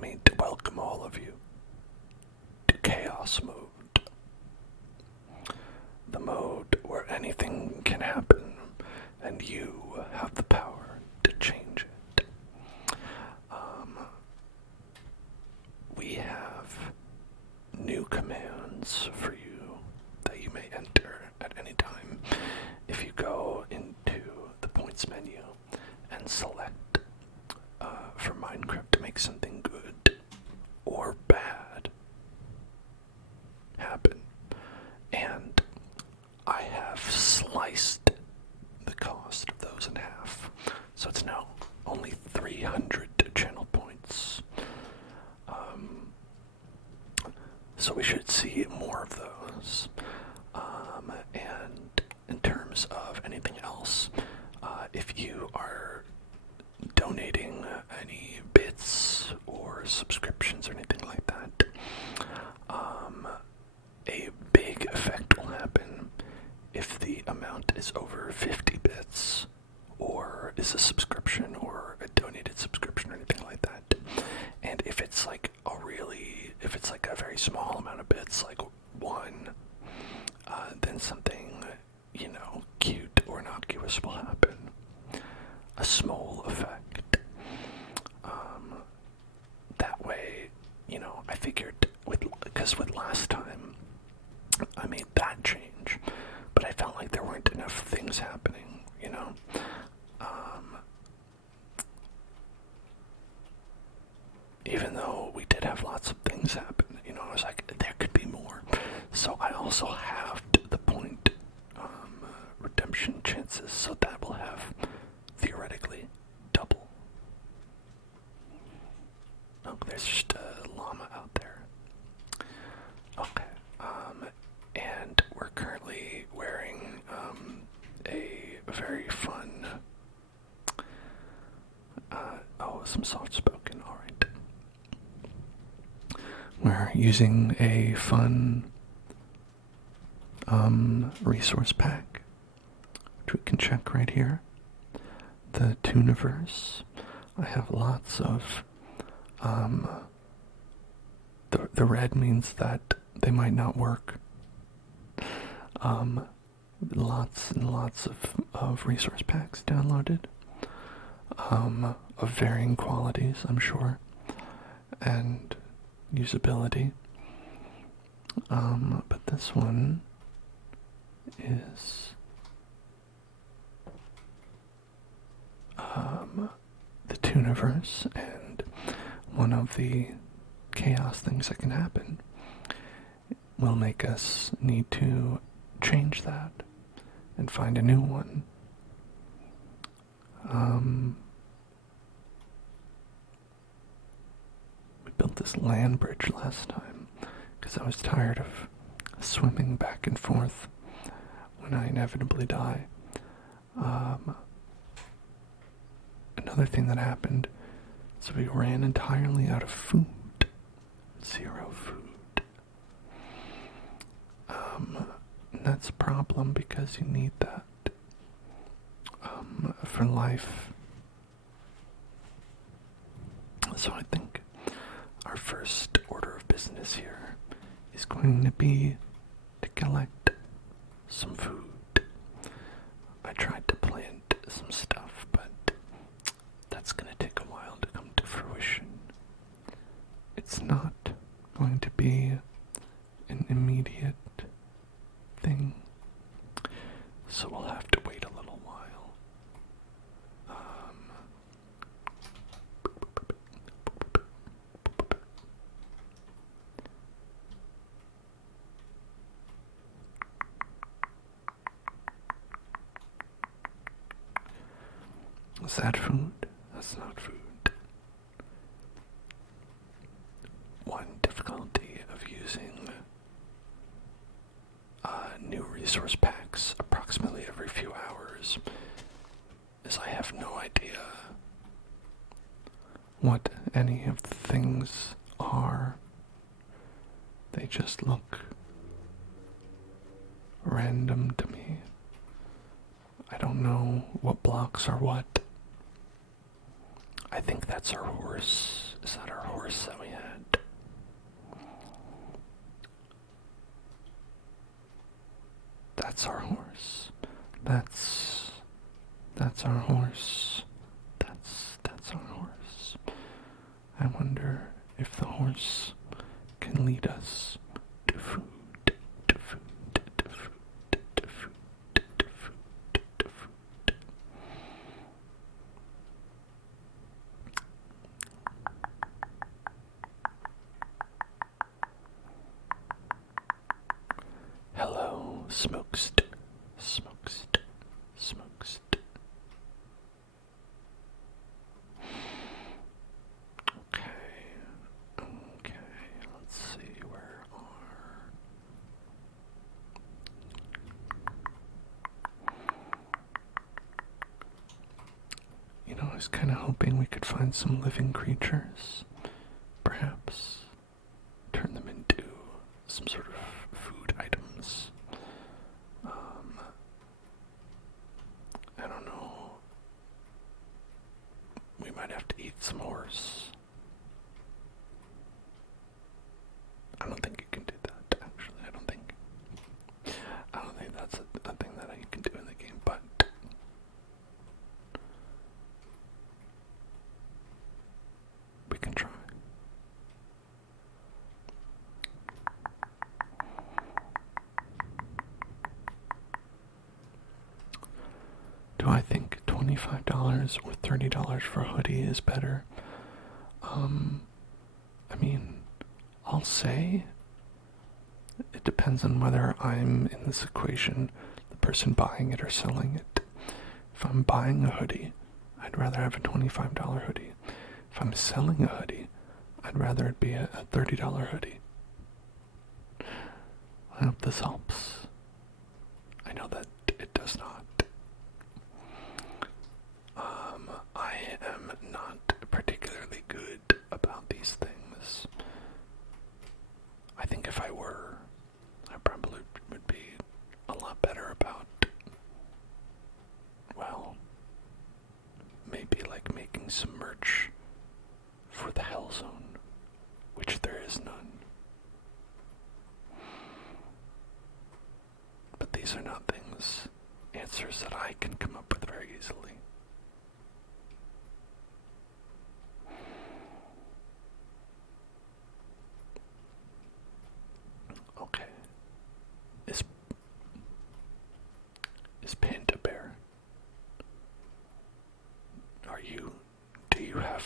me to welcome all of you to Chaos Mode. The mode where anything can happen and you have the power to change it. We have new commands for you that you may enter at any time. If you go into the points menu and select for Minecraft to make something good or bad happen, and I have sliced the cost of those in half, so it's now only 300 channel points. So we should see more of those. And in terms of anything else, if you are donating any bits or subscriptions or anything like that, a big effect will happen if the amount is over 50 bits, or is a subscription or a donated subscription or anything like that. And if it's like a very small amount of bits, like one, then something, cute or innocuous will happen. A small effect. That way, I figured because with last time, I made that change, but I felt like there weren't enough things happening, even though we did have lots of things happen, I was like, there could be more. So I also halved the point redemption chances, so that will have theoretically double. Oh, there's just a llama out there. Okay, and we're currently wearing a very fun, some soft-spoken, alright. We're using a fun resource pack, which we can check right here. The Tooniverse. I have lots of, the red means that they might not work. Lots and lots of resource packs downloaded, of varying qualities, I'm sure, and usability. But this one is the Tooniverse, and one of the chaos things that can happen will make us need to change that and find a new one. We built this land bridge last time because I was tired of swimming back and forth when I inevitably die. Another thing that happened is we ran entirely out of food. 0 food. And that's a problem because you need that for life. So I think our first order of business here is going to be to collect some food. I tried to plant some stuff, but that's going to take a while to come to fruition. It's not going to be an immediate thing, so we'll have to wait a little while. Is that food? That's not food. One difficulty of using new resource packs approximately every few hours is I have no idea what any of the things are. They just look random to me. I don't know what blocks are what. I think that's our horse. Is that our horse? horse that we had. That's our horse. That's our horse. That's our horse. I wonder if the horse can lead us to food, to food, to food, to food, to food, to food. Hello, smokest, smokest, smokest. Okay, let's see, where are... You know, I was kind of hoping we could find some living creatures. Perhaps turn them into some sort of food items. I don't know. We might have to eat some horse. I don't think you can do that, actually. I don't think that's a thing that you can do in the game, but we can try. Do I think $25 or $30 for a hoodie is better? I mean, I'll say it depends on whether I'm in this equation, the person buying it or selling it. If I'm buying a hoodie, I'd rather have a $25 hoodie. If I'm selling a hoodie, I'd rather it be a $30 hoodie. I hope this helps. I know that it does not. I am not particularly good about these things. I think if I were, I probably would be a lot better about, well, maybe like making some merch for the Hell Zone, which there is none. But these are not answers that I can come up with very easily. Okay. Is Panda Bear? Do you have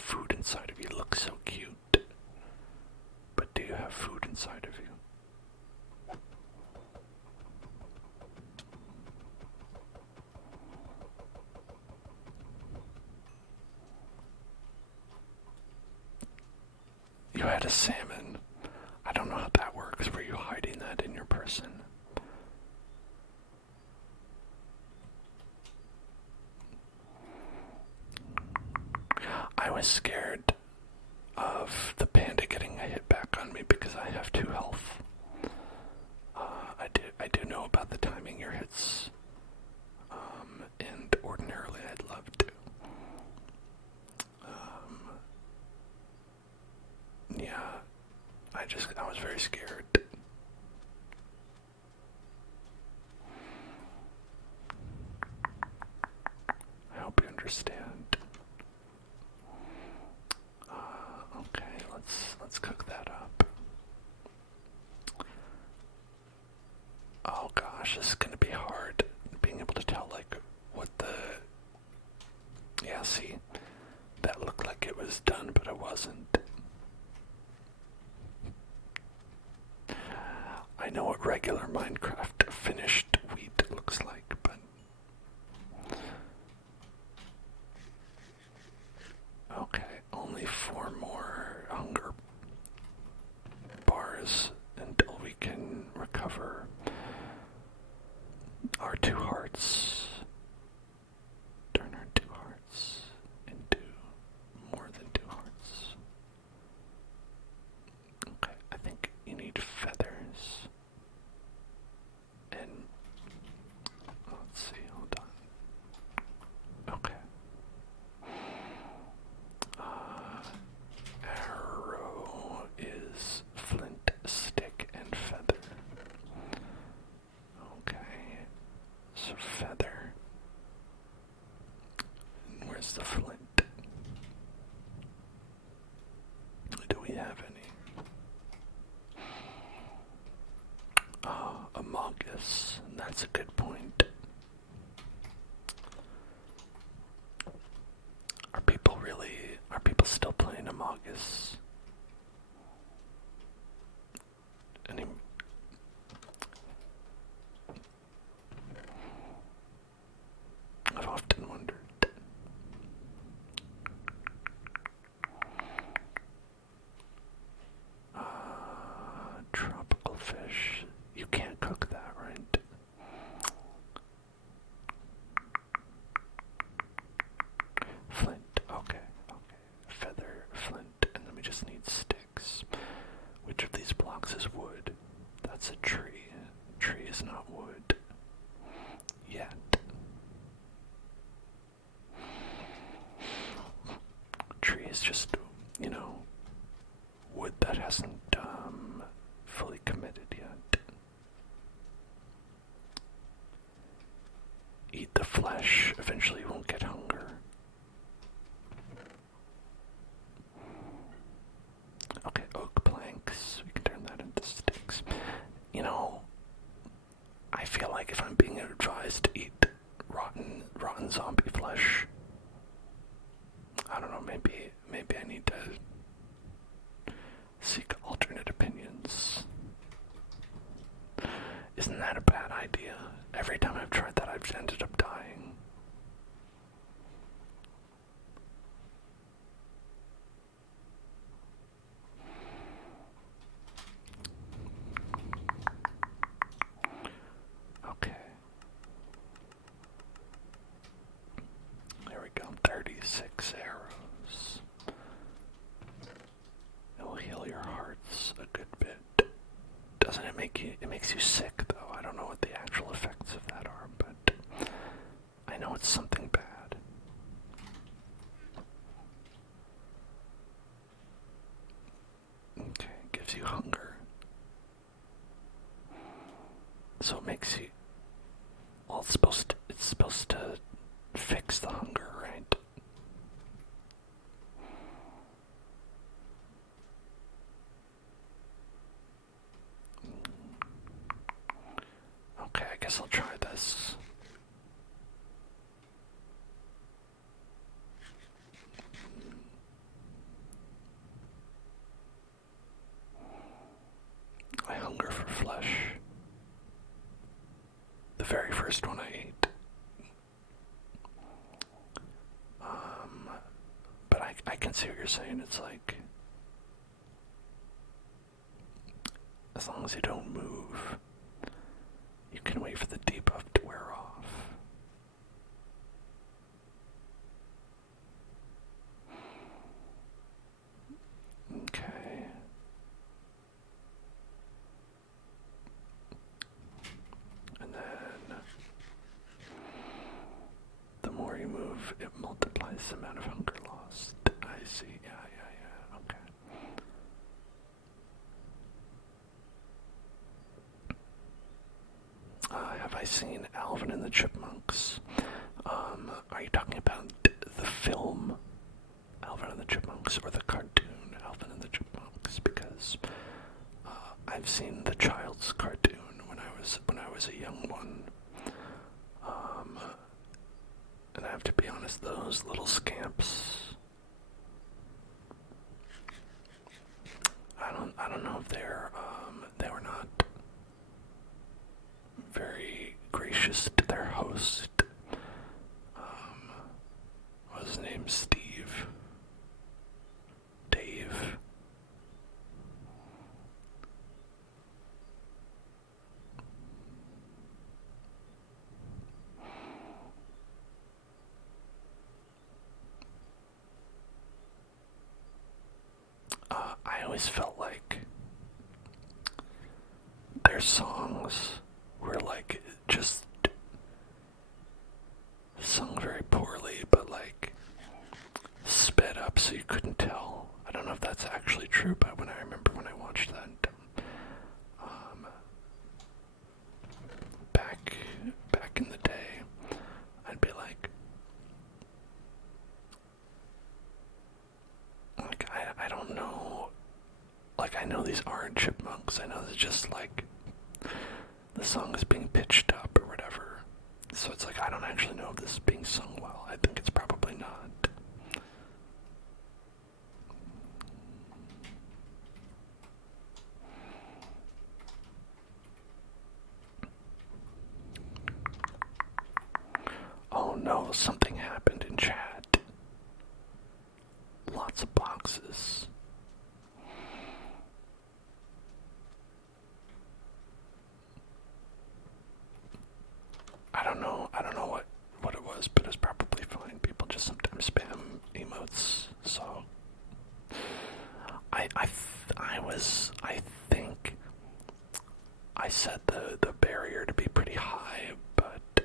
food inside of you? You look so cute. But do you have food inside of you? You had a salmon. I don't know how that works. Were you hiding that in your person? I was scared of the panda getting a hit back on me because I have 2 health. I do know about the timing your hits, and ordinarily I'd love to. Yeah, I was very scared. I hope you understand. Okay, let's cook that up. Oh gosh, this is gonna be hard. Being able to tell like what the... Yeah, see, that looked like it was done, but it wasn't. I know what regular Minecraft finished wheat looks like, but... Okay, only 4 more hunger bars until we can recover our 2 hearts. Turn our 2 hearts into more than 2 hearts. Okay, I think you need feathers. is just, wood that hasn't fully committed yet. Eat the flesh, eventually you won't get hunger. Okay, oak planks, we can turn that into sticks. I feel like if I'm being advised to eat rotten zombie flesh, I don't know, maybe I need to seek alternate opinions. Isn't that a bad idea? Every time I've tried that, I've ended up dying. Okay. There we go, 36 arrows. It will heal your hearts a good bit. Doesn't it makes you sick though? I don't know what the actual effects of that are, but I know it's something bad. Okay, gives you hunger. So it makes you, well, it's supposed to fix the hunger, right? Okay, I guess I'll try this. I hunger for flesh. The very first one I ate. But I can see what you're saying. It's like, as long as you don't move, you can wait for the debuff to wear off. Okay. And then the more you move, it multiplies the amount of hunger lost. I see. Yeah. Okay. Have I seen Alvin and the Chipmunks? Are you talking about the film Alvin and the Chipmunks or the cartoon Alvin and the Chipmunks? Because I've seen the child's cartoon when I was a young one. And I have to be honest, those little scamps, I don't know if they were not very gracious to their host. What was his name? Dave. I always felt like their songs were like just sung very poorly, but like sped up so you couldn't tell. I don't know if that's actually true, but I remember when I watched that back in the day, I'd be like I don't know. Like, I know these aren't chipmunks. I know they're just like the song is being pitched up or whatever. So it's like I don't actually know if this is being sung well. I think it's probably not. Oh no, something happened in chat. Lots of boxes. I don't know what it was, but it was probably fine. People just sometimes spam emotes, so I think I set the barrier to be pretty high, but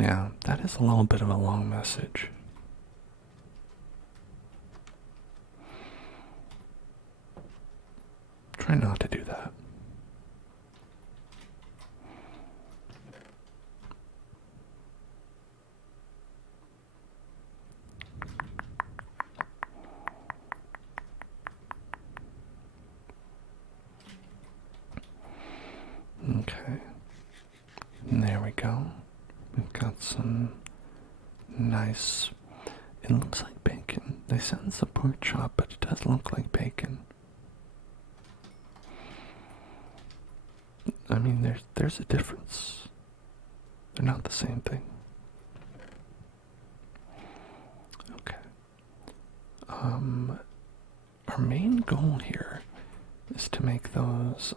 Yeah, that is a little bit of a long message. Try not to do that. Okay. And there we go. We've got some nice. It looks like bacon. They said it's a pork chop, but it does look like bacon. I mean, there's a difference. They're not the same thing. Okay. Our main goal here is to make those,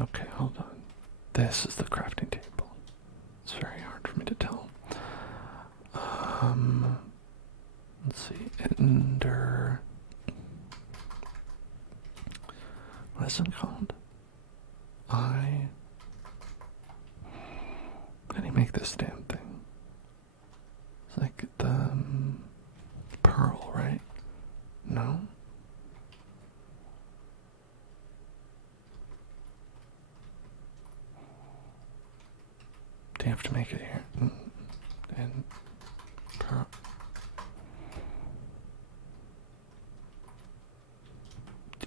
okay, hold on. This is the crafting table. It's very hard for me to tell. Let's see. Ender. What is it called? How do you make this damn thing? It's like the pearl, right? No? Do you have to make it here? And pearl.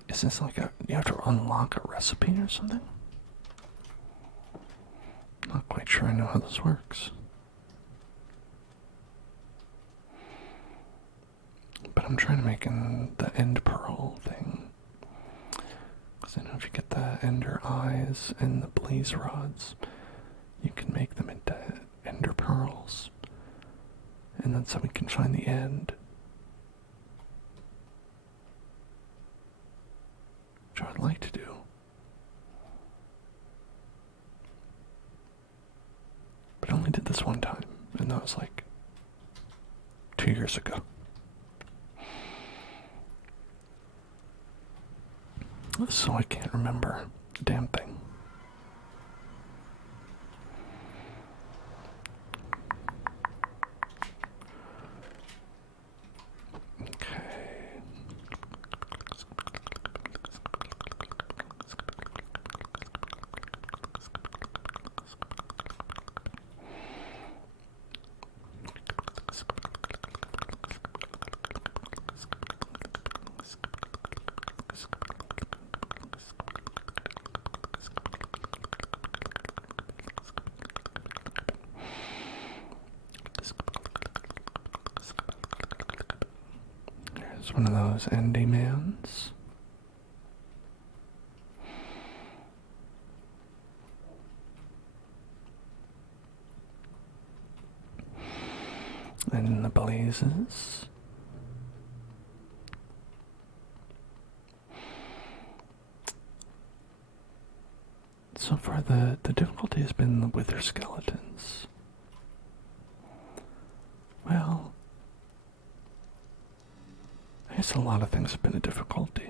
Is this like you have to unlock a recipe or something? Not quite sure I know how this works. But I'm trying to make the end pearl thing. Because I know if you get the ender eyes and the blaze rods, you can make them into ender pearls. And then so we can find the end. Which I'd like to do. But I only did this one time, and that was like 2 years ago. So I can't remember the damn thing. There's one of those endy mans. And the blazes. So far the difficulty has been the wither skeletons. Well, I guess a lot of things have been a difficulty.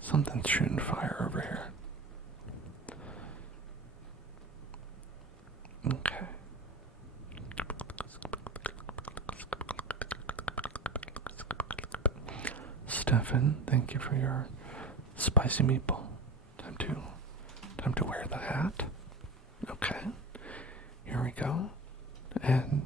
Something's shooting fire over here. Okay. Stefan, thank you for your spicy meatball. Time to wear the hat. Okay. Here we go. And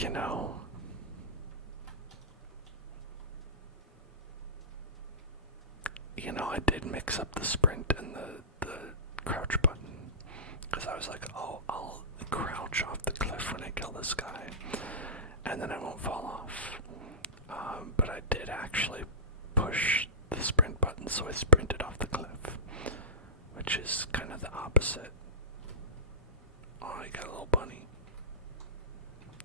You know, I did mix up the sprint and the crouch button, because I was like, oh, I'll crouch off the cliff when I kill this guy, and then I won't fall off. But I did actually push the sprint button, so I sprinted off the cliff, which is kind of the opposite. Oh, I got a little bunny.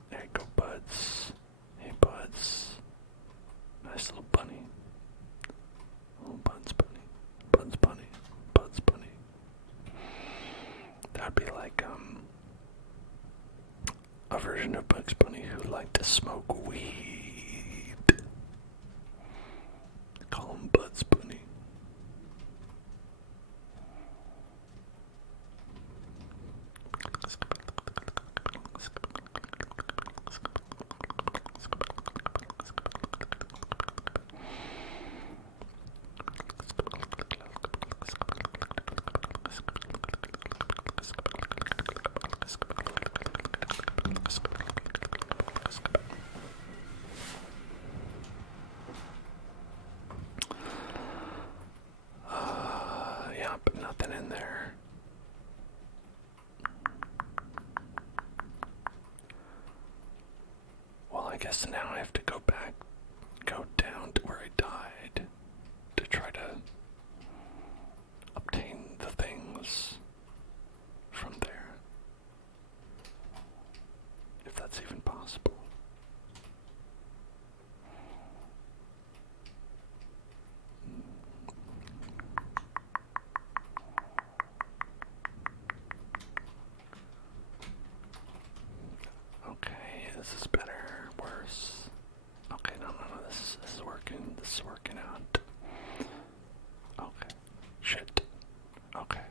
There you go, Buds. Hey, Buds. Nice little bunny. Oh, Buds Bunny. Buds Bunny. Buds Bunny. That'd be like, a version of Bugs Bunny who liked to smoke weed. Call him Buds Bunny. Yeah, but nothing in there. Well, I guess now I have to go down to where I died to try to obtain the things from there. If that's even possible. Okay, this is better, worse. Okay, no, this is working. This is working out. Okay, shit. Okay.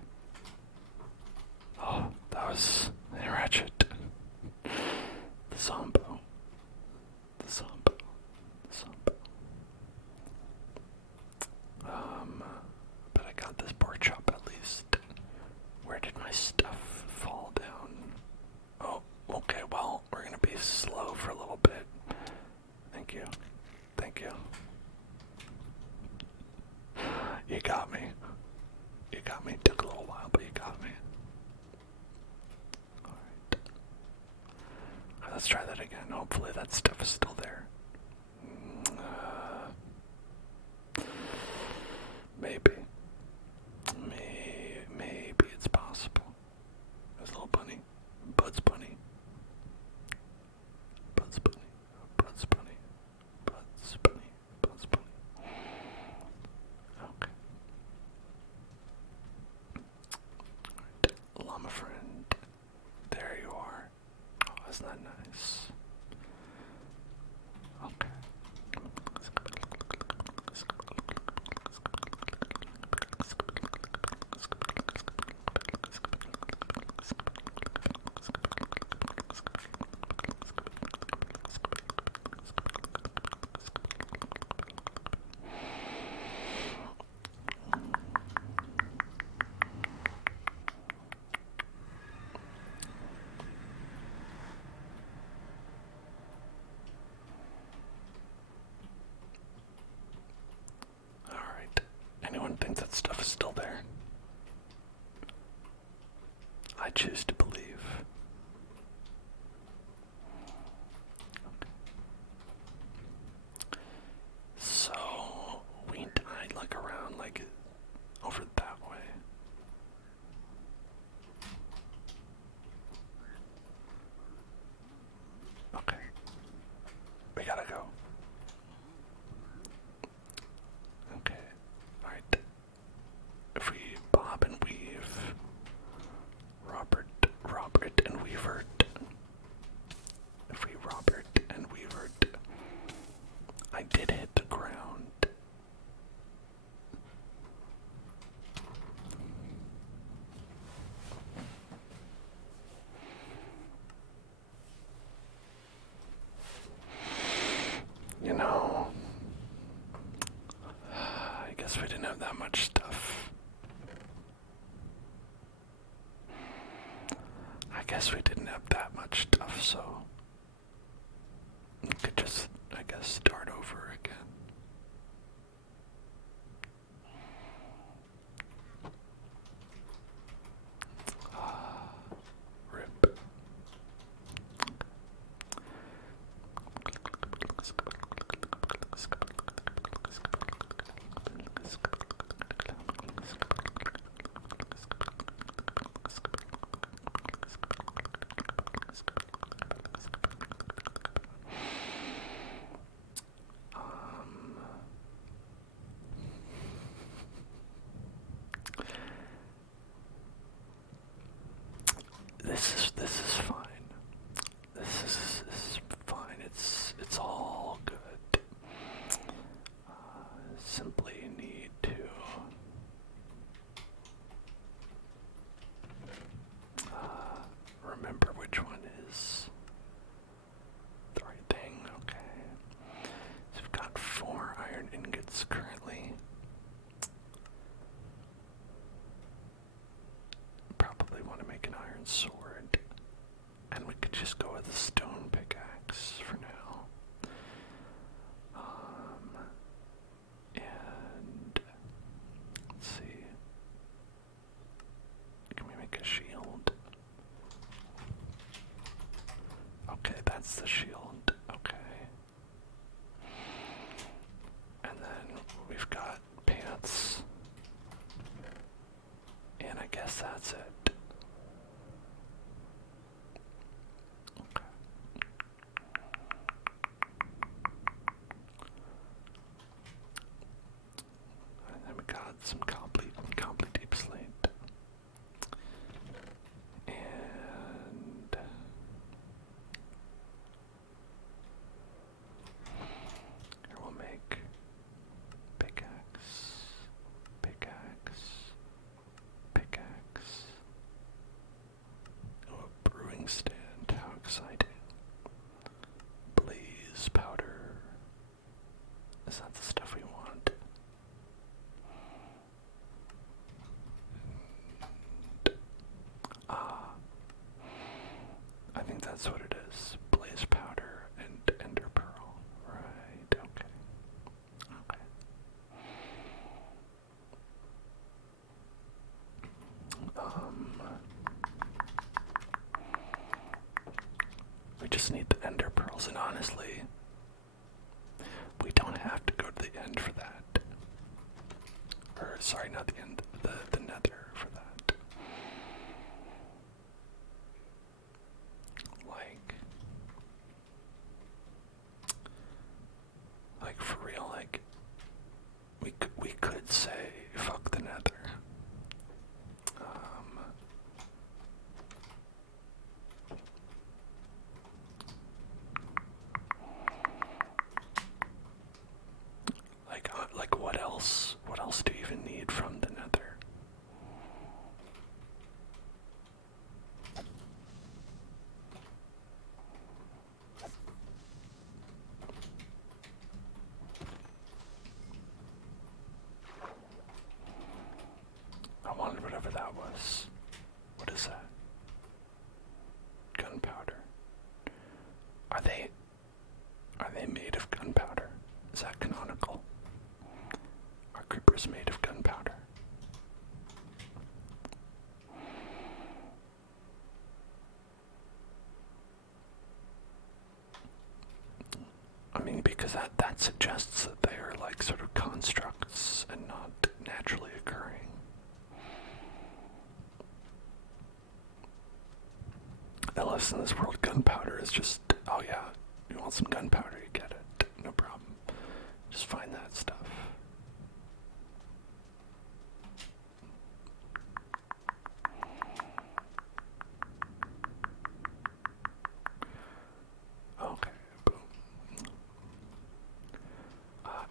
Oh, that was ratchet. The Zombo. The Zombo. The Zombo. But I got this pork chop at least. Where did my stuff fall down? Oh, okay, well, we're gonna be slow for a little bit. Thank you. Thank you. You got me. You got me. Took a little while, but you got me. Alright. Let's try that again. Hopefully that stuff is still there. Maybe. Maybe it's possible. There's a little bunny. Buds Bunny. Buds Bunny. Buds Bunny. Buds Bunny. Buds Bunny. Okay. Alright. Llama friend. There you are. Oh, isn't that nice? Okay. Alright. Anyone think that stuff is still there? I choose to believe. Okay. So, we died like around, like, over that way. Okay. We gotta go. Okay. Alright. If we bob and weave, Robert and Weavert. If we Robert and Weavert, I did hit the ground. You know, I guess we didn't have that much stuff. I guess we didn't have that much stuff, so You could just, I guess, start over again. Rip. This is fine. This is fine. It's all good. Simply need to remember which one is the right thing. Okay. So we've got 4 iron ingots currently. Probably want to make an iron sword. And we could just go with a stone pickaxe for now. And let's see. Can we make a shield? Okay, that's the shield. Okay. And then we've got pants. And I guess that's it. Some complete deep slate. And here we'll make pickaxe. Oh, a brewing stand. How exciting. Blaze powder. Is that the stuff we want? I think that's what it is. Blaze powder and ender pearl. Right, okay. We just need the ender pearls, and honestly, we don't have to go to the end for that. Or, sorry, not the end, the nether for that. Like for real, like we could say fuck the nether. Like what else? What else do you even need from the nether? I wanted whatever that was. What is that? Gunpowder. Are they made of gunpowder? Is that canonical? Are creepers made of gunpowder? I mean, because that suggests that they are like sort of constructs and not naturally occurring. Unless in this world gunpowder is just, oh yeah, you want some gunpowder, you get it, no problem. Just find that stuff. Okay, boom.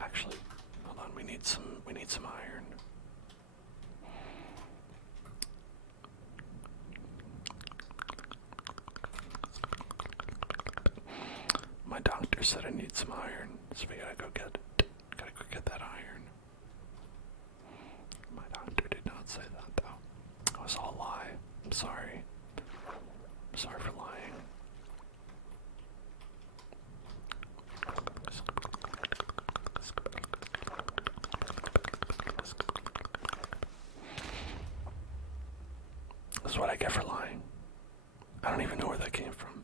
Actually, hold on, we need some iron. My doctor said I need some iron, so we gotta go get it. Gotta go get that iron. My doctor did not say that though. It was all a lie. I'm sorry. I'm sorry for lying. I get for lying? I don't even know where that came from.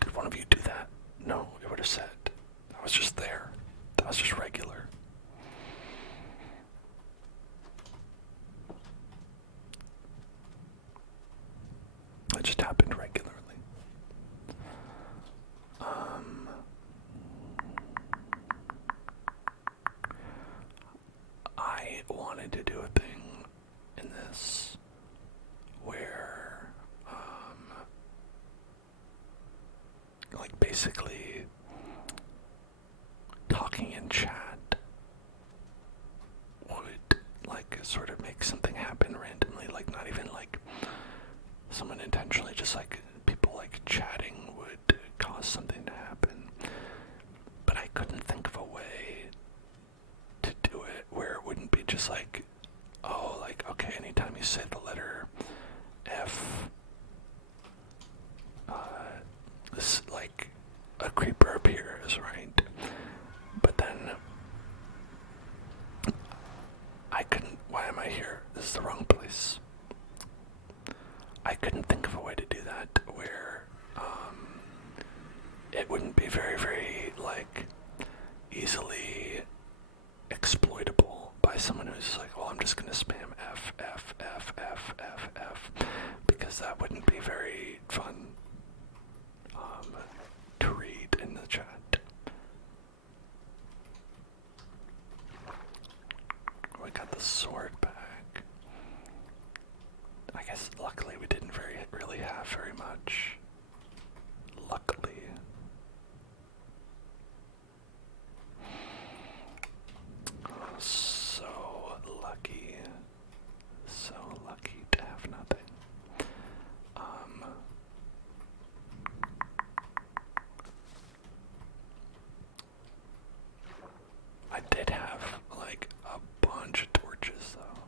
Did one of you do that? No, it would have said. I was just there. That was just regular. It just happened regularly. I wanted to do a thing in this where, like basically talking in chat would like sort of make something happen randomly, like not even like someone intentionally, just like people like chatting would cause something to happen. But I couldn't think of a way to do it where it wouldn't be just like, oh, like, okay, anytime you say the letter F, this, like, a creeper appears, right? But then, I couldn't, why am I here? This is the wrong place. I couldn't think of a way to do that where, it wouldn't be very, very, like, easily exploitable by someone who's like, well, I'm just gonna spam F, F, F, F, F, F, because that wouldn't be very fun to read in the chat. We got the sword back. I guess luckily we didn't really have very much. Luckily. So lucky. So lucky to have nothing. I did have like a bunch of torches though,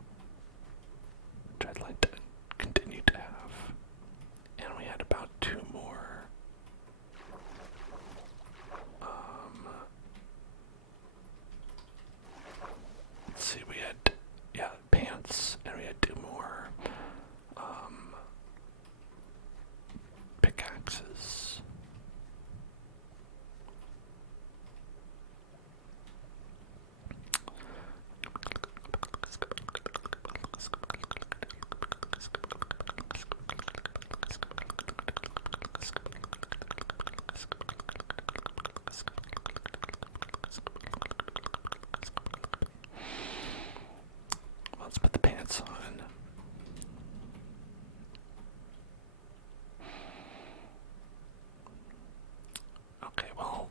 which I'd like to continue to have. And we had about 2 more. Let's see, we had, yeah, pants, and we had 2 more, pickaxes. Let's put the pants on. Okay, well,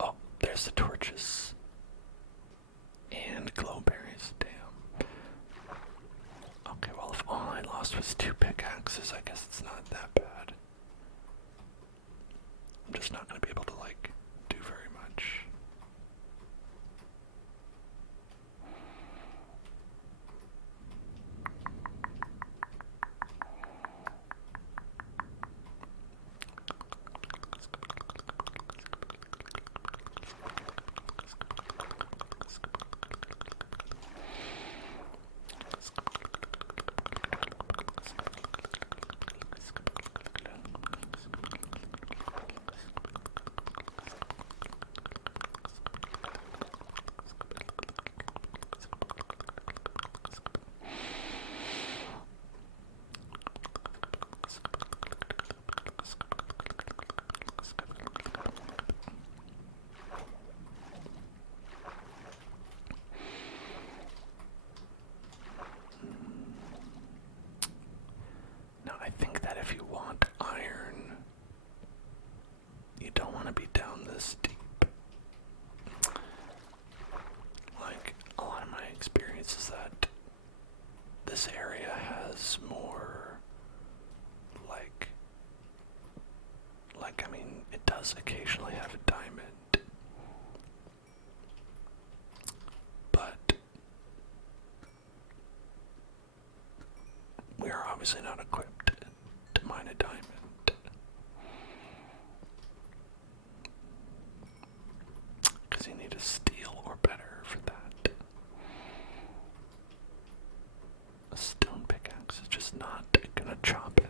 oh, there's the torches. And glowberries, damn. Okay, well, if all I lost was 2 pickaxes, I guess it's not that bad. I'm just not gonna be able to, like, do very much. Now, I think that if you want iron, you don't want to be down this deep. Like, a lot of my experience is that this area has more, I mean, it does occasionally have a diamond, but we are obviously not equipped to mine a diamond. Because you need a steel or better for that. A stone pickaxe is just not gonna chop it.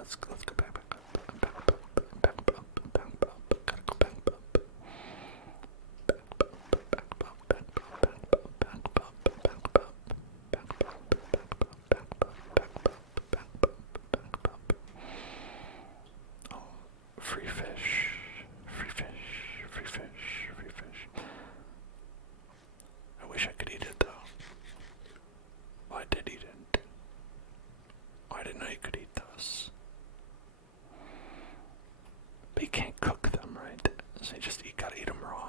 let's go back up. Back up. Gotta go back up. Oh, free fish. I wish I could eat it though. Oh, I did eat it. Oh, I didn't know you could eat those. But you can't cook them, right? So you gotta eat them raw.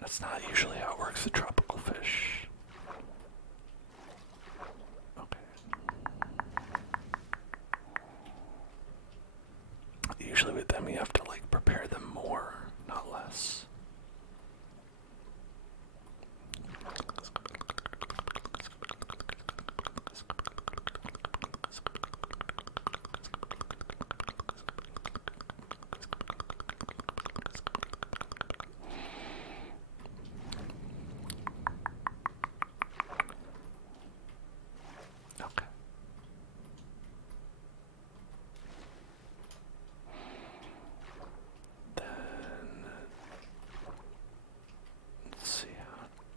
That's not usually how it works with tropical fish. Okay. Usually with them you have to like prepare them more, not less. Okay. Then let's see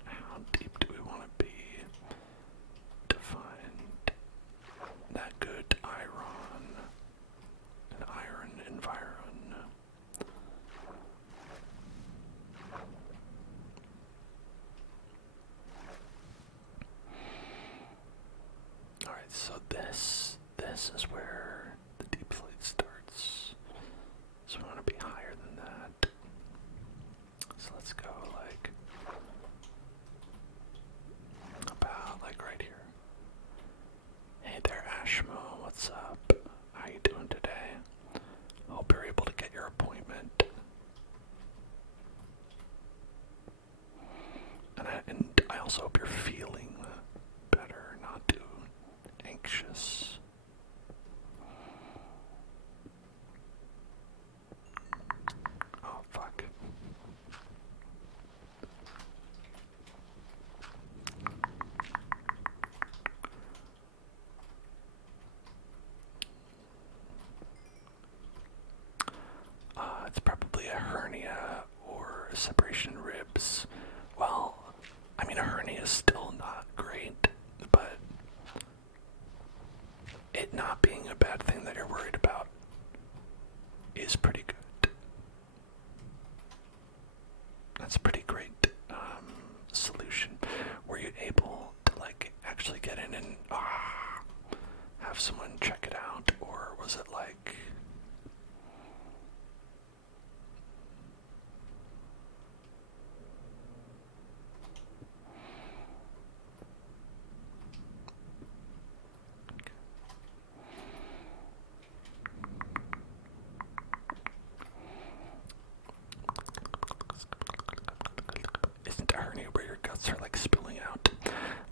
how deep do we want to be to find that good an iron environ. Alright, so this is where the deep slate starts. So we want to be higher than that. So let's go like about like right here. Hey there, Ashmo, what's up? How you doing today? Hope you're able to get your appointment. And I also hope you're feeling better, not too anxious. Oh, fuck. It's probably a hernia or separation ribs. Well, I mean, a hernia is still not great, but it not being a bad thing that you're worried about is pretty good. That's a pretty great solution. Were you able to like actually get in and have someone check it out, or was it like? Isn't a hernia where your guts are like spilling out?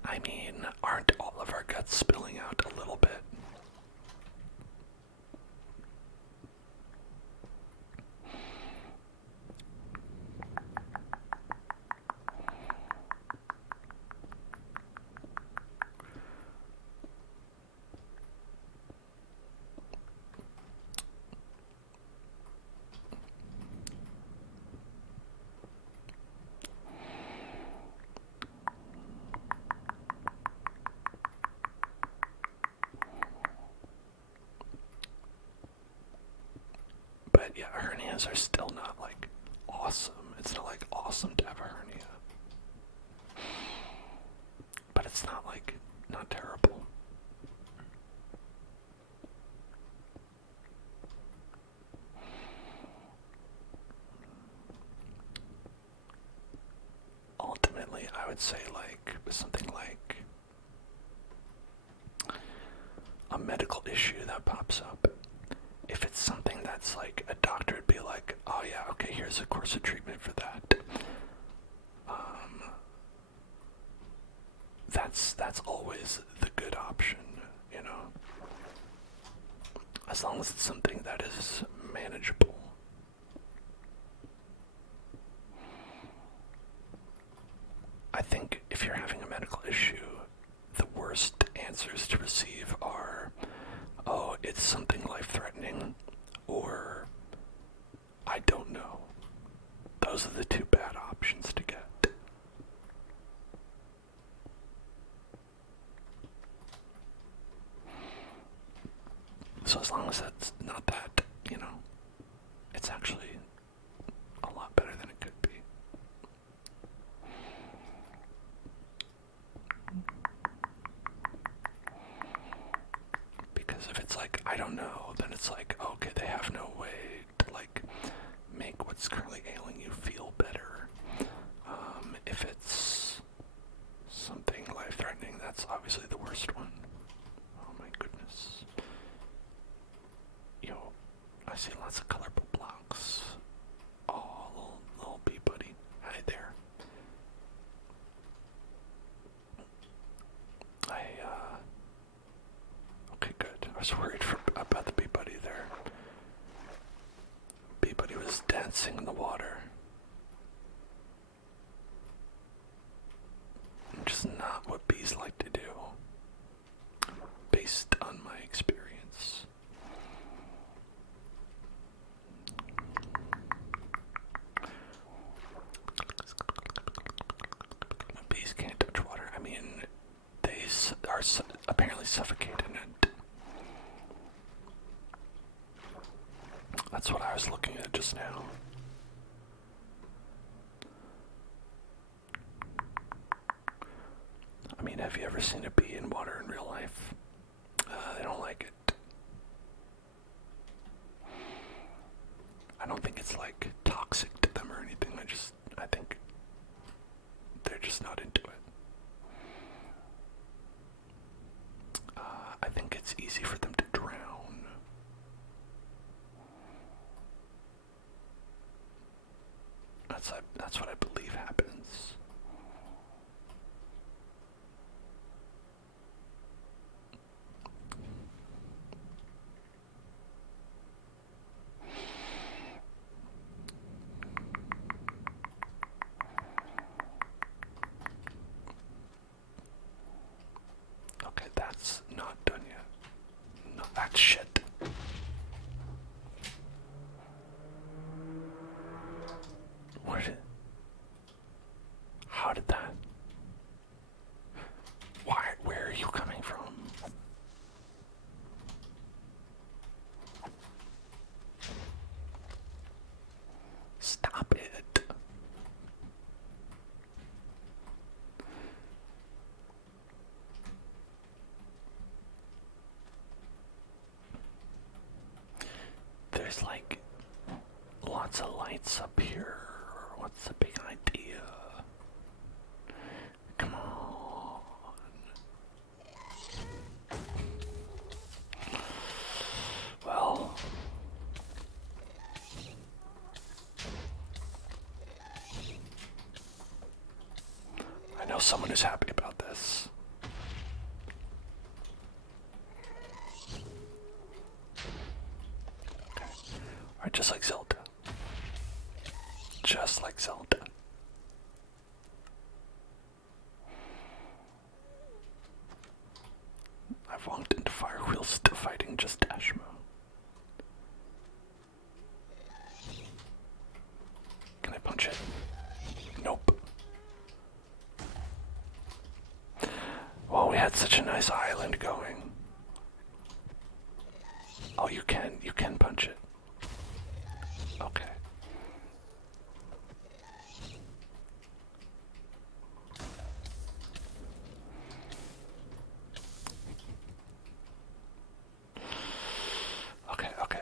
I mean, aren't all of our guts spilling out a little bit? But yeah, hernias are still not like awesome. It's not like awesome to have a hernia. But it's not like not terrible. Ultimately, I would say like something like a medical issue that pops up. If it's something that's like a doctor would be like, oh yeah, okay, here's a course of treatment for that. That's always the good option, you know. As long as it's something that is manageable. I think if you're having a medical issue, So as long as that's not that, it's actually a lot better than it could be. Because if it's like, I don't know, then it's like, okay, they have no way to like make what's currently ailing you feel better. If it's something life-threatening, that's obviously the worst one. Oh my goodness. Yo, I see lots of colorful blocks. Oh, little bee buddy. Hi there. Okay, good. I was worried about the bee buddy there. Bee buddy was dancing in the water. Which is not what bees like to do, based on my experience. Bees can't touch water. I mean, they are apparently suffocated in it. That's what I was looking at just now. I mean, have you ever seen a bee in water in real life? They don't like it. I don't think it's like toxic to them or anything. I think they're just not into it. I think it's easy for them to drown. That's what I believe happens. Okay, that's not done yet. No, that's shit. How did that? Where are you coming from? Stop it. There's like lots of lights up here. What's the big idea? Come on. Well, I know someone who's happy about this. Okay. Alright, just like Zelda. Just like Zelda. I've walked into fire wheels still fighting just Dashmo. Can I punch it? Nope. Well, we had such a nice island going. Oh, you can punch it. Okay.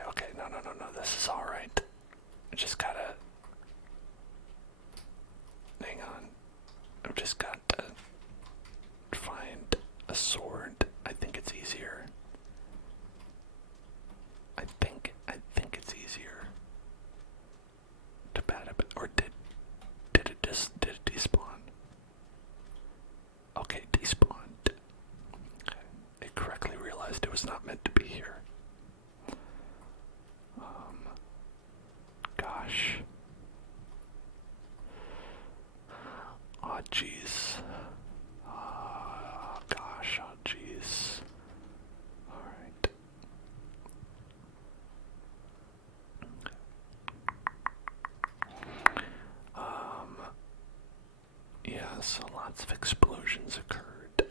Okay. No. This is alright. I just gotta... Hang on. I've just got to find a sword. I think it's easier. I think it's easier to bat a bit. Or did it despawn? Okay, despawned. Okay. It correctly realized it was not meant to be here. Gosh. Oh, jeez. Oh, gosh. Oh, jeez. Alright. Yeah, so lots of explosions occurred.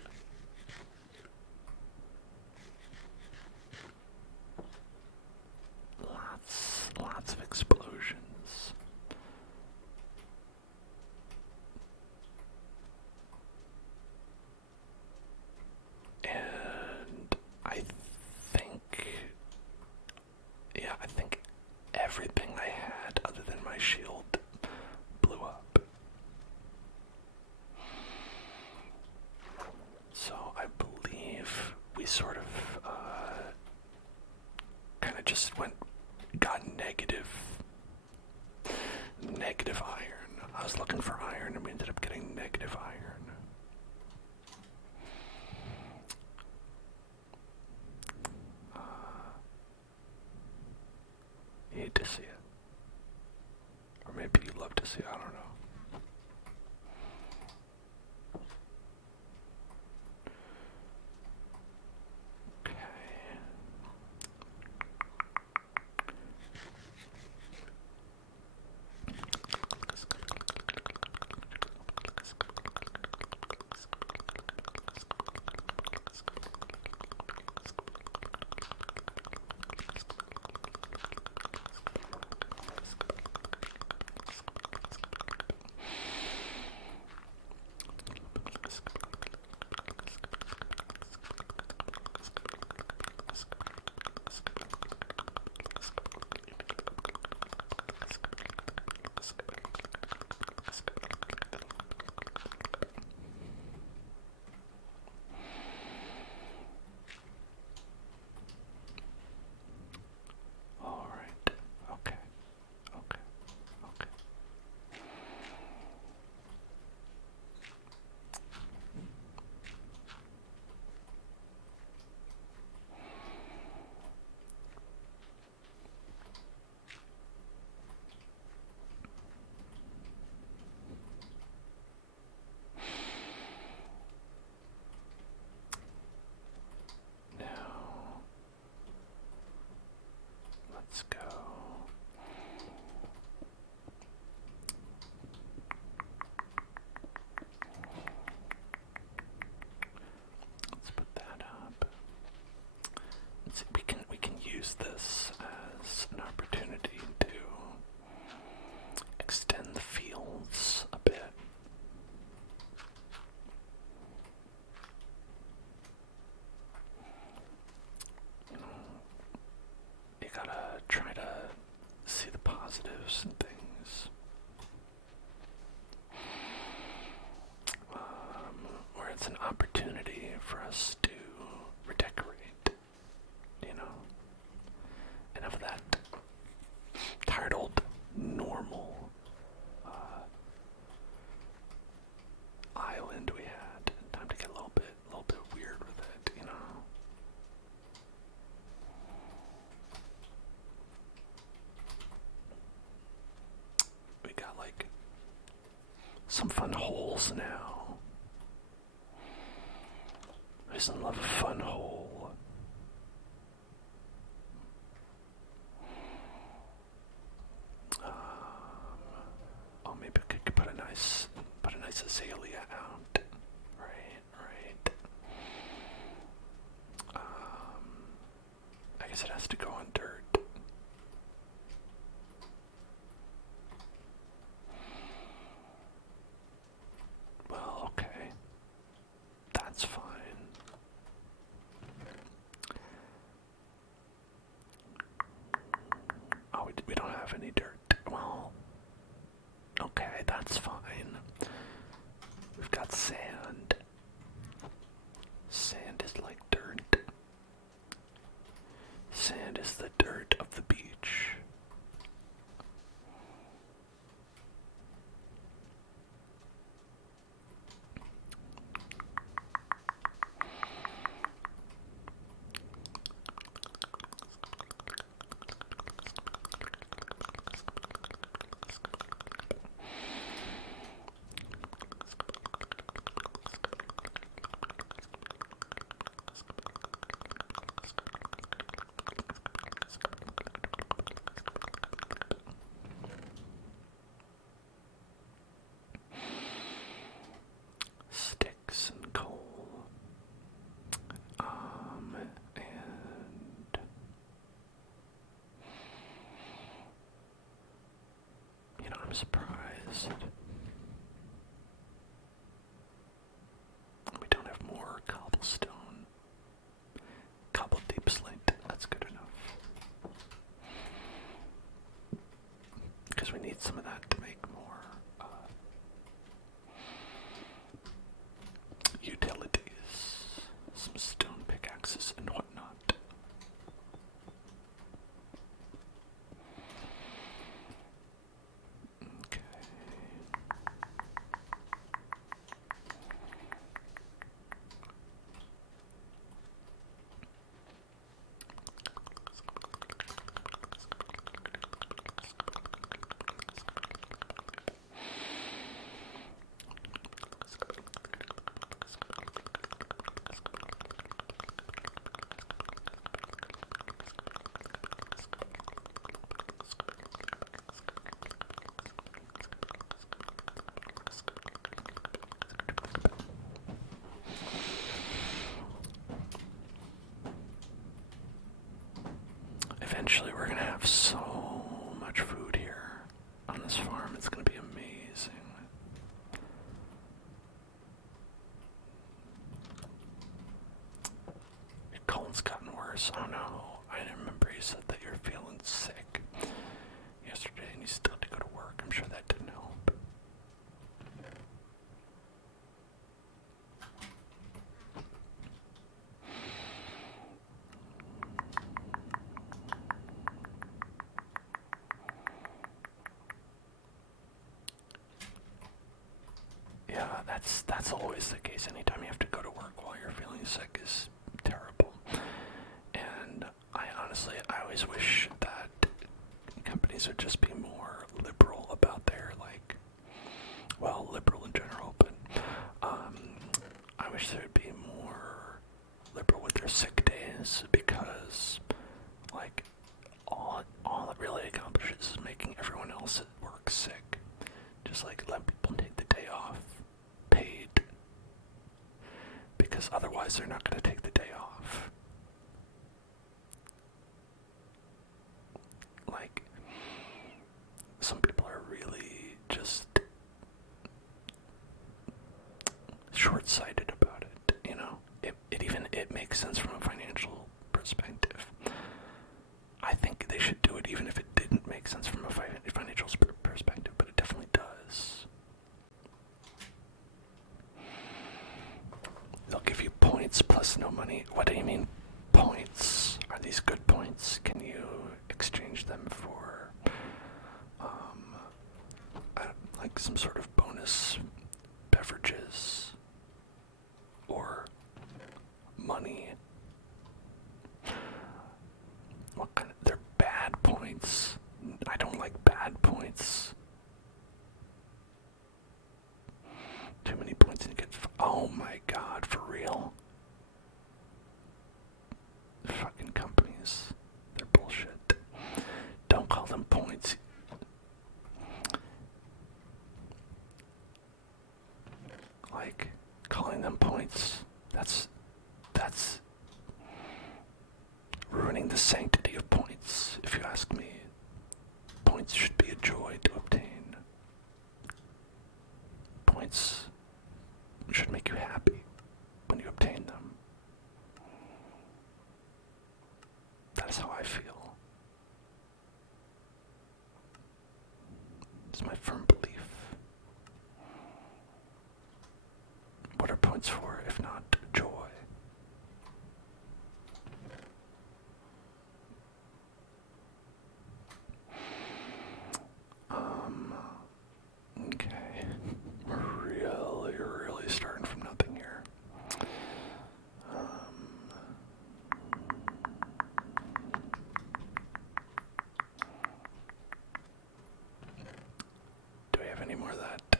use this as an opportunity to extend the fields a bit. You gotta try to see the positives and things. Where it's an opportunity for us to redecorate, Enough of that tired old normal island we had. Time to get a little bit weird with it, We got like some fun holes now. I just love a fun hole. Oh, maybe I could put a nice azalea out. Right. I guess it has to go on dirt. Well, okay. That's fine. Oh, we don't have any dirt. Well, okay, that's fine. We've got sand. Sand is like dirt. Sand is the dirt of the beach. Sticks and coal. And I'm surprised we don't have more cobblestone. Cobble deep slate, that's good enough. Because we need some of that to make more utilities, some stone pickaxes and whatnot. Okay. Eventually we're gonna have so much food here on this farm, it's gonna be amazing. Your cold's gotten worse. Oh no, I remember you said that you're feeling sick yesterday and you still had to go to work. I'm sure that didn't help. Yeah, that's always the case. Anytime you have to go to work while you're feeling sick is terrible. And I always wish that companies would just be more liberal about their, liberal in general, but I wish they would be more liberal with their sick days, because all it really accomplishes is making everyone else at work sick. Just let people take the day off paid, because otherwise they're not going to take the day off. makes sense from a financial perspective. I think they should do it even if it didn't make sense from a financial perspective, but it definitely does. They'll give you points plus no money. What do you mean points? Are these good points? Can you exchange them for like some sort of bonus beverages or money? What kind of, they're bad points. I don't like bad points. Too many points and you get, oh my god, for real? Fucking companies. They're bullshit. Don't call them points. Like, calling them points, that's ruining the sanctity of points, if you ask me. Points should be a joy to obtain. Points should make you happy when you obtain them. That's how I feel. It's my firm belief. What are points for if not joy? Okay. We're really starting from nothing here. Do we have any more of that?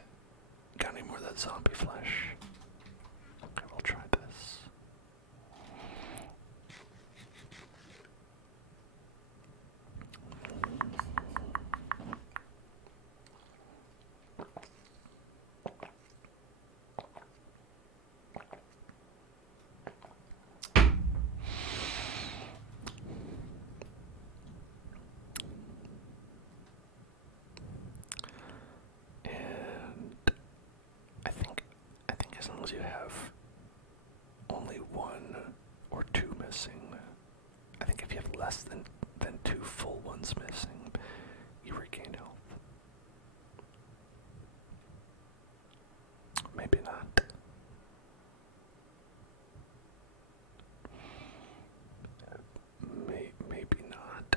Got any more of that zombie flesh? Okay, we'll try this. As long as you have only one or two missing, I think if you have less than two full ones missing, you regain health. Maybe not. Maybe not.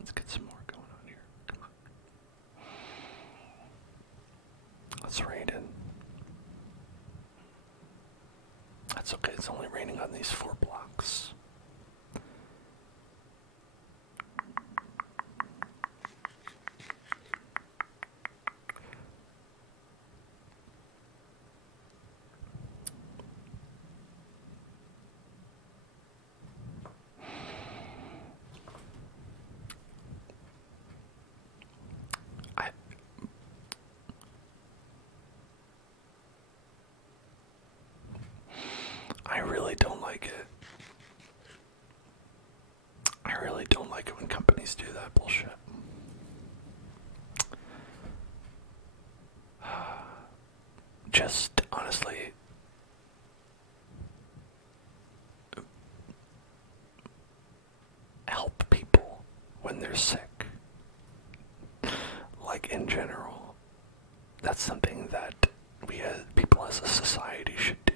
Let's get some more going on here. Come on. Let's raid in. That's okay, it's only raining on these 4 blocks. I really don't like it. I really don't like it when companies do that bullshit. Just honestly, help people when they're sick. Like in general, that's something that we as people as a society should do.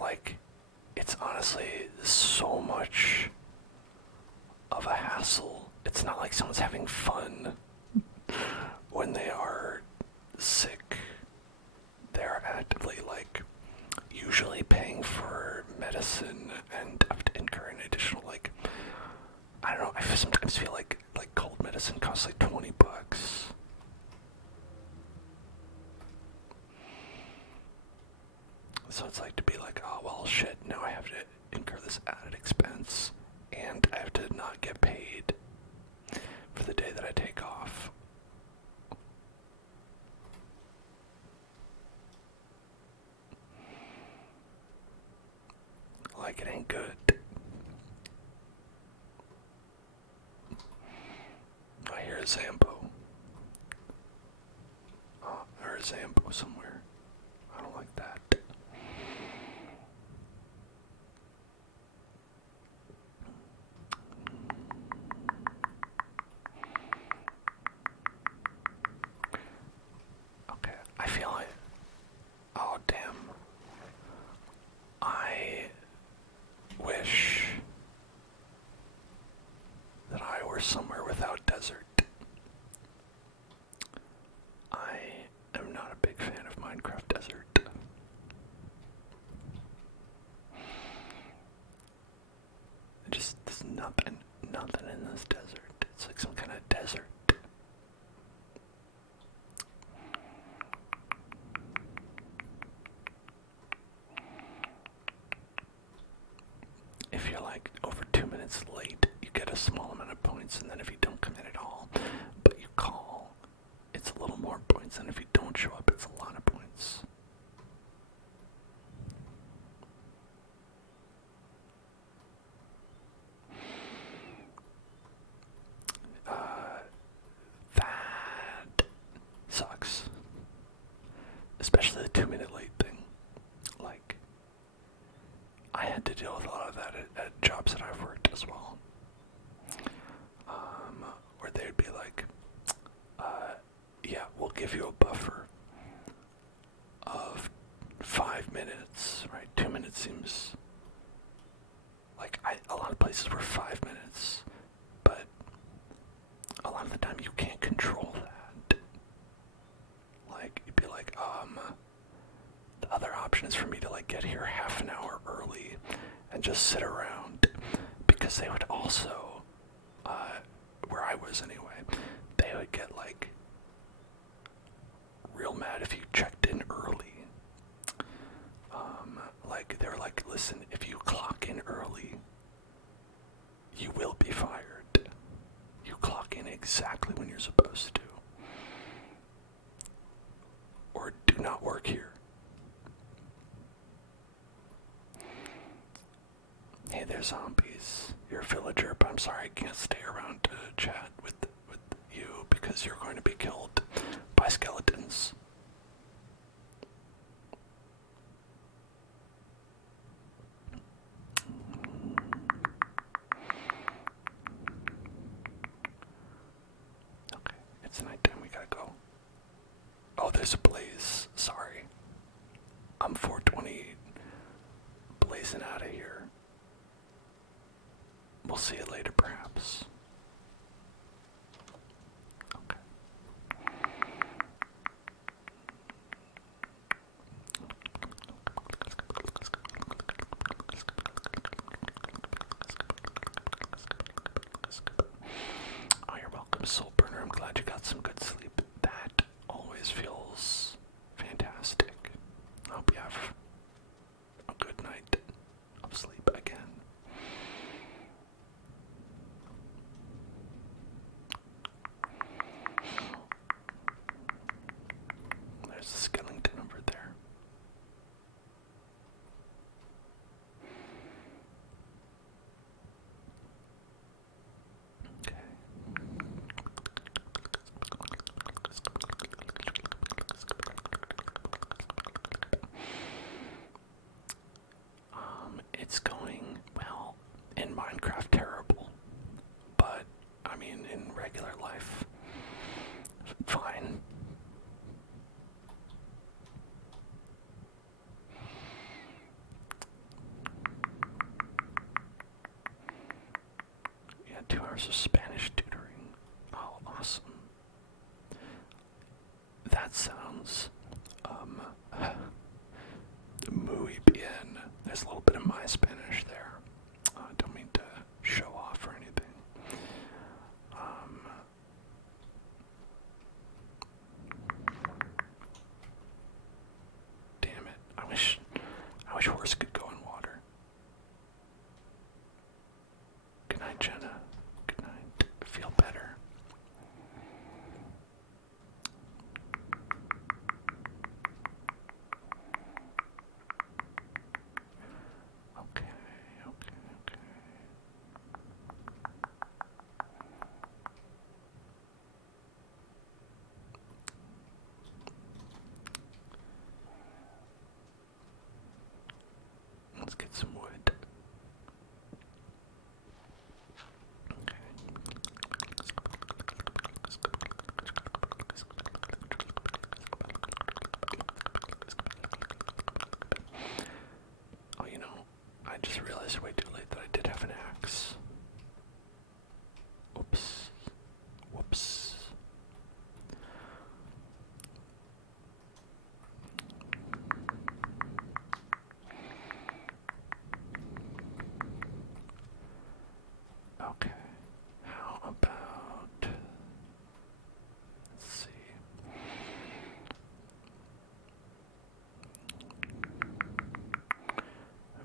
Like, it's honestly so much of a hassle. It's not like someone's having fun when they are sick. They're actively, like, usually paying for medicine and have to incur an additional, like, I don't know, I sometimes feel like cold medicine costs like $20. So it's like to be like, oh well shit, now I have to incur this added expense and get paid for the day that I take off. Like, it ain't good. I hear a Zambo. Oh, or a Zambo somewhere. I don't like that. Okay, I feel like... Oh, damn. I wish that I were somewhere without desert. I am not a big fan of Minecraft Desert. There's nothing in this desert. It's like some kind of desert. If you're like over 2 minutes late, you get a small amount of points, and then if you don't come in at all, but you call, it's a little more points, and if you don't show up, it's a lot of points. That sucks. Especially the 2 minute late thing. Like, I had to deal with a lot of that at jobs that I've worked as well. Where they'd be like, yeah, we'll give you a buffer of 5 minutes, right? 2 minutes seems like a lot of places were 5 minutes, but a lot of the time you can't control that. Like, you'd be like, the other option is for me to like get here half an hour early and just sit around, because they would also, where I was anyway, they would get like real mad if you checked in early. Like, they were like, listen, if you clock in early, you will be fired. You clock in exactly when you're supposed to, or do not work here. Hey there, zombies. You're a villager, but I'm sorry I can't stay around to chat with you because you're going to be killed by skeletons. Okay, it's nighttime, we gotta go. Oh, there's a blaze. Sorry. I'm 420 blazing out of here. We'll see you later, perhaps. Okay. Oh, you're welcome, Soul Burner. I'm glad you got some good sleep. That always feels fantastic. I hope you have a good night of sleep again. There's a skeleton over there. Okay. It's going, well, in Minecraft terrible, but, I mean, in regular life, fine. Yeah, 2 hours of Spanish tutoring. Oh, awesome. That sounds, muy bien. There's a little bit of my Spanish there. Don't mean to show off or anything. Damn it. I wish horse could go in water. Good night, Jenna. just realized way too late that I did have an axe. Oops. Whoops. Okay. How about, let's see.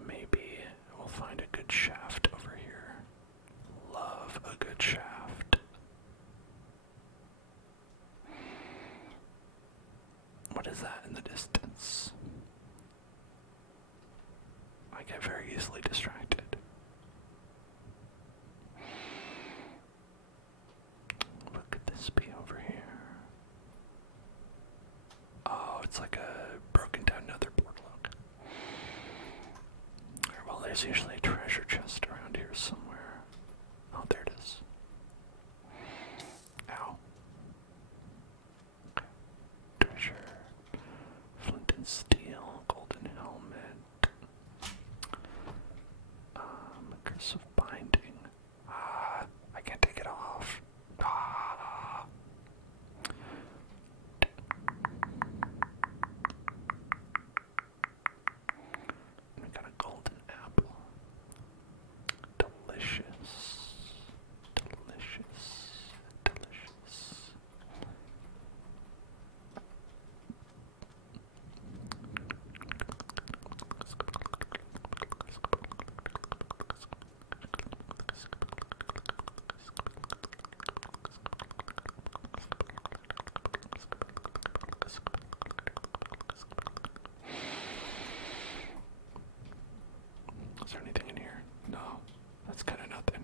Maybe we'll find a good shaft over here. Love a good shaft. What is that in the distance? I get very easily distracted. What could this be over here? Oh, it's like a broken down nether portal. Well, there's usually a treasure chest around here somewhere. Oh, there it is. Ow. Okay. Treasure. Flint and steel. Golden helmet. Curse of binding. I can't take it off. We got a golden apple. Delicious. Delicious. Delicious. Is there anything in here? No, that's kind of nothing.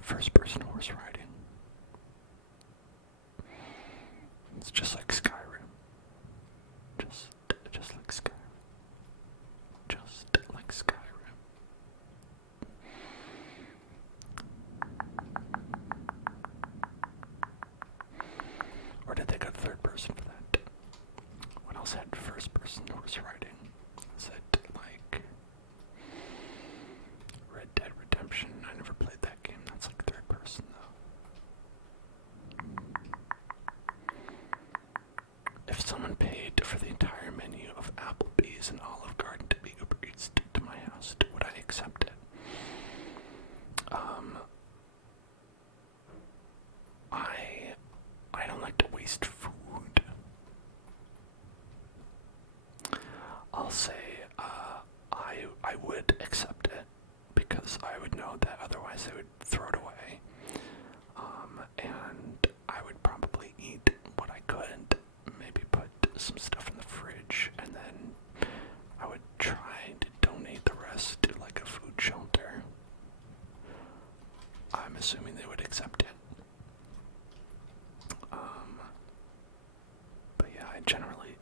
First person horse riding. It's just like Skyrim. Just like Skyrim. Just like Skyrim. Or did they go third person for that? What else had first person horse riding? Is it like Red Dead Redemption? I never played that game. That's like third person though. If someone paid for the entire menu of Applebee's and Olive Garden to be Uber Eats to my house, would I accept it? I don't like to waste food. I'll say I would accept it because I would know that otherwise they would throw it away. And I would probably eat what I could, maybe put some stuff in the fridge, and then I would try to donate the rest to like a food shelter. I'm assuming they would accept it. But yeah, I generally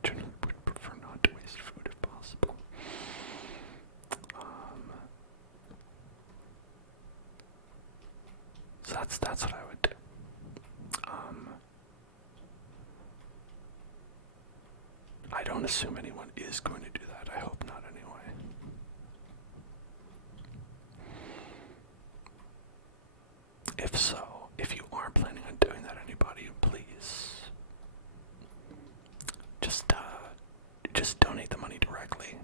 would prefer not to waste food if possible. So that's what I would do. I don't assume anyone is going to do that. I hope not anyway. If so, if you are planning on doing that, anybody, please just donate the money directly.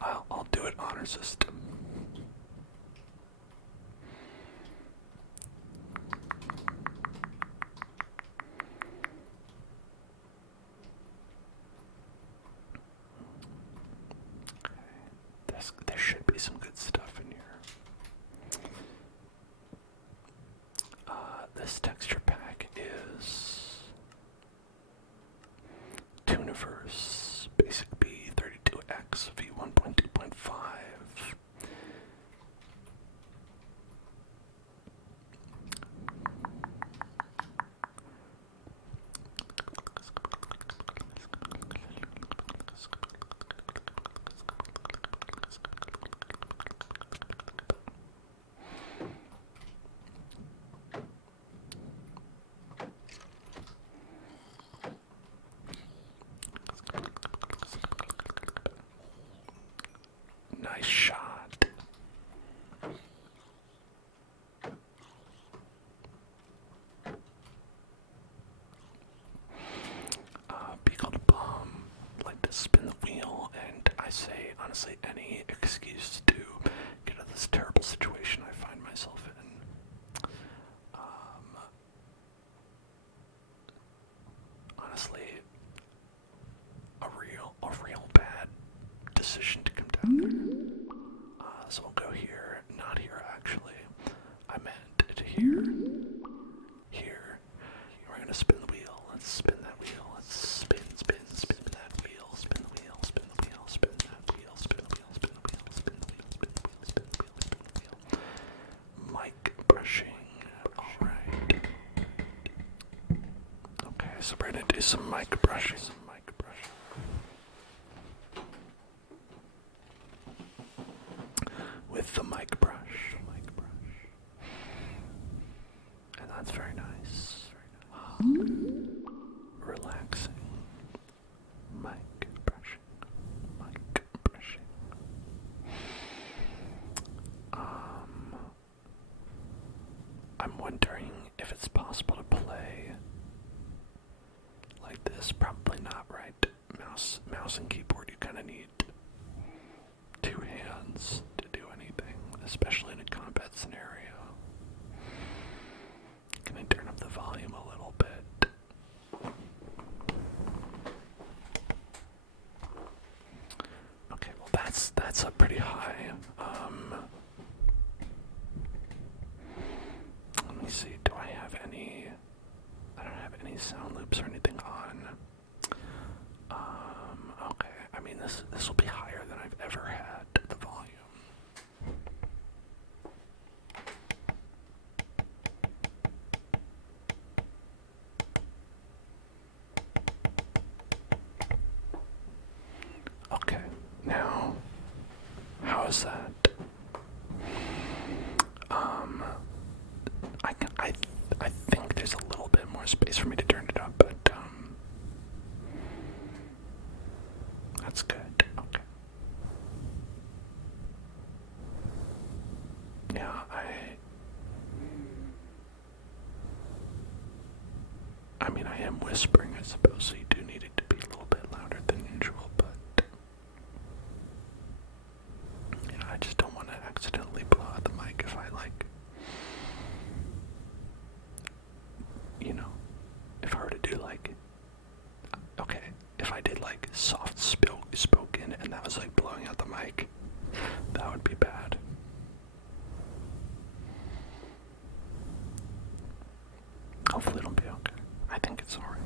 I'll do it honor system. There should be some good stuff in here. This texture pack is shivers, basic B 32X V 1.2.5. Nice shot. Be called a bum, like to spin the wheel, and I say, honestly, any excuse to get out of this terrible situation I find myself in. Honestly, a real bad decision to come down there. So we'll go here, not here actually. I meant to here. Here. We're gonna spin the wheel. Let's spin that wheel. Let's spin that wheel. Spin the wheel. Spin the wheel. Spin that wheel. Spin the wheel. Spin the wheel. Spin the wheel. Spin the wheel. Spin the wheel. Spin the wheel. Mic brushing. Alright. Okay, so we're gonna do some mic brushing. With the mic brush. And that's very nice. Relaxing. Mic brushing. I'm wondering if it's possible to play like this. Probably not, right? Mouse and keyboard, you kind of need two hands to do anything, especially in a combat scenario. Can I turn up the volume a little bit? Okay, well that's a pretty high. Let me see. Do I have any? I don't have any sound loops or anything on. Okay. I mean, this will be higher than I've ever had the volume. Okay. Now, how is that? I think there's a little bit more space for me to turn it up, but that's good. Okay. Yeah, I mean, I am whispering, I suppose, so you do need it to be a little bit louder than usual, but yeah, I just don't want to accidentally blow out the mic if I if I were to do okay, if I did soft spoken and that was blowing out the mic, that would be bad. Hopefully it'll be okay. I think it's alright.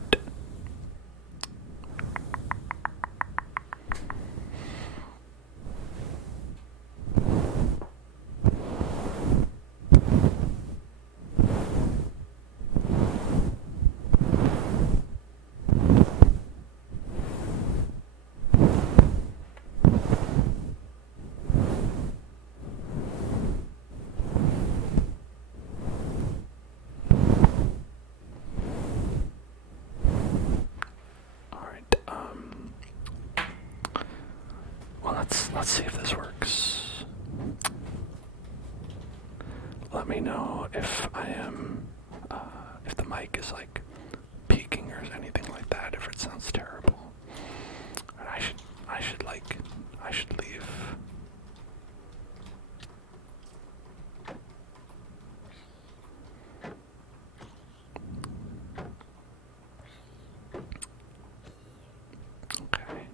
Let's see if this works. Let me know if I am, if the mic is peaking or anything like that, if it sounds terrible. And I should leave. Okay.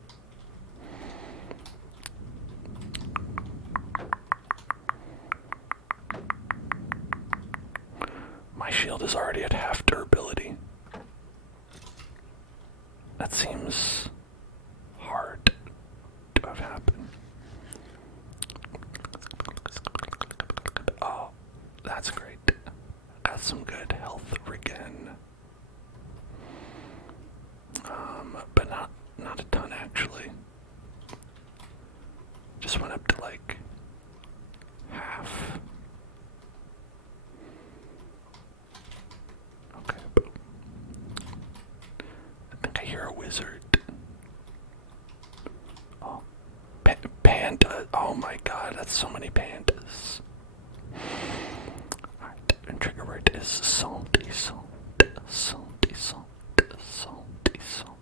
My shield is already at half durability. That seems what happened. Oh, that's great. Got some good health again. But not a ton actually. Just went up to like half. Okay, boom. I think I hear a wizard. Oh, panda. Oh my god, that's so many pandas. Alright, and trigger word is salty, salt, salty, salt, salty, salt,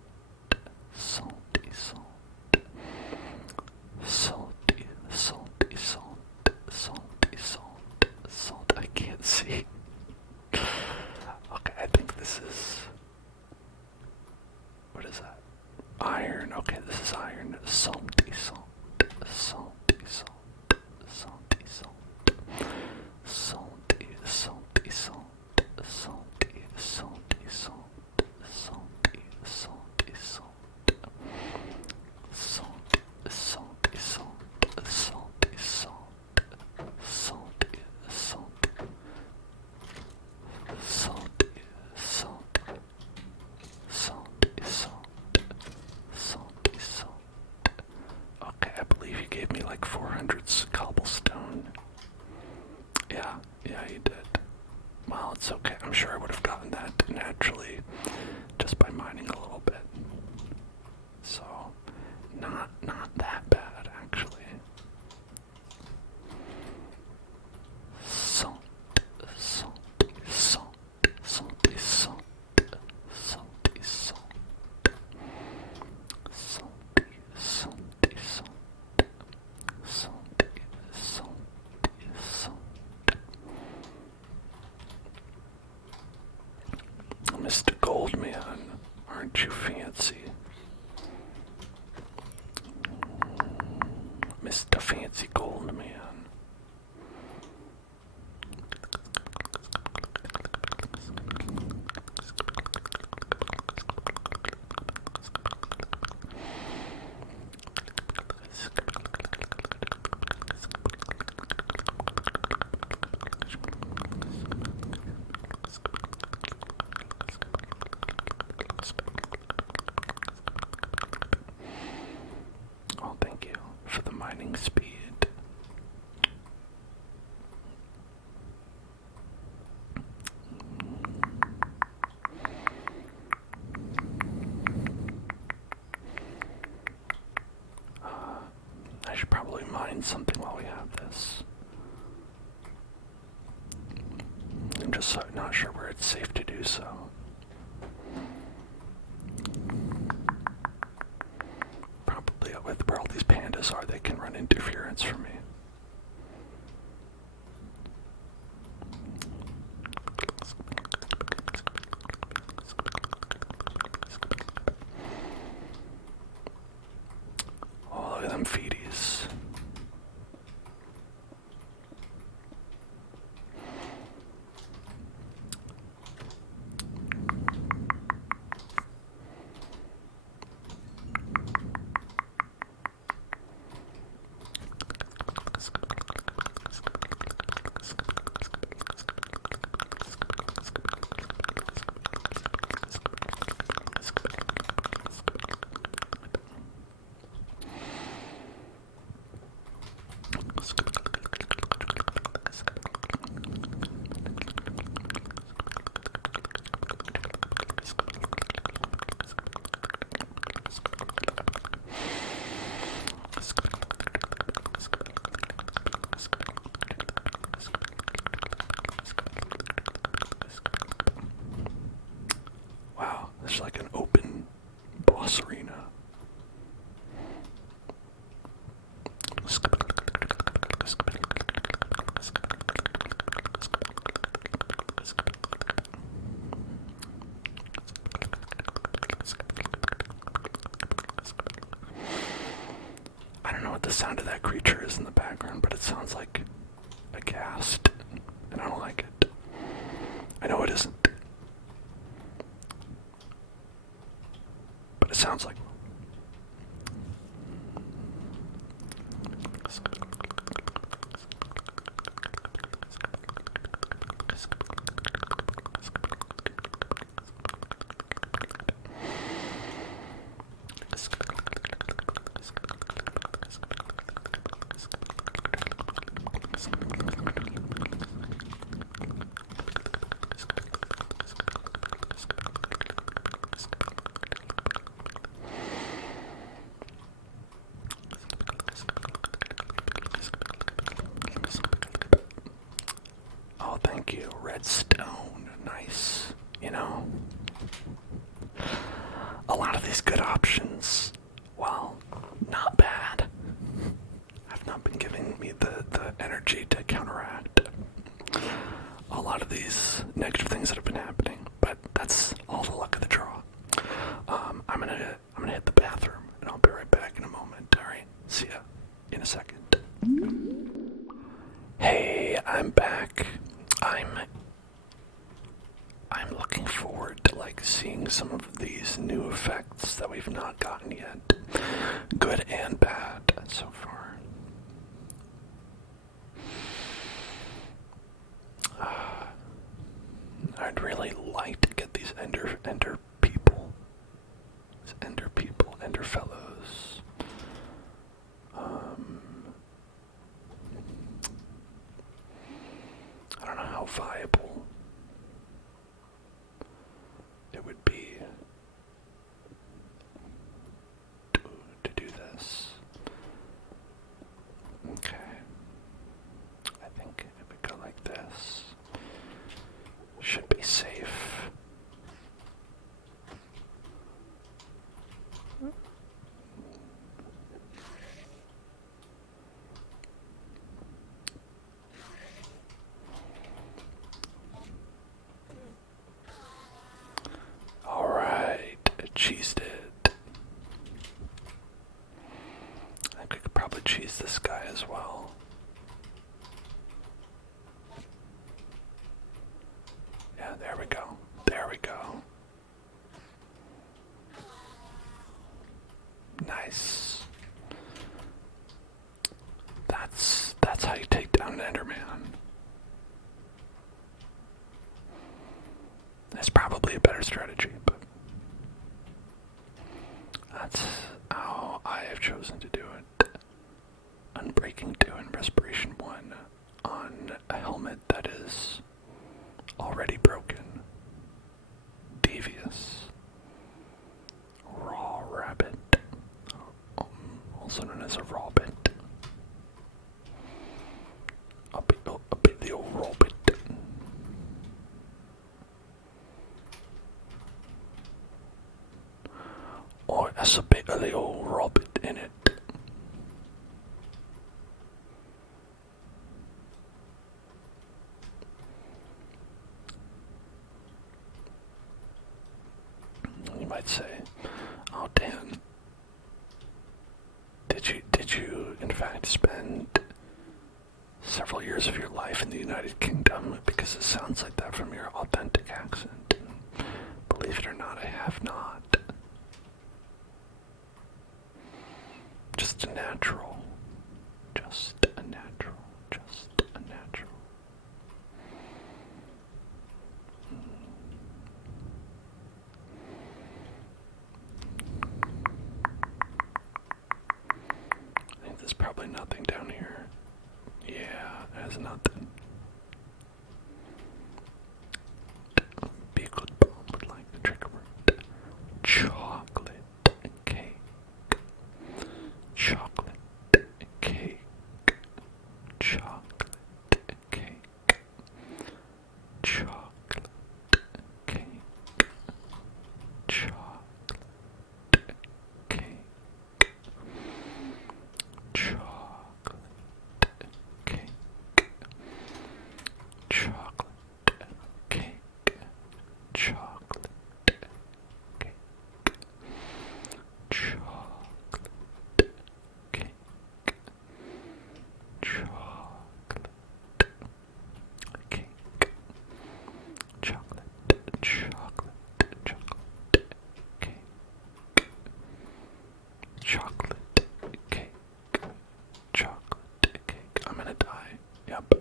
salty, salt, salty, salty, salt, salty, salt, salt. I can't see. Okay, I think this is. What is that? Iron. Okay, this is iron. Salty salt. Salty salt. Salty salt. Salty, salty salt. Salty, salty salt. Salty, salty salt. Salty, salty salt. Salty salt. Salty, salty. Salty, salt. Salty salt. Salty salt. Okay, I believe you gave me like 400 cobblestone. Yeah, you did. Well, it's okay. I'm sure I would have gotten that naturally just by mining a little bit. So, not that bad actually. Salt, salty, salt, salty, salt, salty, salt, salty, salty, salt, salty, salty, salt. Mr. Goldman, aren't you fancy? Mr. Fancy Goldman. Oh, thank you for the mining speed. I should probably mine something while we have this. I'm just not sure where it's safe to do so. Probably with where all these pandas are, they can run interference for me. Oh, look at them feeties. Wow, there's like an open boss arena. I don't know what the sound of that creature is in the background, but it sounds like a ghast, and I don't like it. I know it isn't, but it sounds like one. these good options, well, not bad, have not been giving me the energy to counteract a lot of these negative things that have been happening, but that's all the luck of the draw. I'm gonna hit the bathroom, and I'll be right back in a moment. All right, see ya in a second. Hey, I'm back. I'm looking forward to seeing some of these new effects that we've not gotten yet, good and bad so far. I'd really like to get these ender people. These ender people, ender fellows. I don't know how viable it would be to do this. Okay. I think if we go like this, should be safe. Alright, cheesed it. I think we could probably cheese this guy as well. Yeah, there we go. There we go. Nice. That's how you take down an Enderman. That's probably a better strategy, but that's how I have chosen to do it. Unbreaking 2 and Respiration 1 on a helmet that is already broken. Devious. Raw rabbit. Also known as a rabbit. A bit the old rabbit. Or as a bit of the old rabbit in it. You might say, oh Dan, did you in fact spend several years of your life in the United Kingdom? Because it sounds like that from your authentic accent. And believe it or not, I have not. Just a natural. Just a natural. Just a natural. I think there's probably nothing down here. Yeah, there's nothing. Be a good bomb, would like the trigger word. Chocolate cake. Chocolate cake. Chocolate cake. Chocolate cake. Chocolate cake. Chocolate cake. Chocolate cake. Chocolate cake. Chocolate cake. Chocolate cake. Chocolate, cake. Chocolate cake. Chocolate cake. I'm gonna die. Yep.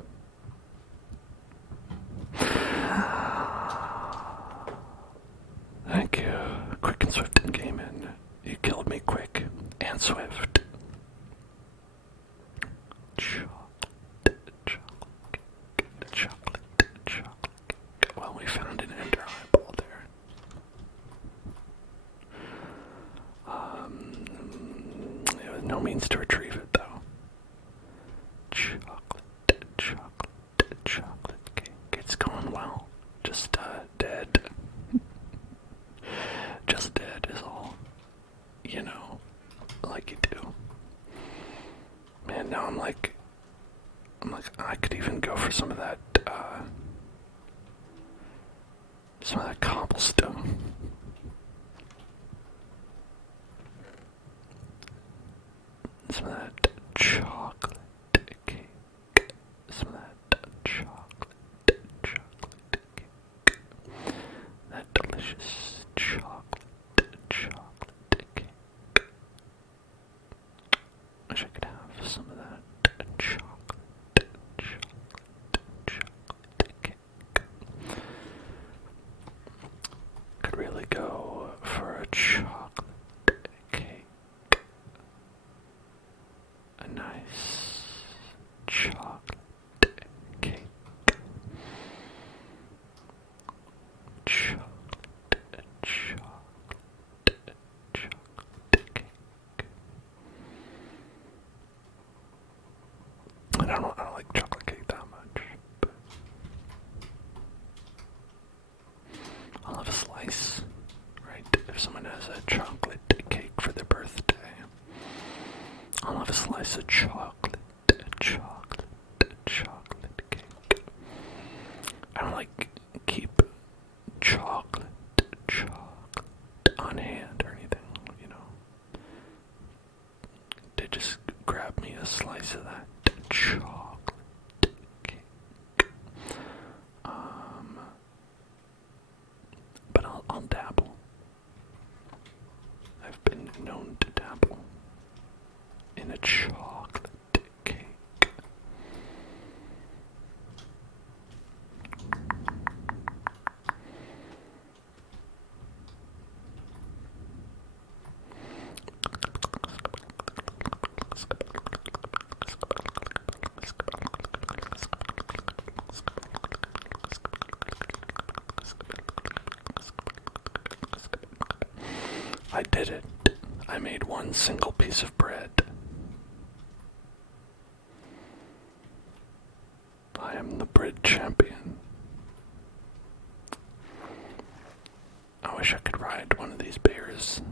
Thank you. Quick and swift in game, and you killed me quick and swift. Chocolate, chocolate cake. Well, we found an ender eyeball there. There was no means to retrieve it, though. Chocolate cake. It's going well. Just dead. Just dead is all. And now I'm like, I could even go for some of that cobblestone. Some of that chocolate cake. Some of that chocolate cake. That delicious chocolate cake. Wish I could have some of that chocolate cake. Could really go for a chocolate cake. A nice chocolate cake. Chocolate cake. I don't like chocolate cake that much, but I'll have a slice, right? If someone has a chocolate cake for their birthday, I'll have a slice of chocolate cake. I don't like keep chocolate on hand or anything, you know. They just grab me a slice of that chocolate cake. But I'll dabble. I've been known to dabble in a chocolate cake. I did it. I made one single piece of bread. I am the bread champion. I wish I could ride one of these bears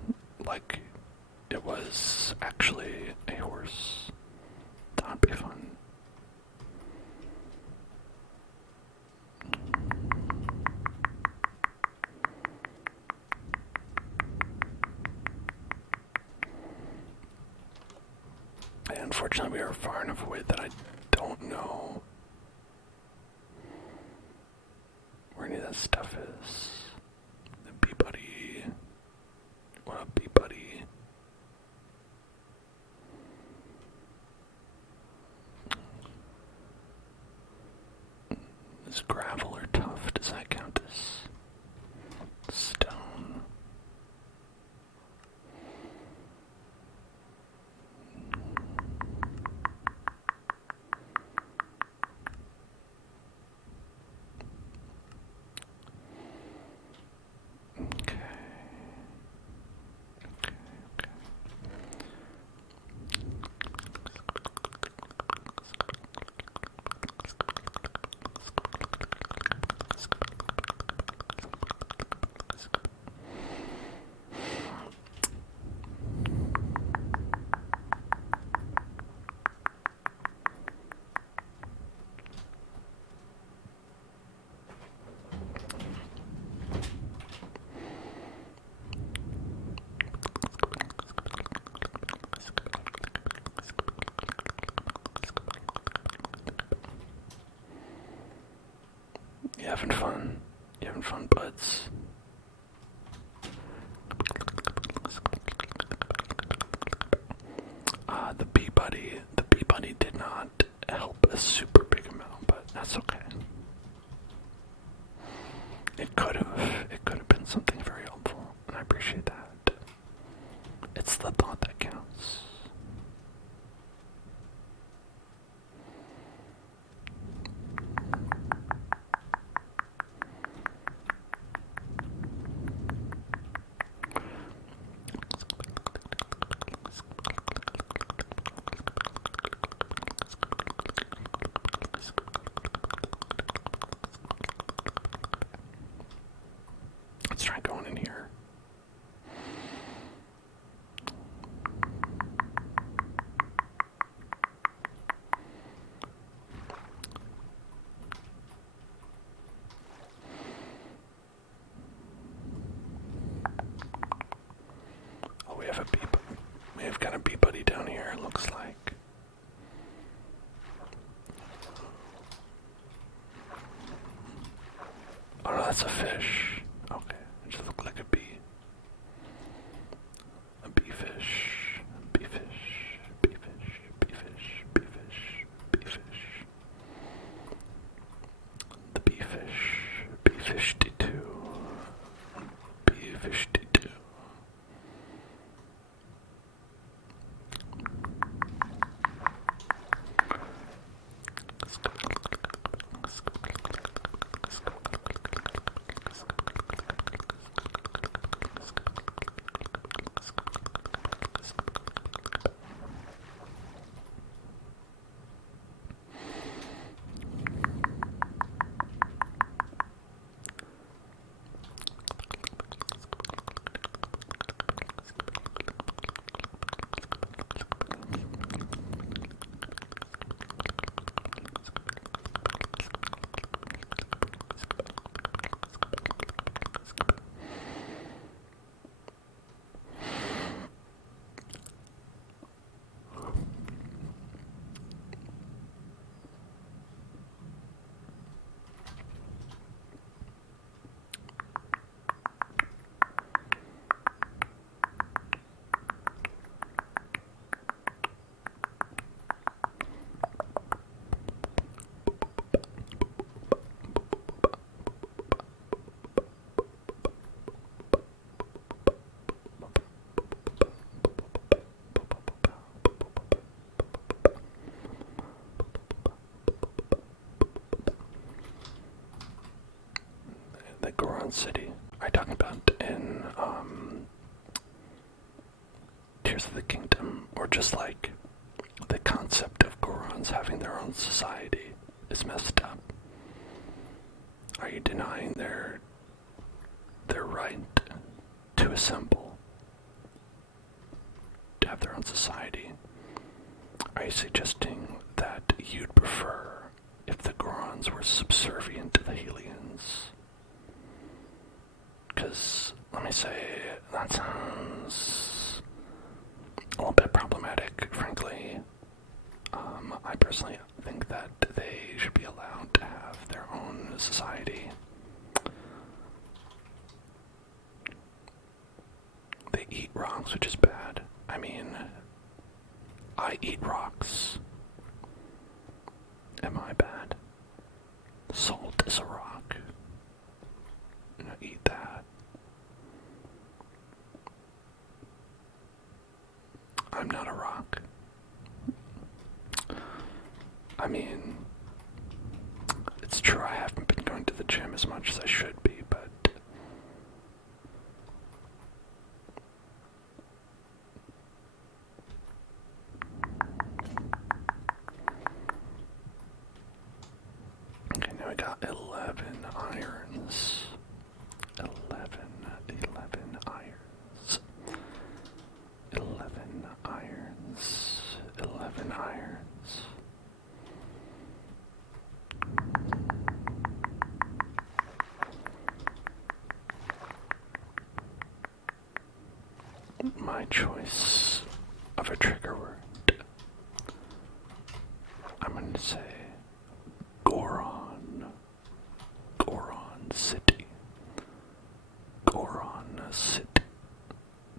like it was actually a horse. That'd be fun. And unfortunately, we are far enough away that I don't know where any of that stuff is. The bee buddy. What up, bee buddy? Is gravel or tough? Does that count as stone? Okay. You having fun? You having fun, buds? The bee buddy did not help a super big amount, but that's okay. It could have been something very helpful, and I appreciate that. It's the thought that counts. Let's try going in here. city? Are you talking about in Tears of the Kingdom, or just like the concept of Gorons having their own society is messed up? Are you denying their right to assemble, to have their own society? Are you suggesting that you'd prefer if the Gorons were subservient to the Helians? Because, let me say, that sounds a little bit problematic, frankly. I personally think that they should be allowed to have their own society. They eat rocks, which is bad. I mean, I eat rocks. Am I bad? Salt is a rock. And I eat that. I'm not a rock. I mean, it's true I haven't been going to the gym as much as I should be, but okay, now I got 11 irons. 11 irons. 11 irons. 11 irons. My choice of a trigger word. I'm going to say Goron. Goron City. Goron City.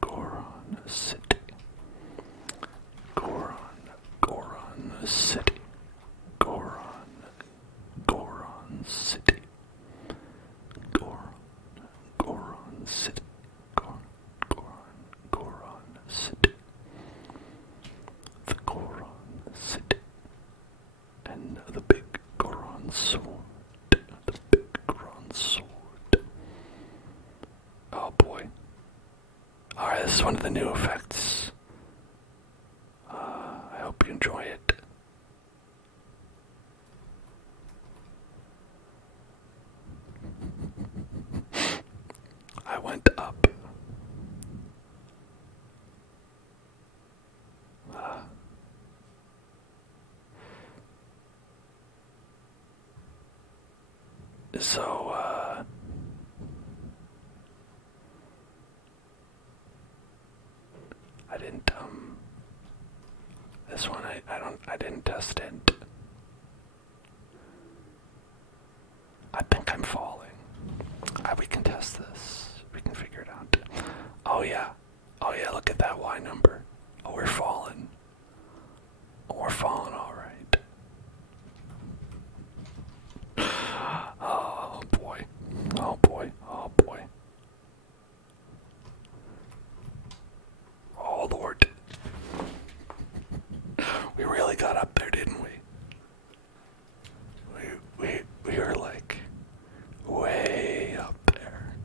Goron City. Goron City. Goron City. Goron City. Goron City. The Goron City. And the big Goron sword. The big Goron sword. Oh boy. Alright, this is one of the new effects. I hope you enjoy it. I went up. So, I didn't, this one, I didn't test it. I think I'm falling. We can test this. We can figure it out. Oh yeah, look at that Y number. Oh, we're falling. Oh, we're falling alright. Oh boy. Oh boy. Oh boy. Oh Lord. We really got up there, didn't we? We were like way up there.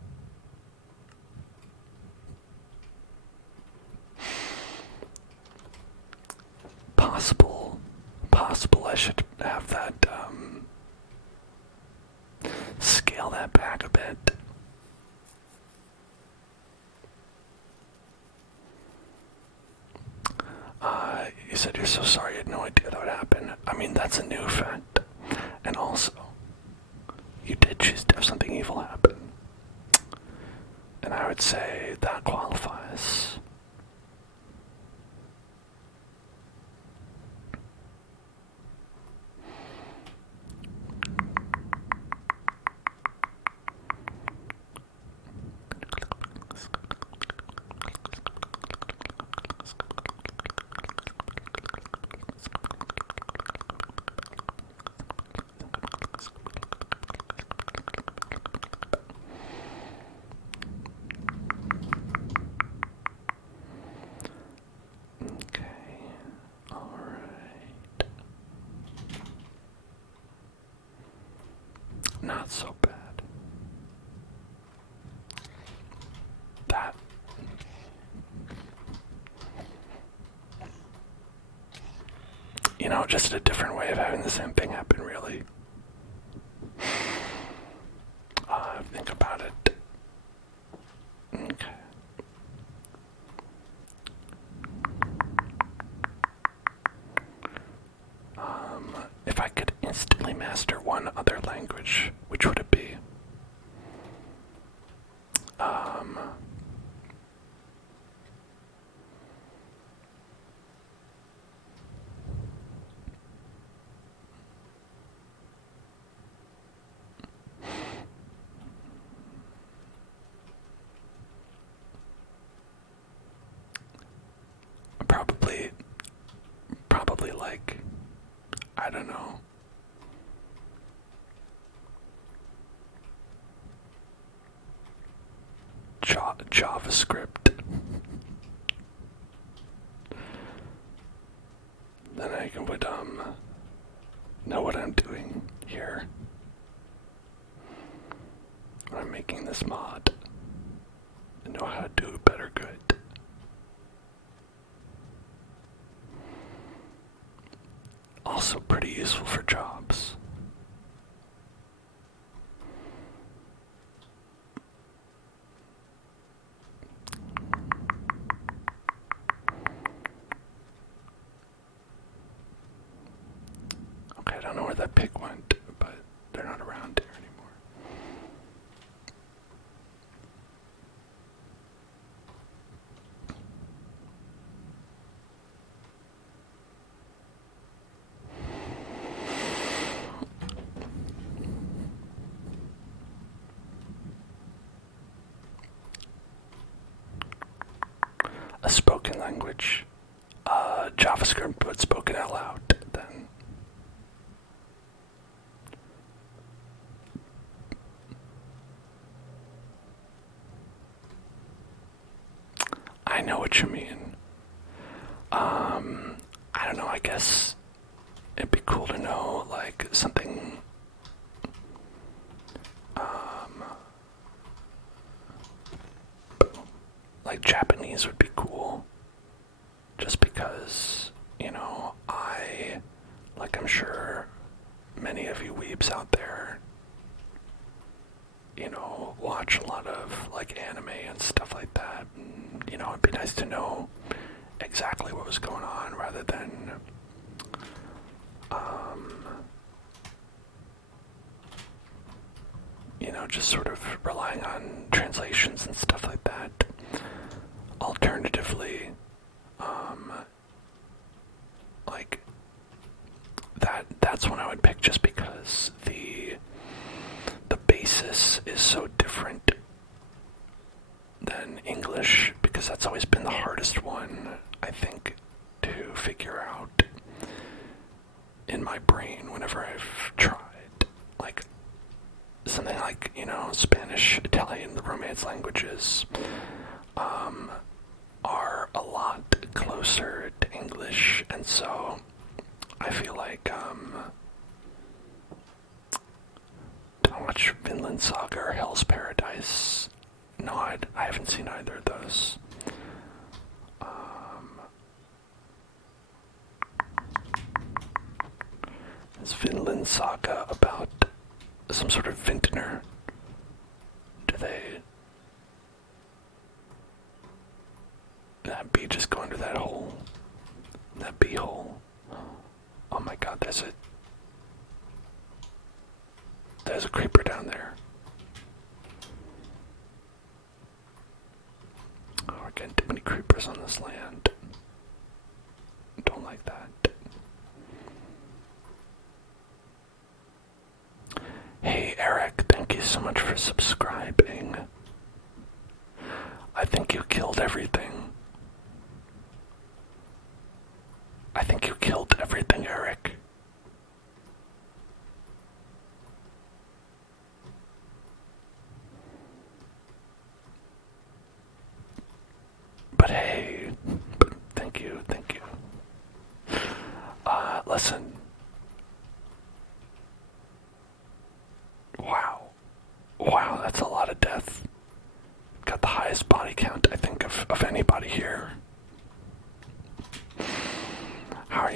Possible I should have that, scale that back a bit. You said you're so sorry, you had no idea that would happen. I mean, that's a new fact. And also, you did choose to have something evil happen. And I would say that qualifies. Not so bad. just a different way of having the same thing happen, really. Think about it. Okay. If I could instantly master one other language, which would it be? Probably like, I don't know. JavaScript. Then I would know what I'm doing here when I'm making this mod and know how to do it better good. Also pretty useful for jobs. Okay, I don't know where that pig went, but they're not around here anymore. A spoken language, JavaScript, but spoken out loud, then. I know what you mean. I don't know, I guess it'd be cool to know, like, something, like Japanese would be cool. Just because, I'm sure many of you weebs out there, watch a lot of, like, anime and stuff like that. And, it'd be nice to know exactly what was going on rather than, just sort of relying on translations and stuff like that. Alternatively, like, that's one I would pick just because the basis is so different than English, because that's always been the hardest one, I think, to figure out in my brain whenever I've tried. Like, something like, Spanish, Italian, the Romance languages, are a lot closer to English, and so I feel like, did I watch Vinland Saga or Hell's Paradise? No, I haven't seen either of those. Is Vinland Saga about some sort of vintner? Do that bee just go into that hole? That bee hole? Oh my god, there's a creeper down there. Oh, we're getting too many creepers on this land. Don't like that. Hey Eric, thank you so much for subscribing. I think you killed everything. I think you killed everything, Eric. But hey, thank you. Listen. Wow, that's a lot of death. Got the highest body count, I think, of anybody here. How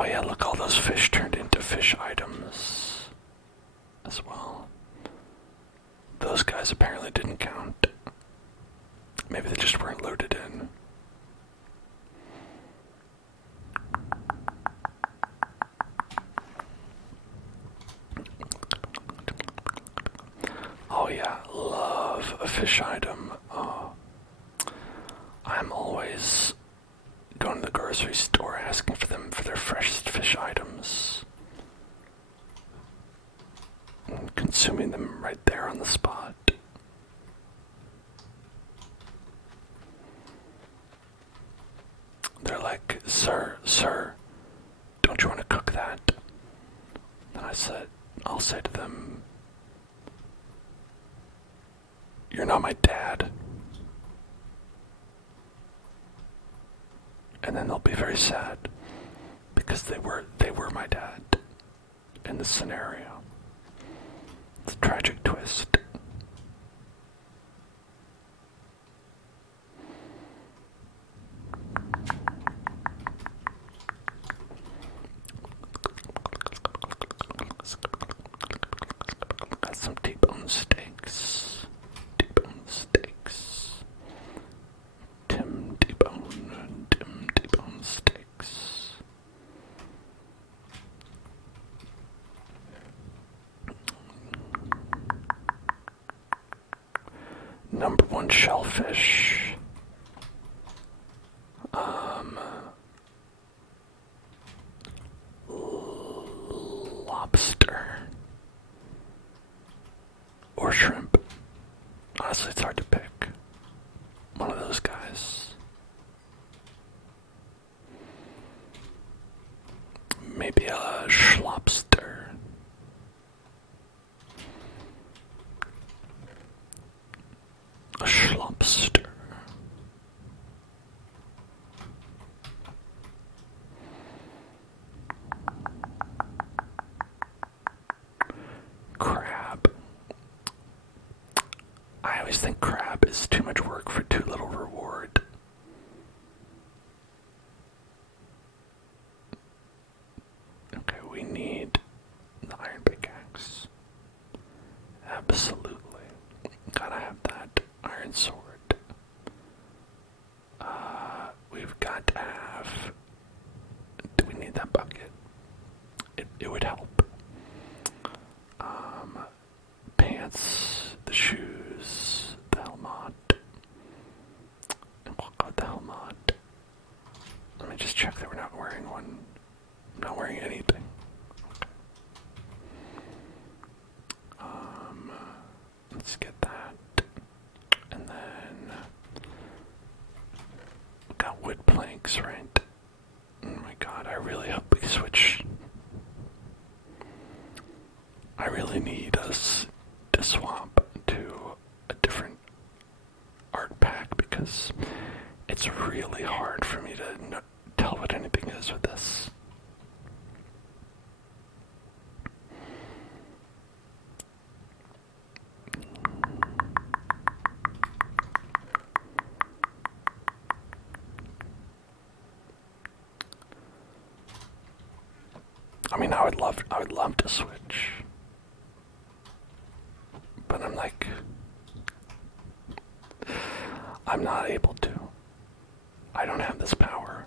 Oh yeah, look, all those fish turned into fish items as well. Those guys apparently didn't count. Maybe they just weren't loaded in. Oh yeah, love a fish item. Oh, I'm always going to the grocery store asking for them for their freshest fish items. And consuming them right there on the spot. They're like, sir, don't you want to cook that? And I'll say to them, you're not my dad. And then they'll be very sad because they were my dad in this scenario. It's a tragic twist. Got some T-bone steaks. T-bone steaks. Tim T-bone steaks. Number one shellfish. Lobster. Or shrimp. Honestly, it's hard to pick. One of those guys. Maybe a schlobster. A schlobster. Crab. I always think crab is too much work for too little reward. Okay, we need the iron pickaxe. Absolutely. Gotta have that iron sword. We've got to have... Do we need that bucket? It would help. Pants, the shoes, the helmet. And we'll go with the helmet. Let me just check that we're not wearing one. I'm not wearing anything. Let's get that. And then we got wood planks, right? Oh my god, I really hope we switch. I really need us to swap to a different art pack because it's really hard for me to tell what anything is with this. I mean, I would love to switch. But I'm like, I'm not able to. I don't have this power.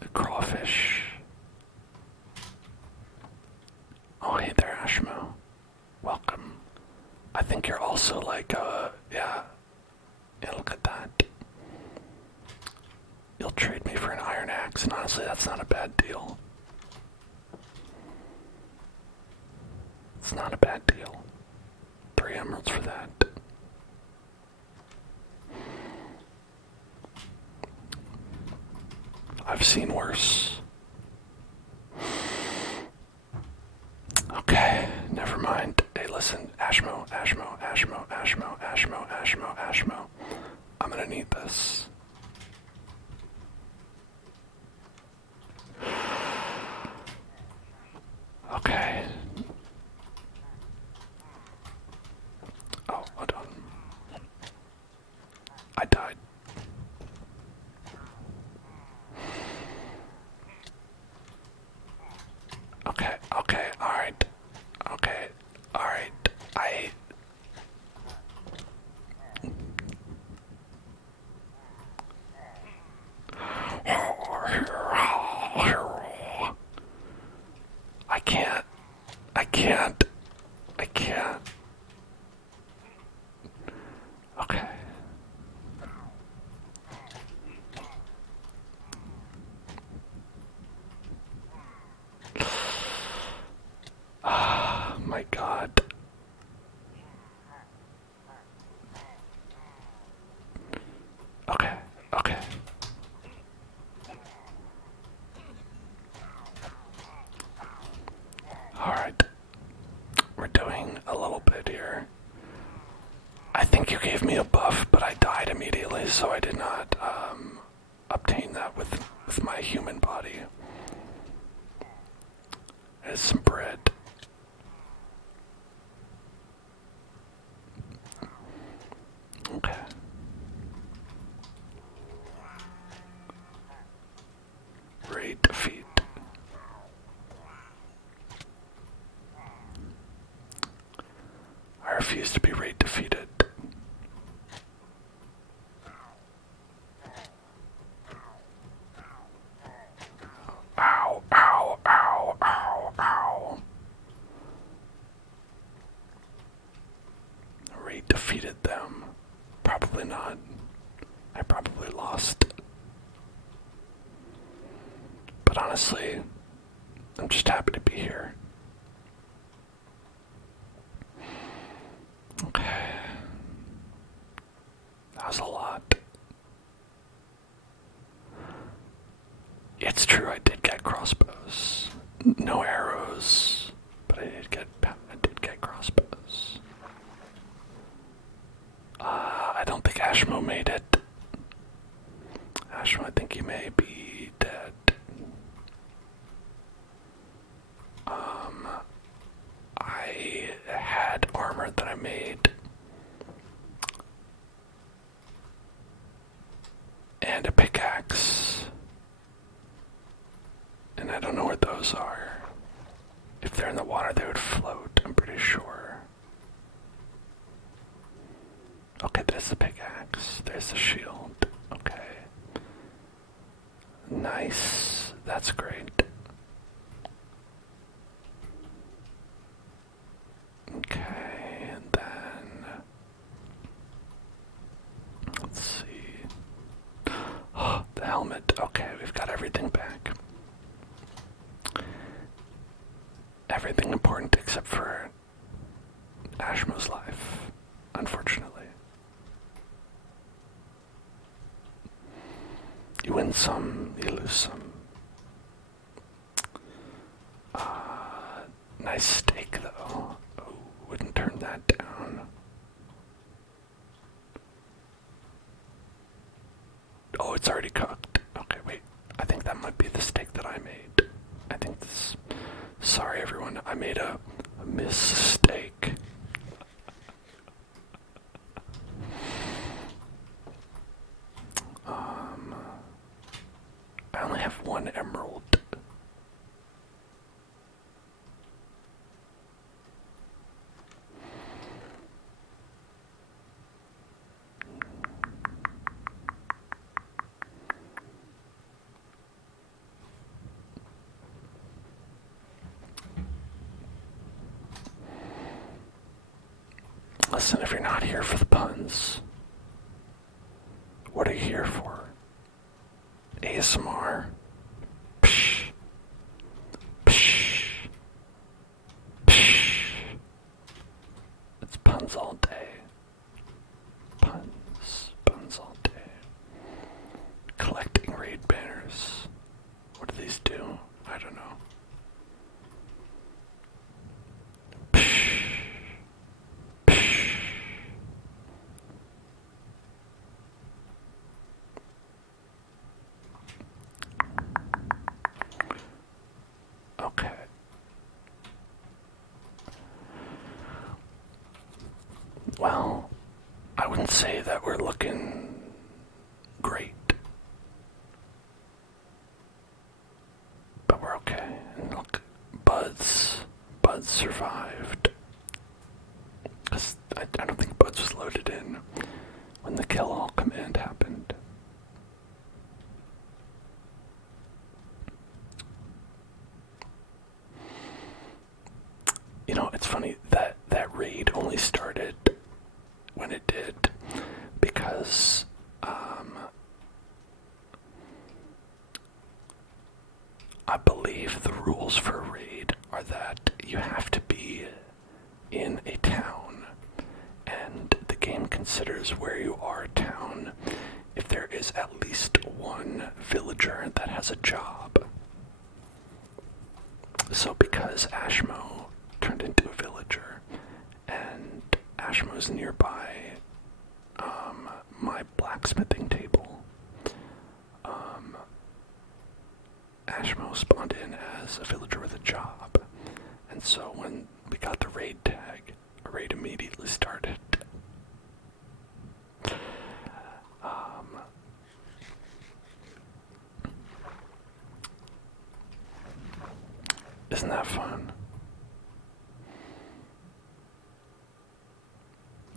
The crawfish. Oh, hey there, Ashmo. Welcome. I think you're also like, yeah, look at that. You'll trade me for an iron axe, and honestly, that's not a bad deal. It's not a bad deal. 3 emeralds for that. I've seen worse. Okay, never mind. Hey, listen, Ashmo. I'm gonna need this. Okay. Oh, hold on. I died. gave me a buff, but I died immediately, so I did not obtain that with my human body. There's some bread. Okay. Raid defeat. I refuse to be raid defeated. Ow, ow, ow, ow, ow. Raid defeated them. Probably not. I probably lost. But honestly, I'm just happy to be here. Okay. That was a lot. It's true, I did get crossbows. No arrows, but I did get crossbows. I don't think Ashmo made it. Ashmo, I think he may be dead. I had armor that I made. And a pickaxe. And I don't know where those are. If they're in the water, they would float, I'm pretty sure. Okay, there's the pickaxe. There's the shield. Okay. Nice. That's great. Okay, and then let's see. Oh, the helmet. Okay, we've got everything back. Everything important except for Ashmo's life, unfortunately. You win some, you lose some. Nice steak, though. Oh, wouldn't turn that down. Oh, it's already cooked. Okay, wait. I think that might be the steak that I made. I think this... Sorry, everyone. I made a mistake. I only have one emerald. Listen, if you're not here for the puns, what are you here for? ASMR? Psh. Psh. Psh. It's puns all day. Puns. Puns all day. Collecting raid banners. What do these do? I don't know. Okay. Well, I wouldn't say that we're looking great. But we're okay. And look, Buds survived. 'Cause I don't think Buds was loaded in when the kill all command happened. You know, it's funny that that raid only started when it did because I believe the rules for a raid are that you have to be in a town, and the game considers where you are a town if there is at least one villager that has a job. So because Ashmo turned into a villager and Ashmo's nearby blacksmithing table. Ashmo spawned in as a villager with a job, and so when we got the raid tag, a raid immediately started. Isn't that fun?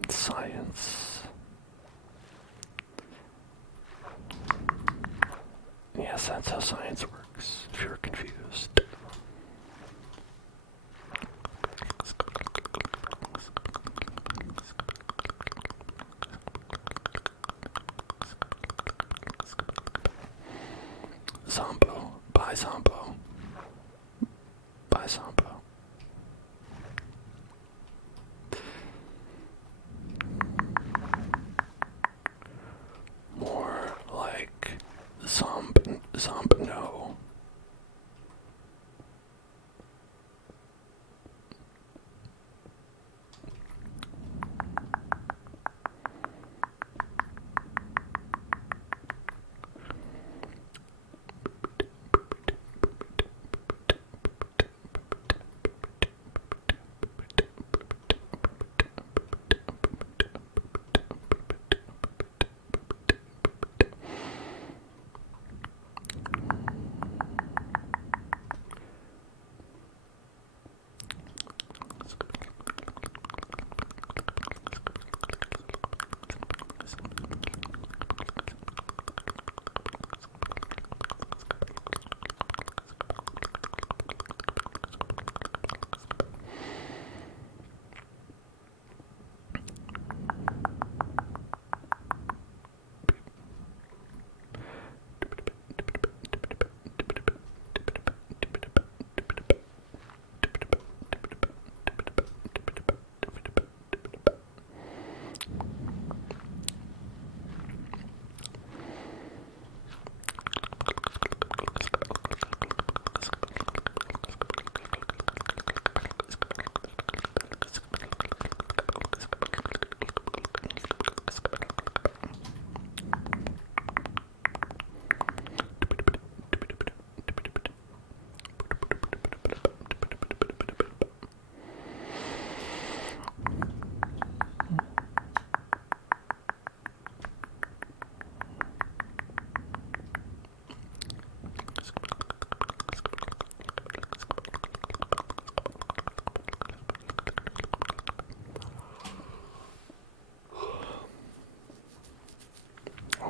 Science. Yes, that's how science works, if you're confused. Zombo. Bye, Zombo. Bye, Zombo. More like Zombino.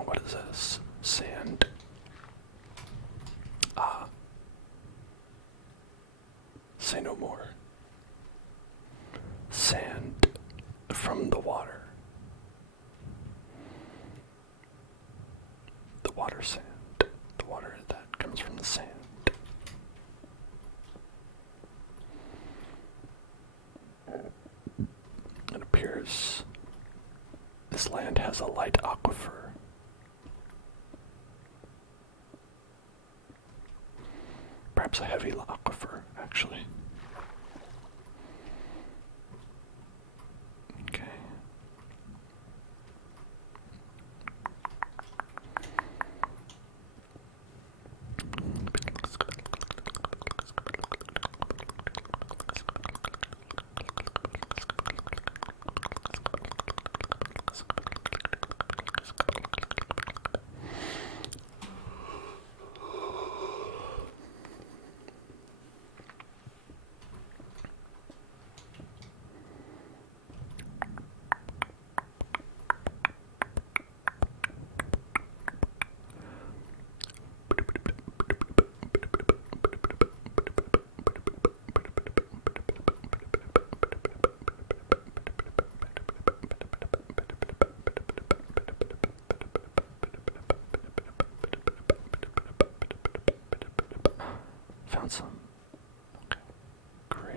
What is this? Sand. Say no more. Sand from the water. The water sand. The water that comes from the sand. It appears this land has a light aquifer. Perhaps a heavy aquifer, actually. Okay. Found some. Okay, great.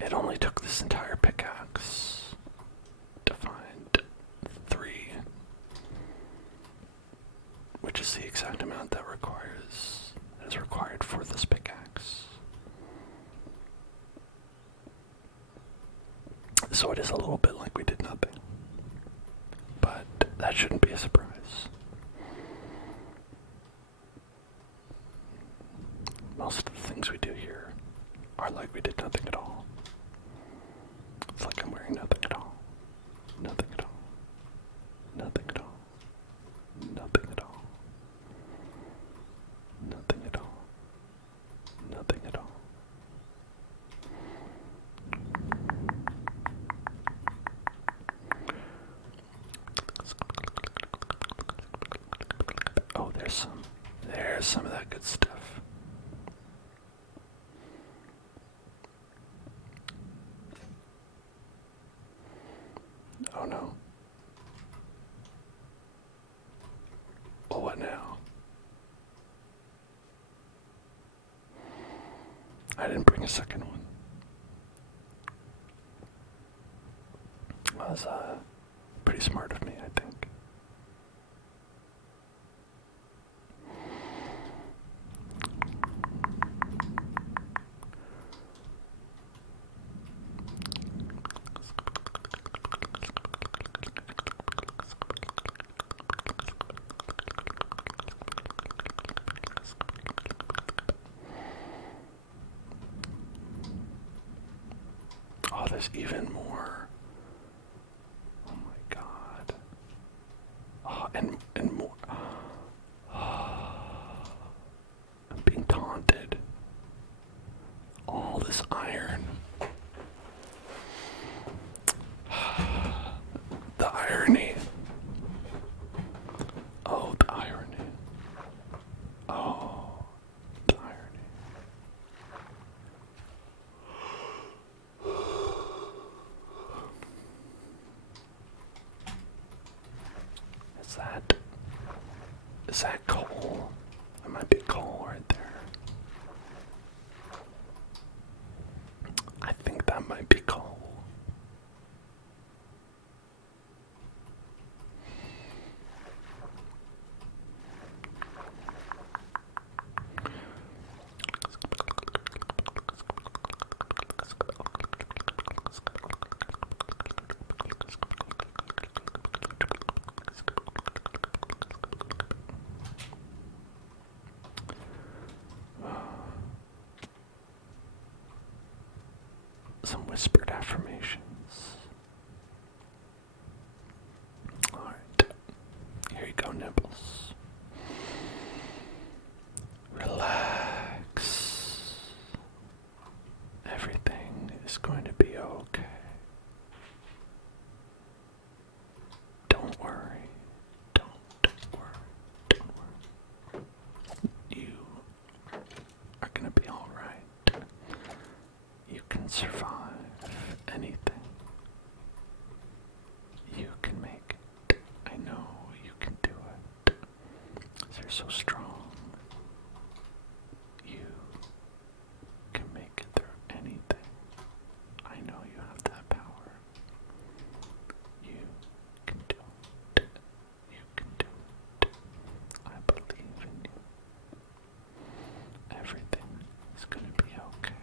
It only took this entire pickaxe to find 3, which is the exact amount that is required for this pickaxe. So it is a little bit like we did nothing. But that shouldn't be a surprise. Most of the things we do here are like we did nothing at all. It's like I'm wearing nothing at all. Nothing at all. Nothing at all. Nothing at all. Nothing at all. Nothing at all. Oh, there's some of that good stuff. Oh no. Oh, what now? I didn't bring a second one. That was pretty smart of me, I think. Oh, there's even more. Oh my god. Oh, and more. I'm being taunted. All this iron. The irony. Oh, the irony. Oh, the irony. Is that coal? That might be coal right there. I think that might be coal. Some whispered affirmations. Alright. Here you go, Nibbles. Relax. Everything is going to be okay. Don't worry. Don't worry. Don't worry. You are going to be alright. You can survive anything. You can make it. I know you can do it. You're so strong. You can make it through anything. I know you have that power. You can do it. You can do it. I believe in you. Everything is going to be okay.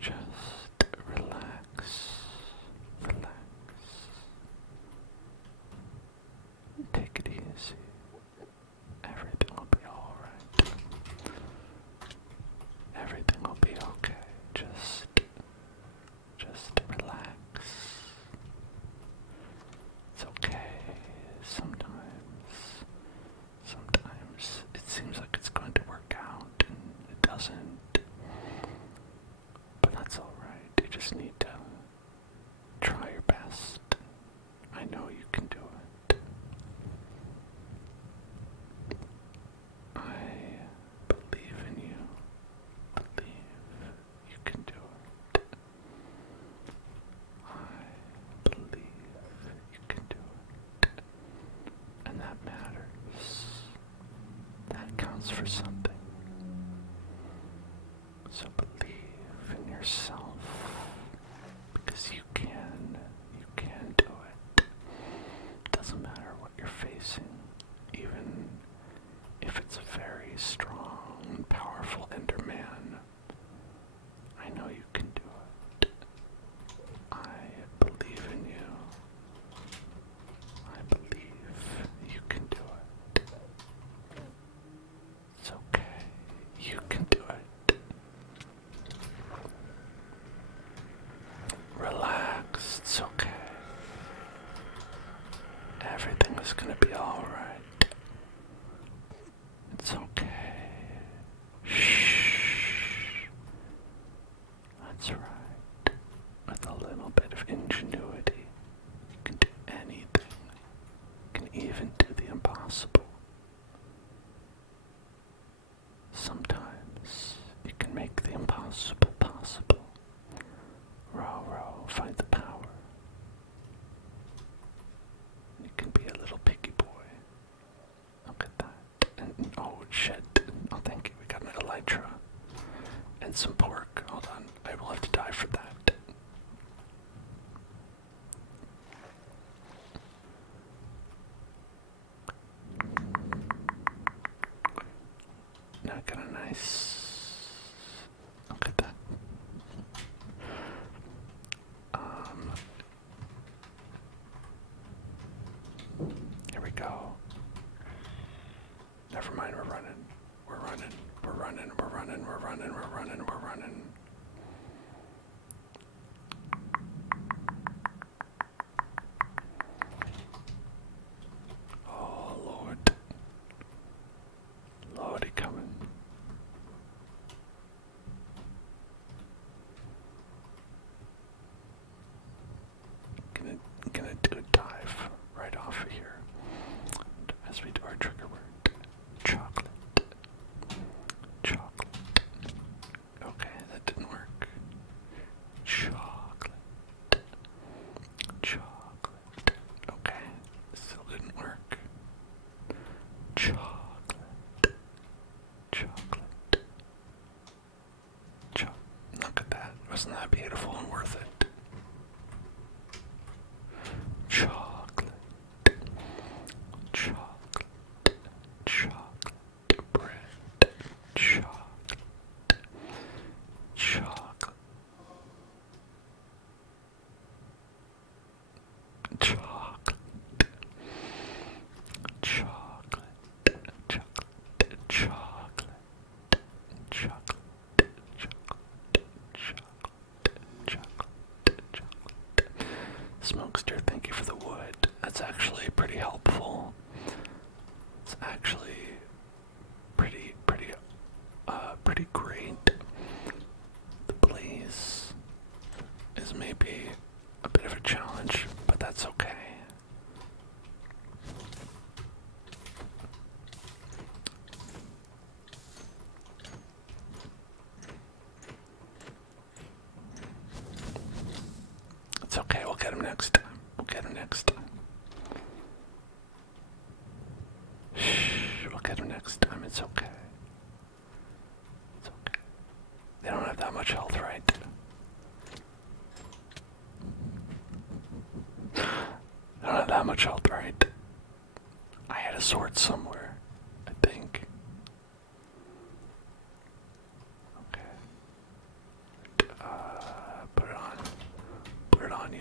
Just relax, relax. Take it easy. Everything will be alright. Everything will be okay. Just relax. It's okay. Sometimes it seems like it's going to work out and it doesn't. But that's alright. You just need to try your best. I know you can do it. I believe in you. Believe you can do it. I believe you can do it. And that matters. That counts for something. So believe in yourself. Because you can do it. Doesn't matter what you're facing, even if it's a very strong, powerful Enderman. I know you can do it. That's right. With a little bit of ingenuity, you can do anything. You can even do the impossible. Sometimes you can make the impossible possible. Row, row, find the power. You can be a little piggy boy. Look at that. And oh shit. Oh, thank you. We got an elytra. And some pork. Hold on. I will have to die for that. Now I got a nice. Look at that. Here we go. Never mind, we're running. We're running. We're running. We're running. We're running. We're running. We're running. Oh Lord. Lordy coming. Gonna do a dive right off of here as we do our trigger word. Chocolate. Chocolate. Okay, that didn't work. Chocolate. Chocolate. Okay, still didn't work. Chocolate. Chocolate. Look at that. Wasn't that beautiful and worth it? Chocolate. Chocolate. Chocolate bread. Chocolate. Chocolate. Chocolate. Chocolate. Chocolate. Chocolate. Chocolate. Chocolate. Smokester, thank you for the wood. That's actually pretty helpful. It's actually pretty great. The blaze is maybe a bit of a challenge, but that's okay. It's okay, we'll get him next time. We'll get him next time. Shh, we'll get him next time. It's okay. It's okay. They don't have that much health, right? They don't have that much health, right? I had a sword somewhere, I think. Okay. Put it on. Put it on ya.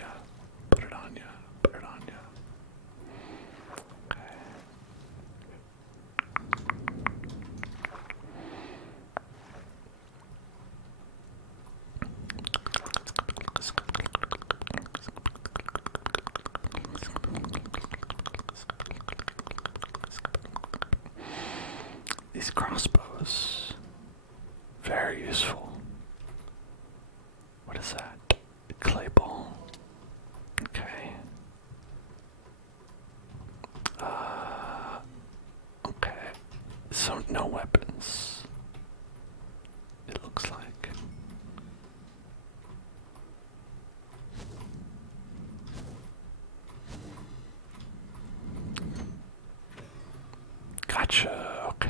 Put it on ya. Put it on ya. Okay. These crossbows, very useful. What is that? Clay ball. Okay. Okay. So no weapons. It looks like. Gotcha. Okay.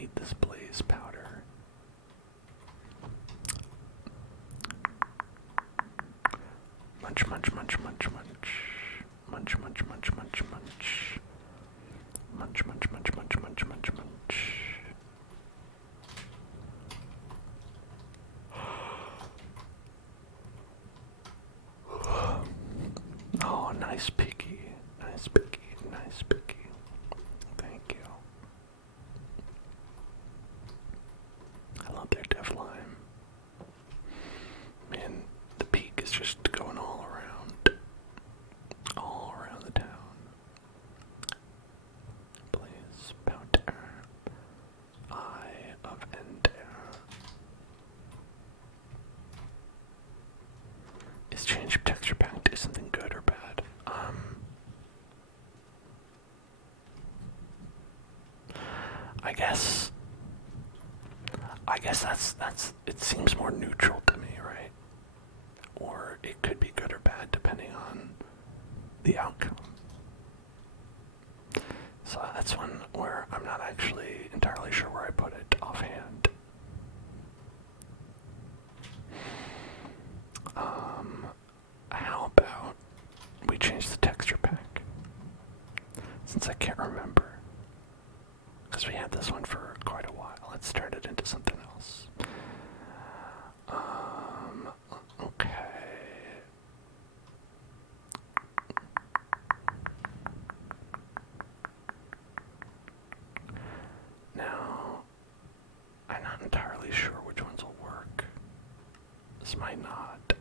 eat this blaze powder. Munch, munch, munch, munch, munch. Munch, munch, munch, munch, munch. Munch, munch, munch, munch, munch, munch, munch. Oh, nice piggy. Nice piggy. Nice piggy. Thank you. Hello there, Devlime. Man, the peak is just going all around the town. Please, powder, eye of ender. Is change texture pack do something good or bad? I guess that's it seems more neutral to me, right? Or it could be good or bad depending on the outcome. So that's one where I'm not actually entirely sure where I put it offhand. How about we change the texture pack? Since I can't remember. Because we had this one for quite a while. Let's turn it into something else. Okay. Now, I'm not entirely sure which ones will work. This might not.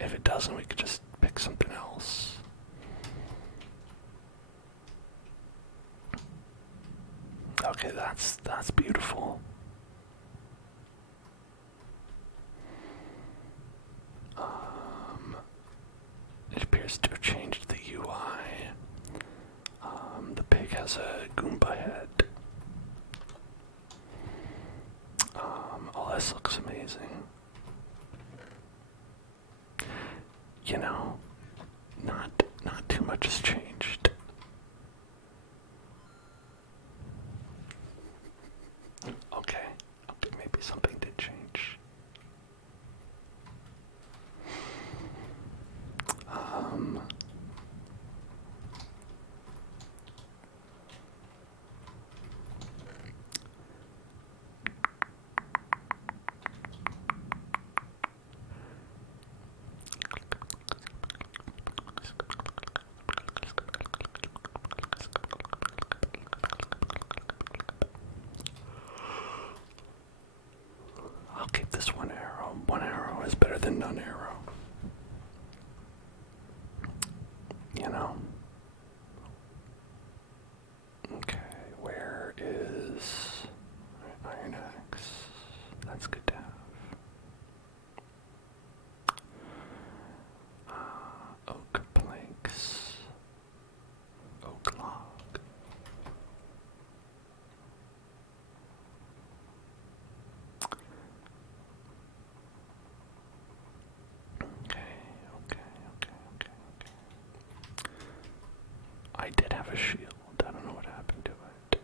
If it doesn't, we could just pick something else. Okay, that's beautiful. It appears to have changed the UI. The pig has a Goomba head. Oh, this looks amazing. You know, not too much has changed. Okay, maybe something did change. I'll keep this one arrow. One arrow is better than none arrow. You know? Okay, where is Iron Axe? That's good to have. Oak planks. Oak log. Okay. I did have a shield. I don't know what happened to it.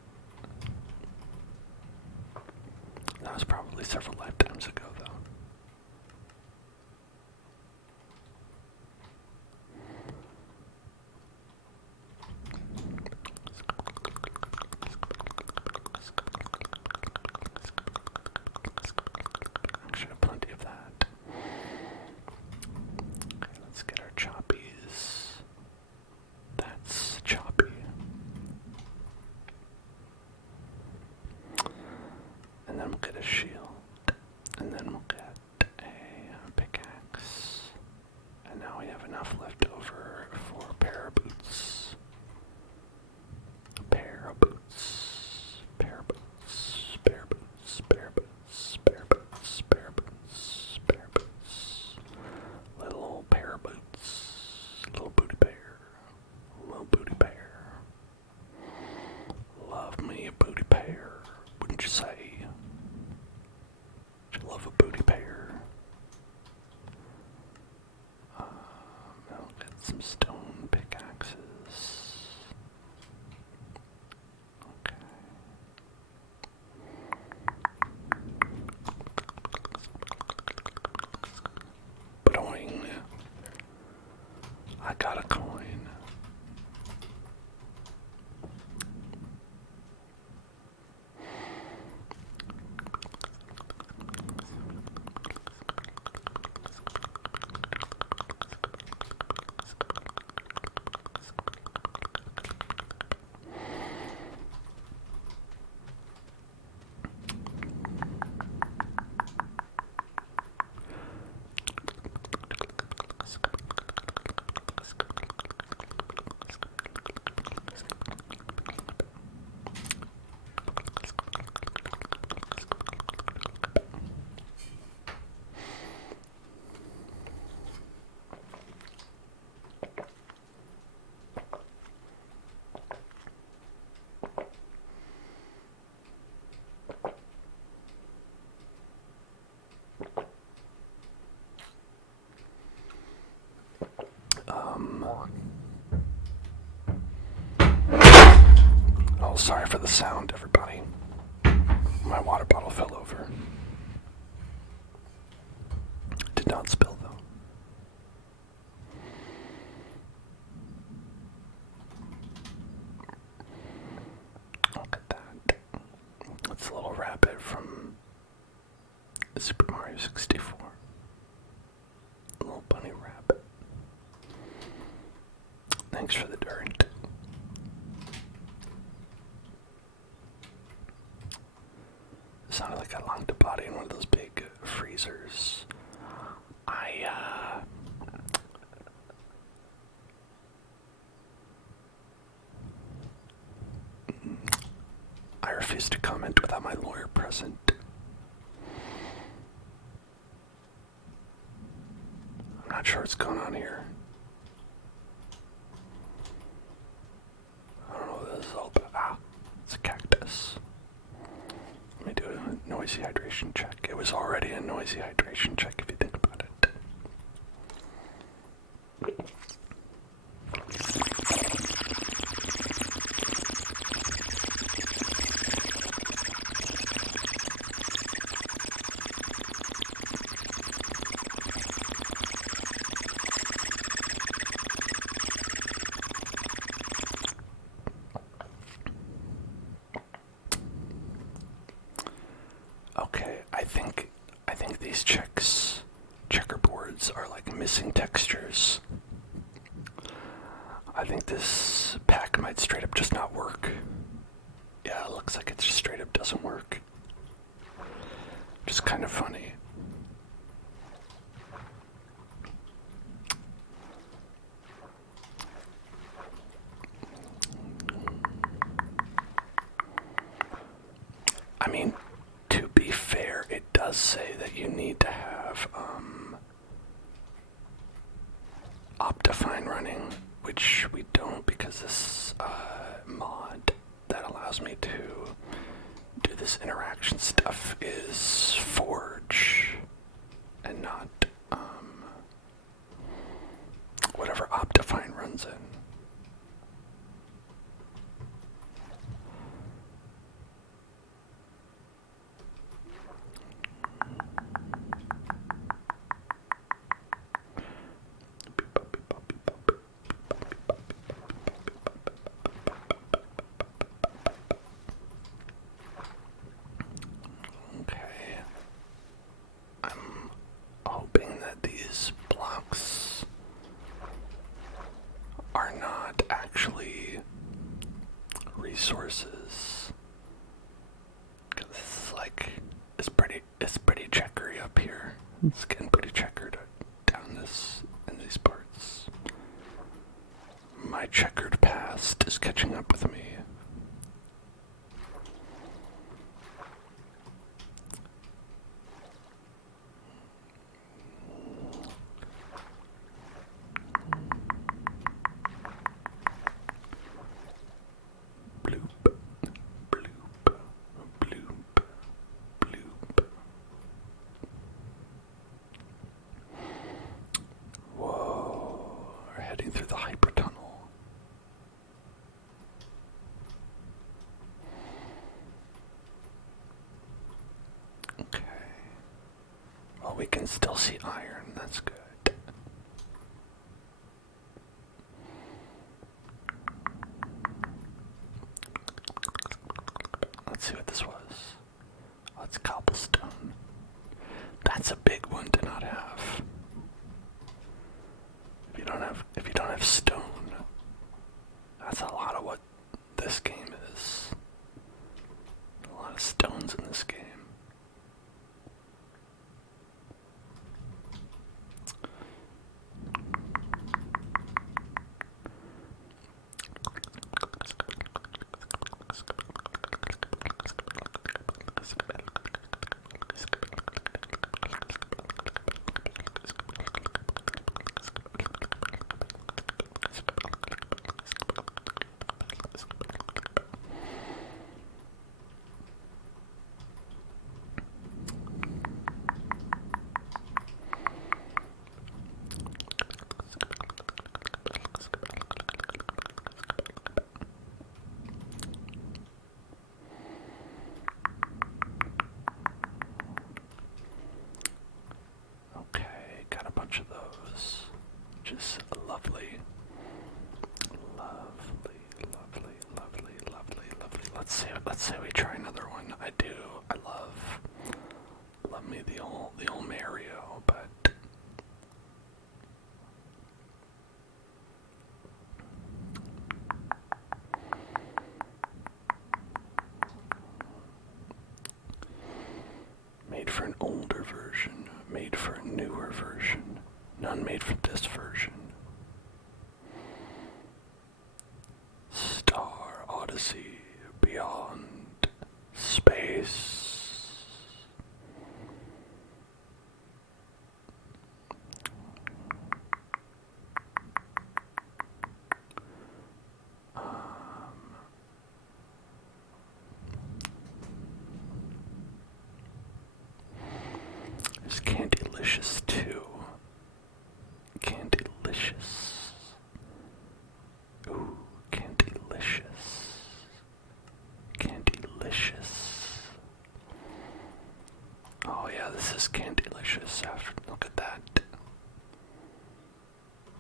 That was probably several lifetimes ago, though. I should have plenty of that. Okay, let's get our choppies. That's choppy. And then we'll get a shield. And then we'll get a pickaxe. And now we have enough left over for a pair of boots. A pair of boots. Pair of boots. Pair of boots. Pair of boots. Pair of boots. Pair of boots. Pair of boots. Little old pair of boots. Little booty bear. Little booty bear. Love me a booty bear, wouldn't you say? Sorry for the sound, everybody. My water bottle fell over. Did not spill, though. Look at that. That's a little rabbit from Super Mario 64. A little bunny rabbit. Thanks for the dirt. It sounded like I longed a body in one of those big freezers. I refuse to comment without my lawyer present. I'm not sure what's going on here. I don't know what this is all about. Ah, it's a cactus. Let me do a noisy hydration check. It was already a noisy hydration check if you think about it. Okay, I think these checkerboards are like missing textures. I think this pack might straight up just not work. Yeah, it looks like it just straight up doesn't work. Which is kind of funny. I mean, to be fair, it does say that you need to have Optifine running, which we don't because this mod that allows me to do this interaction stuff is Forge and not whatever Optifine runs in. These blocks are not actually resources. Cause this is like it's pretty checkery up here. It's getting pretty checkered down in these parts. My checkered past is catching up with me. Through the hypertunnel. Okay. Well, we can still see iron. That's good. Let's see what this was. Oh, it's cobblestone. That's a big one to not have. If you don't have stone, that's a lot of what this game is. A lot of stones in this game. let's say we try another one. I love me the old Mario, but made for an older version, made for a newer version, none made for this version. Star Odyssey Beyond Space. There's Candylicious too. Candylicious. Ooh, Candylicious. Candylicious. Oh yeah, this is Candylicious. Look at that.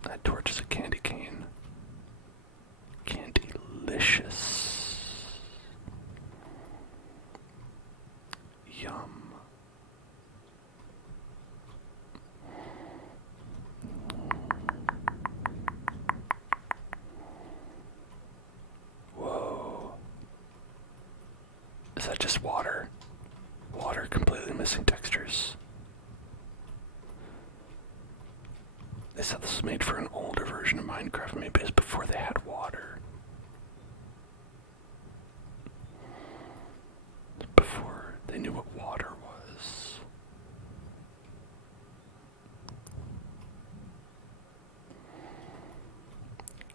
That torch is a candy cane. Candylicious. Yum. Whoa. Is that just water? Water completely missing textures. They said this was made for an older version of Minecraft. Maybe it's before they had water. Before they knew what water was.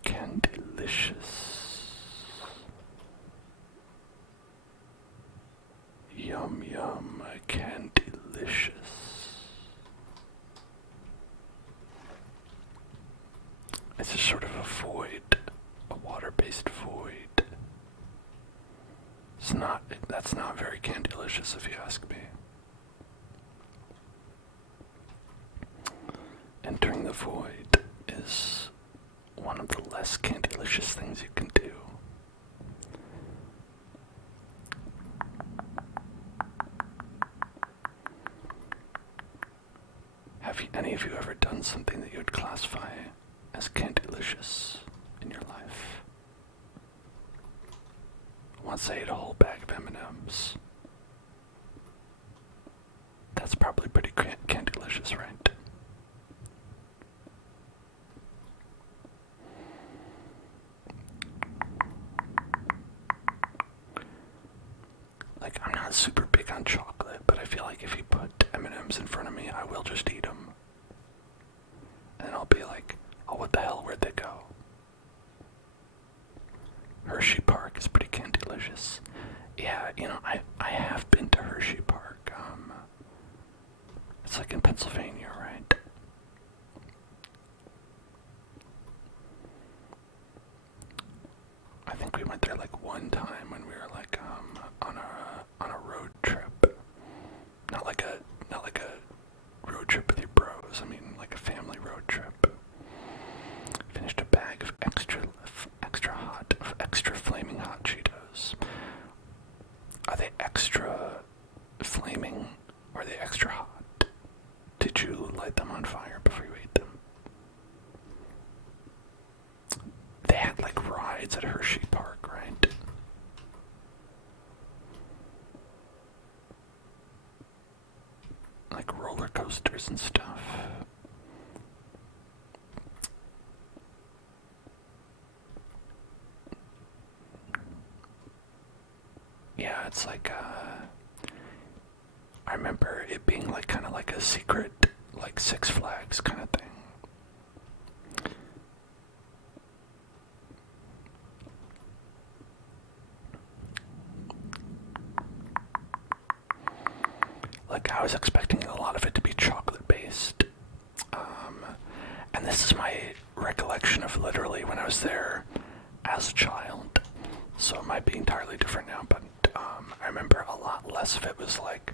Candylicious. Yum yum, Candylicious. It's a sort of a void, a water-based void. That's not very Candylicious if you ask me. Entering the void is one of the less Candylicious things you can do. Have any of you ever done something that you would classify as Candylicious in your life? Once I ate a whole bag of M&Ms. That's probably pretty Candylicious, right? Like, I'm not super big on chocolate, but I feel like if you put M&Ms in front of me, I will just eat them. And then I'll be like, oh, what the hell, where'd they go? Hershey Park is pretty Candylicious. Yeah, you know, I have been to Hershey Park. It's like in Pennsylvania, right? I think we went there like one time when we were like on a road trip. Not like a road trip with your bros. I mean like a family road trip. Finished a bag of extra flaming hot Cheetos. Are they extra flaming or are they extra hot? Did you light them on fire before you ate them? They had like rides at Hershey Park, right? Like roller coasters and stuff. Yeah, it's like, I remember it being like kind of like a secret, like Six Flags kind of thing. Like, I was expecting a lot of it to be chocolate based. And this is my recollection of literally when I was there as a child. So it might be entirely different now, but I remember a lot less of it was like,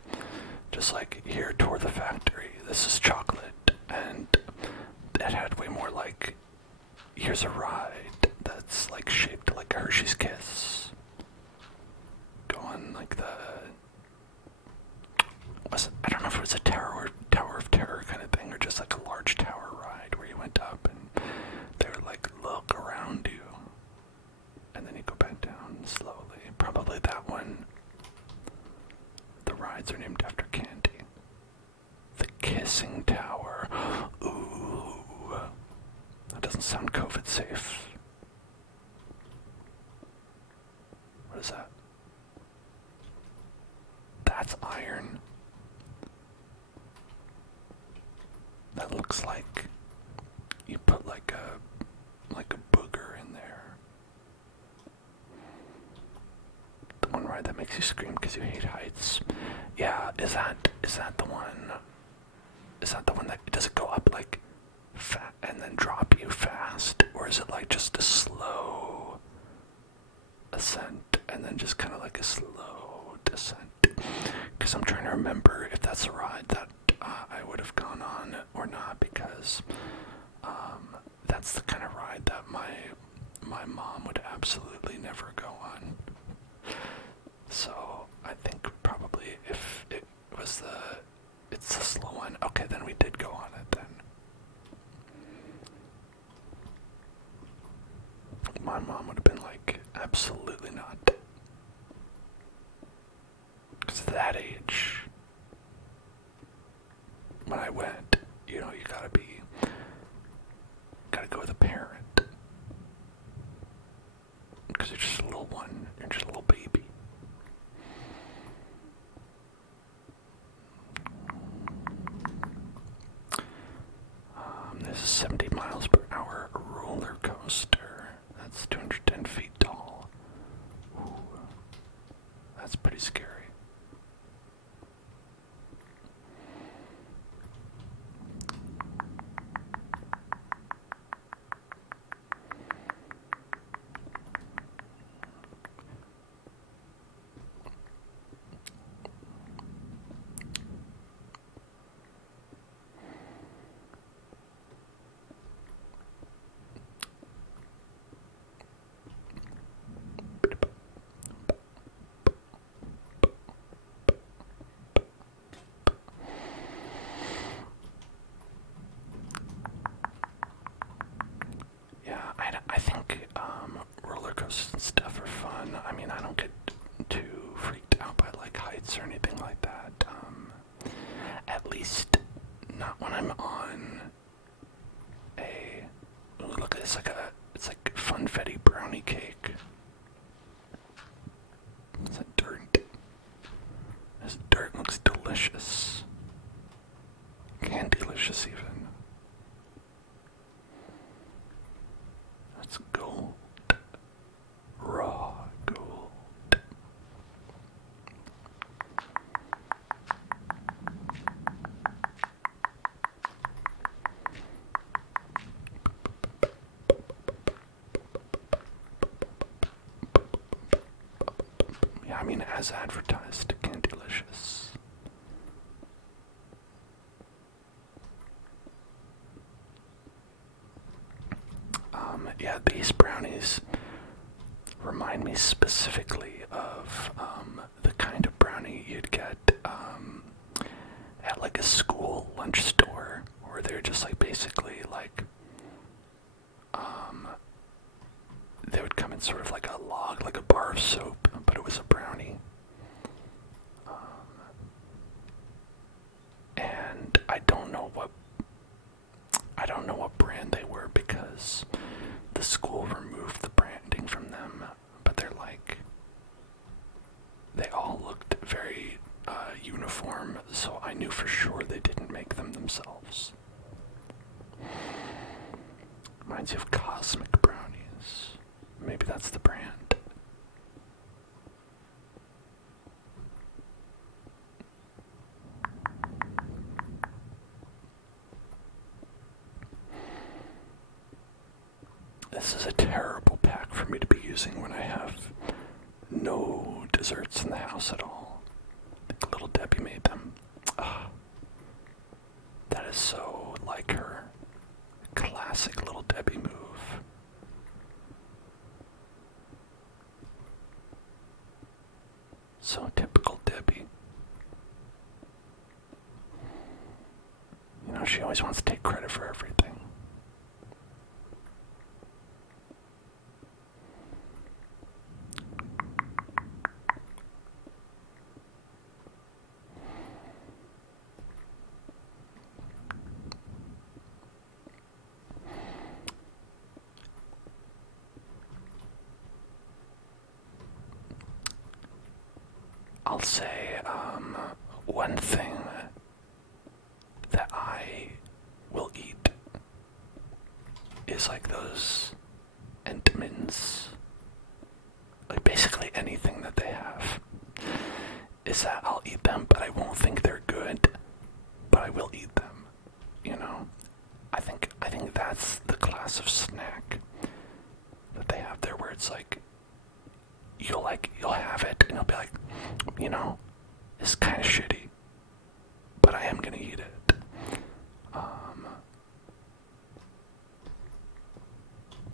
just like, here, tour the factory, this is chocolate, and it had way more like, here's a ride that's like shaped like a Hershey's Kiss. Go probably that one. The rides are named after candy. The Kissing Tower. Ooh. That doesn't sound COVID safe. What is that? That's iron. That looks like you put like a booger in there. The one ride that makes you scream because you hate heights. Yeah, is that the one? Is that the one that does it go up like fat and then drop you fast, or is it like just a slow ascent and then just kind of like a slow descent? Because I'm trying to remember if that's a ride that I would have gone on or not, because that's the kind of ride that my mom would absolutely never go on. So I think probably if it was it's the slow one, okay, then we did go on it then. My mom would have been like, absolutely not. Because at that age, when I went, you gotta go with a parent. Because you're just a little one, you're just a little baby. This is 70 miles per hour roller coaster. That's 210 feet tall. Ooh, that's pretty scary. I think roller coasters and stuff are fun. I mean, I don't get too freaked out by like heights or anything like that. At least not when I'm on a. Ooh, look, it's like funfetti brownie cake. It's like dirt. This dirt looks delicious. Candy-licious even. That's gold. Raw gold. Yeah, I mean, as advertised, Candylicious. Yeah, these brownies remind me specifically of the kind of brownie you'd get at like a school lunch store, where they're just like basically like they would come in sort of like a log, like a bar of soap, but it was a brownie. And I don't know what brand they were, because the school removed the branding from them, but they all looked very uniform, so I knew for sure they didn't make them themselves. Reminds you of Cosmic Brownies. Maybe that's the brand. This is a terrible pack for me to be using when I have no desserts in the house at all. I think Little Debbie made them. That is so like her. Classic Little Debbie move. So typical Debbie. You know, she always wants to take credit for everything. I'll say one thing that I will eat is like those Entenmann's, like basically anything that they have, is that I'll eat them, but I won't think they're good, but I will eat them, you know? I think that's the class of snack that they have there, where it's like, you'll have it, and you'll be like, you know, it's kind of shitty, but I am gonna eat it.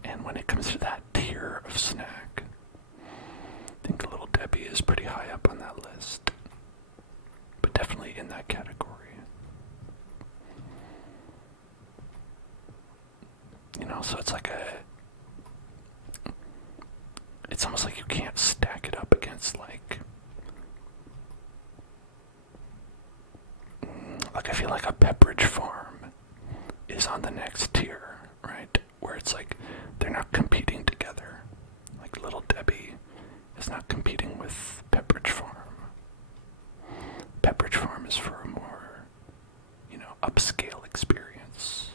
And when it comes to that tier of snack, I think Little Debbie is pretty high up on that list, but definitely in that category. You know, so it's like it's almost like you can't stack it up against like I feel like a Pepperidge Farm is on the next tier, right? Where it's like they're not competing together. Like Little Debbie is not competing with Pepperidge Farm. Pepperidge Farm is for a more, you know, upscale experience,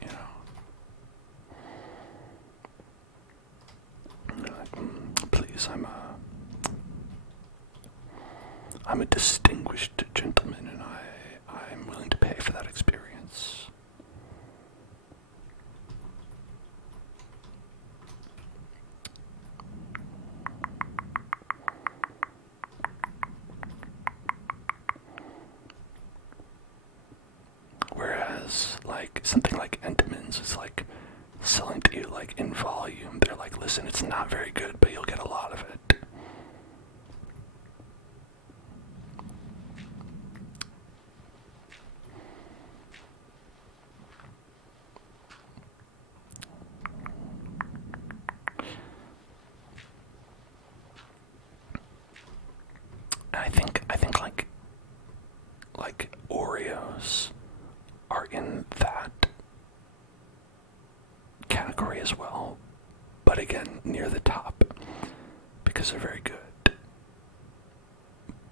you know. Like, please, I'm a distinguished gentleman, and I'm willing to pay for that experience. Whereas, like, something like Entenmann's is like selling to you like in volume. They're like, listen, it's not very good, but you'll get a lot of it. I think like Oreos are in that category as well, but again, near the top, because they're very good.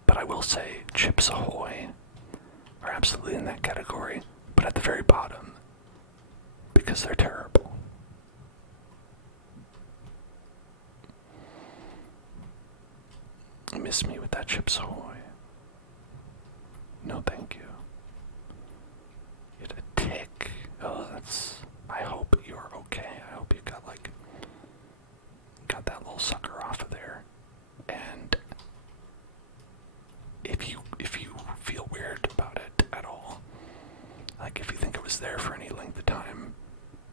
But I will say Chips Ahoy are absolutely in that category, but at the very bottom, because they're terrible. Miss me with that Chips Ahoy. No thank you. You had a tick. Oh, I hope you're okay. I hope you got that little sucker off of there. And if you feel weird about it at all, like if you think it was there for any length of time,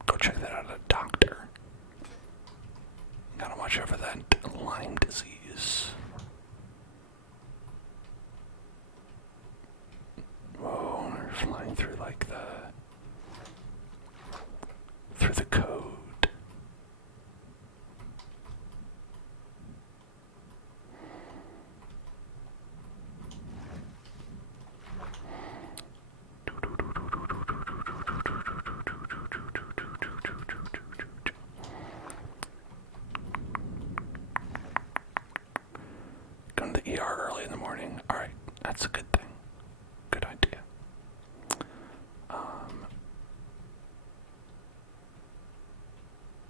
go check that out at a doctor. Gotta watch over that Lyme disease. Whoa, we're flying through like through the code. Going to the ER early in the morning. All right, that's a good thing. Good idea.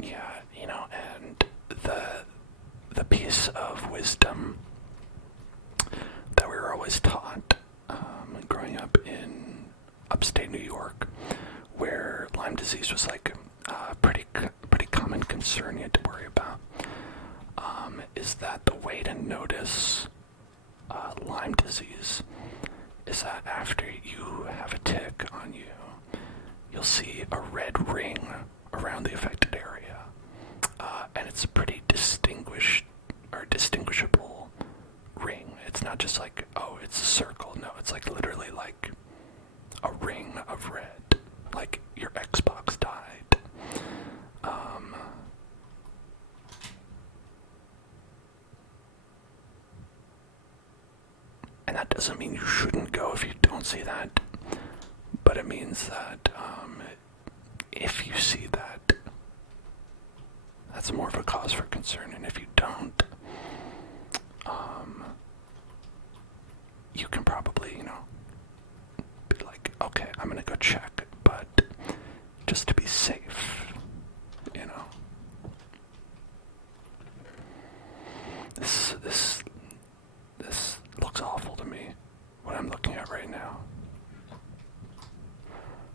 Yeah, you know, and the piece of wisdom that we were always taught growing up in upstate New York, where Lyme disease was like a pretty common concern you had to worry about, is that the way to notice Lyme disease is that after you have a tick on you, you'll see a red ring around the affected area, and it's a pretty distinguishable ring. It's not just like, oh, it's a circle. No, it's like literally like a ring of red, like your Xbox died. And that doesn't mean you shouldn't go if you don't see that, but it means that if you see that, that's more of a cause for concern, and if you don't, This looks awful to me. What I'm looking at right now.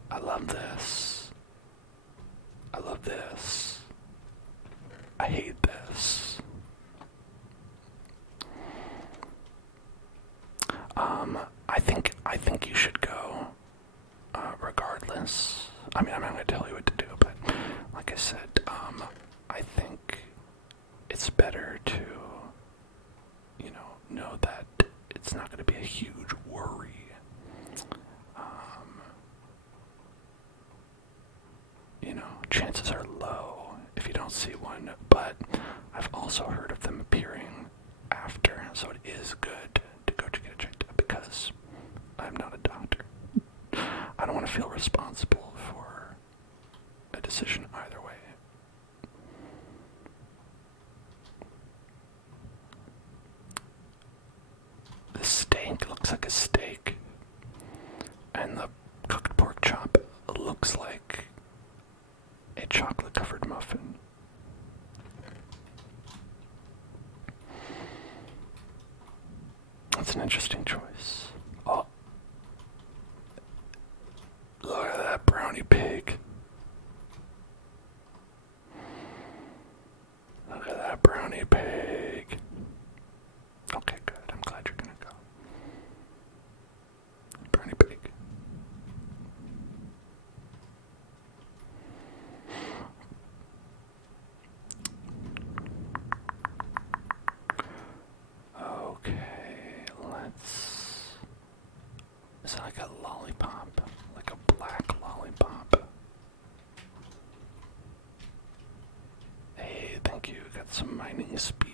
I love this. I love this. I hate this. I think you should go, regardless. I mean, I'm not going to tell you what to do, but like I said, I think it's better to, know that it's not going to be a huge worry. Chances are low if you don't see one, but I've also heard of them appearing after, so it is good to go to get it checked out because I'm not a doctor. I don't want to feel responsible for a decision either way. The steak looks like a steak, and the cooked pork chop looks like a chocolate-covered muffin. That's an interesting choice. Oh, look at that brownie pig. Look at that brownie pig. Okay, good. I'm glad you're gonna go. Brownie pig. Okay, let's... Is it like a lollipop? Like a black lollipop? Hey, thank you. Got some mining speed.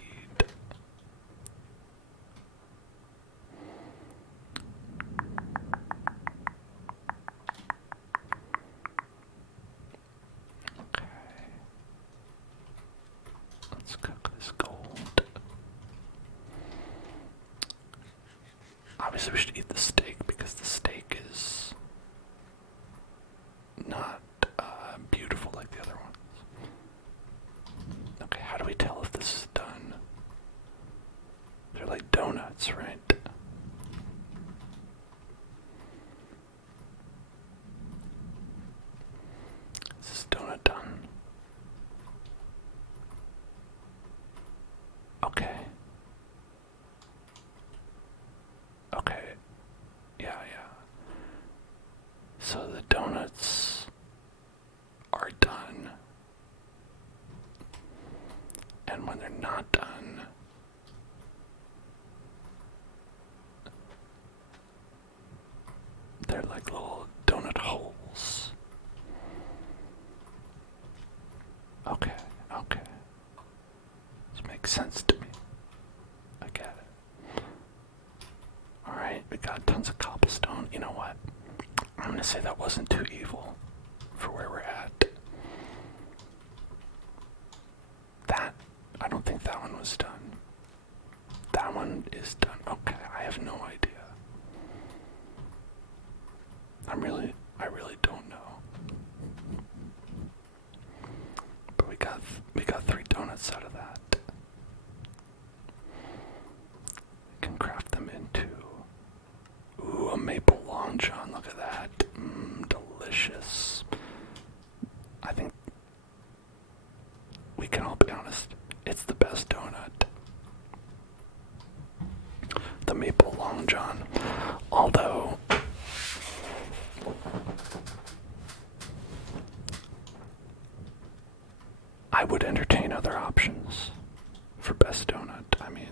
Okay. Let's cook this gold. Obviously we should eat the steak because the steak is not beautiful like the other ones. Okay, how do we tell if this is done? They're like donuts, right? Is this donut done? Okay. Okay. Yeah. So the donuts are done. And when they're not done, they're like little donut holes. Okay. This makes sense to me. I get it. Alright, we got tons of cobblestone. You know what? I'm gonna say that wasn't too evil for where we're at. I don't think that one was done. That one is done. Okay, I have no idea. I really don't know. But we got 3 donuts out of that. We can craft them into, ooh, a maple long john. Look at that. Delicious. I think we can all be honest. It's the best donut. The maple long john. Although I would entertain other options for best donut. I mean,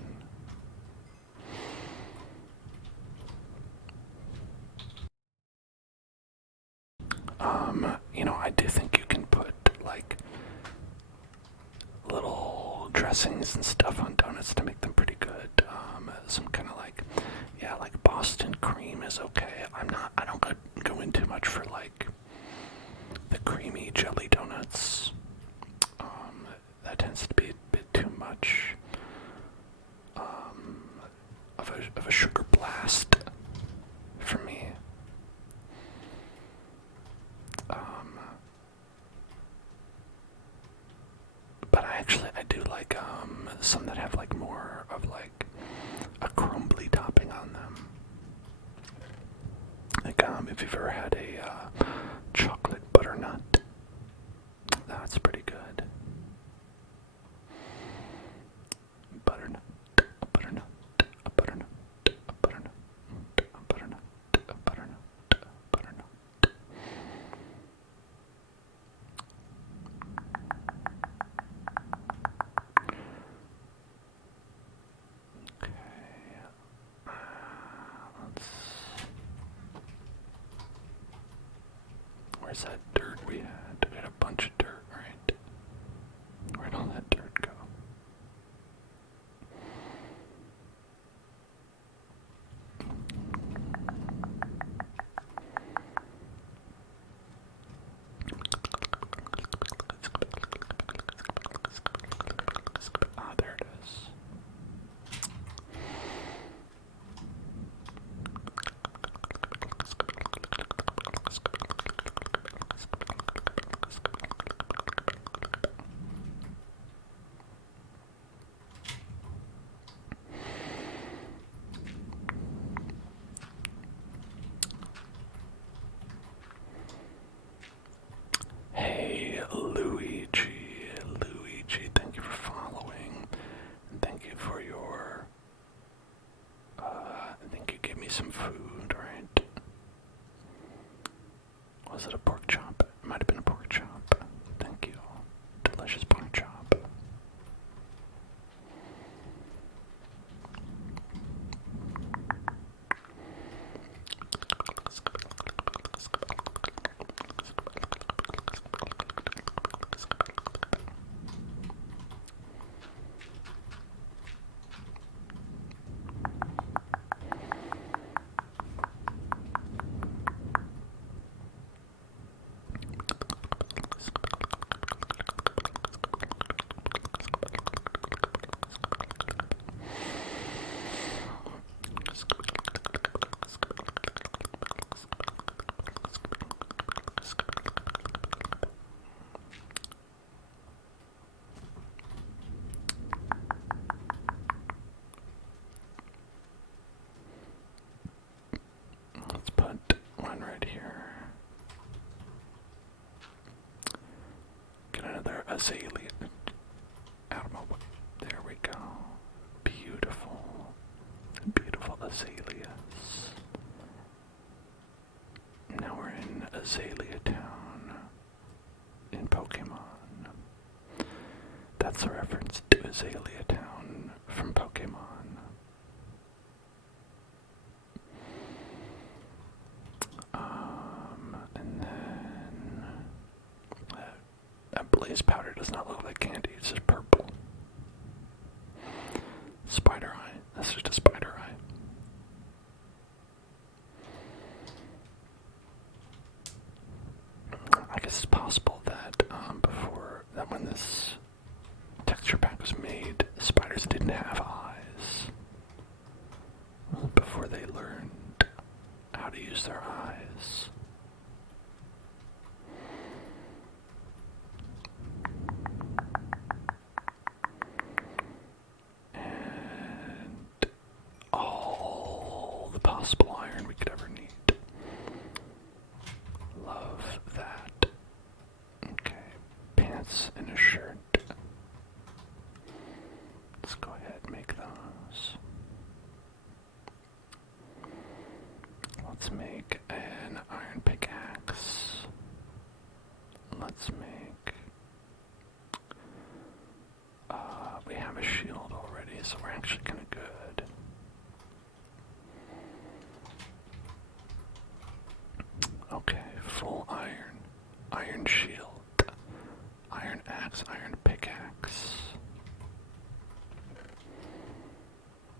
I do think you can put like little dressings and stuff on donuts to make them pretty good. Some kind of like Boston cream is okay. I don't go in too much for like the creamy jelly donuts. That tends to be a bit too much of a sugar blast for me. But I do like some that have like more was that dirt we had? We had a bunch of dirt, right? Where'd all that dirt go? Ah, there it is. Hey, Luigi, thank you for following. And thank you for your, I think you gave me some food, right? Was it a pork chop? It might have been a pork chop. Thank you. Delicious pork chop. Let's put one right here. Get another azalea out of my way. There we go. Beautiful. Beautiful azaleas. Now we're in Azalea Town in Pokemon. That's a reference to Azalea Town from Pokemon. And then that blaze powder does not look like candy, it's just purple. Spider eye, that's just a spider eye. I guess it's possible that when this texture pack was made, spiders didn't have eyes. Before they learned how to use their eyes. And all the possible iron we could ever need. Love that. Okay, pants and a shirt. Let's go ahead and make those. Let's make an iron pickaxe. Let's make... we have a shield already, so we're actually kind of good. Okay, full iron. Iron shield. Iron axe, iron pickaxe.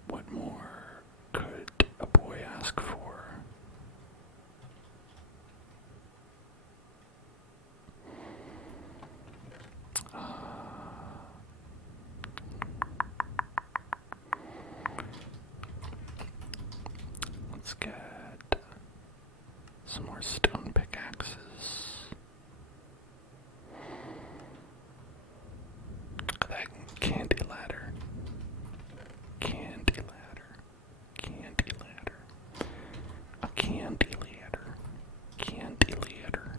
What more could a boy ask for? Let's get some more stone pickaxes. Look at that candy ladder. Candy ladder. Candy ladder. A candy ladder. Candy ladder.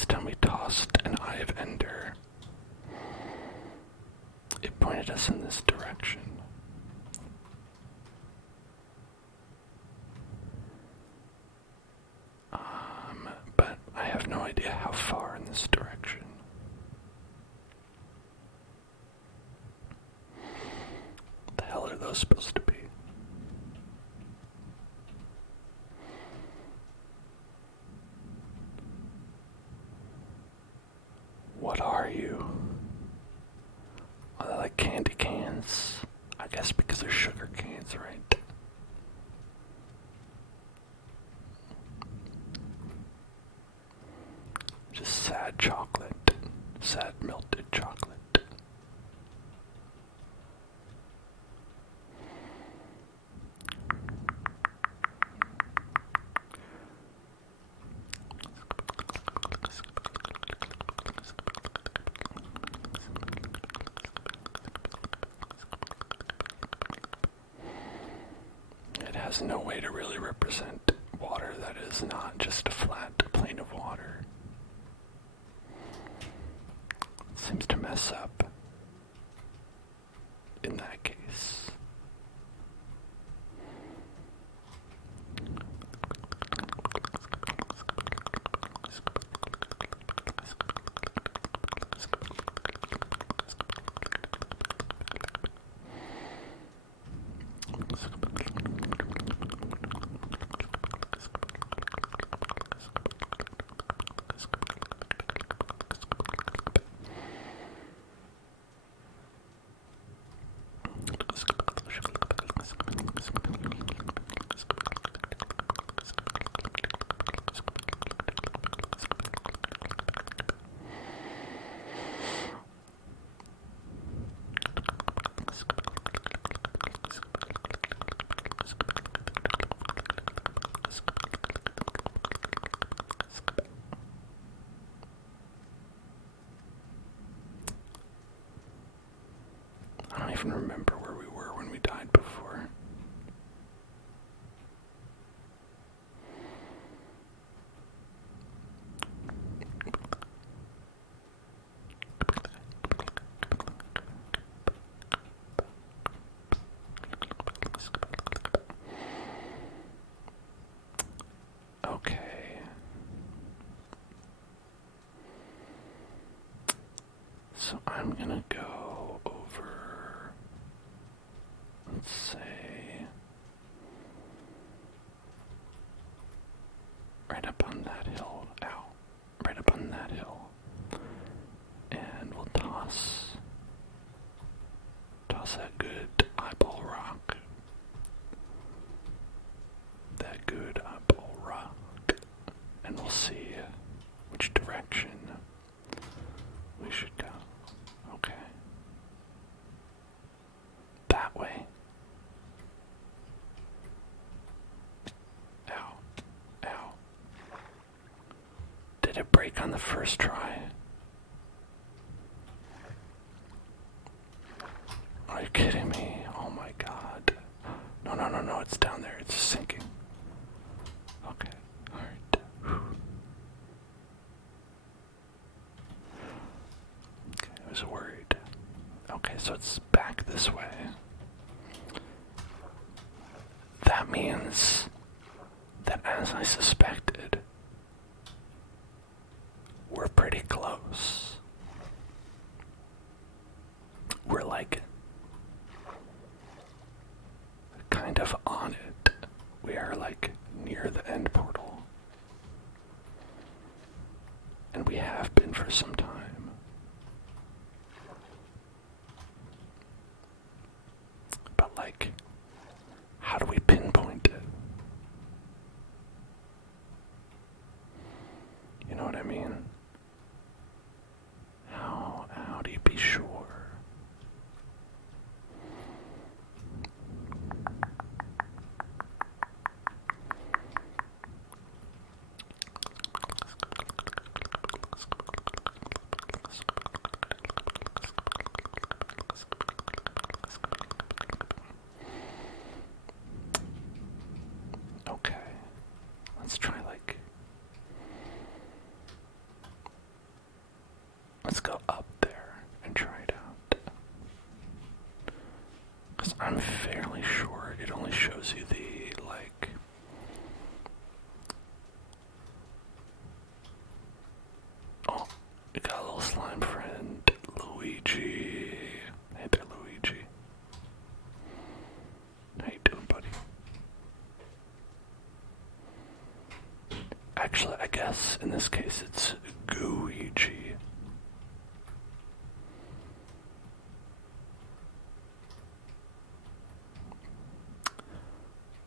last time we tossed an Eye of Ender, it pointed us in this direction. But I have no idea how far in this direction. What the hell are those supposed to be? What are you? Are they like candy cans? I guess because they're sugar cans, right? Just sad chocolate. Sad melted chocolate. It has no way to really represent water that is not just a flat plane of water. It seems to mess up in that case. I don't even remember where we were when we died before. Okay. So I'm gonna go over, let's say, right up on that hill. Ow. Right up on that hill. And we'll toss that good eyeball rock. That good eyeball rock. And we'll see which direction we should go. Okay. That way. Ow. Ow. Did it break on the first try? Are you kidding me? Oh my god. No, it's down there. It's sinking. Okay. Alright. Okay, I was worried. Okay, so it's back this way. That means that, as I suspected, we're pretty close. We're like kind of on it. We are like near the end portal. And we have been for some time. But like, how do we pinpoint it? You know what I mean? How do you be sure? I'm fairly sure it only shows you the, like... Oh, we got a little slime friend, Luigi. Hey there, Luigi. How you doing, buddy? Actually, I guess in this case it's Gooigi.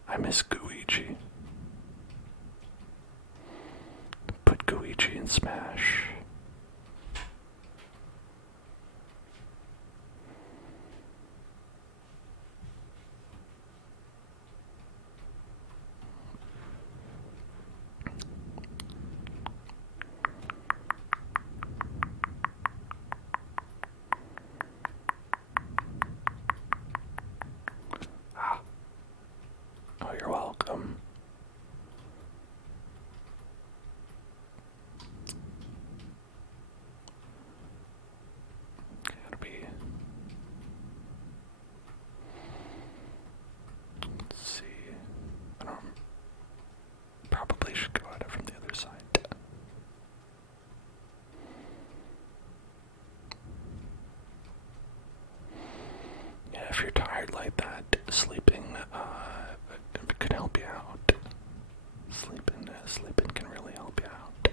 I miss Gooigi. Put Gooigi in Smash. Oh, you're welcome. Gotta be. Let's see. I don't. Probably should go at it from the other side. Yeah, if you're tired like that, sleeping can help you out. Sleeping can really help you out.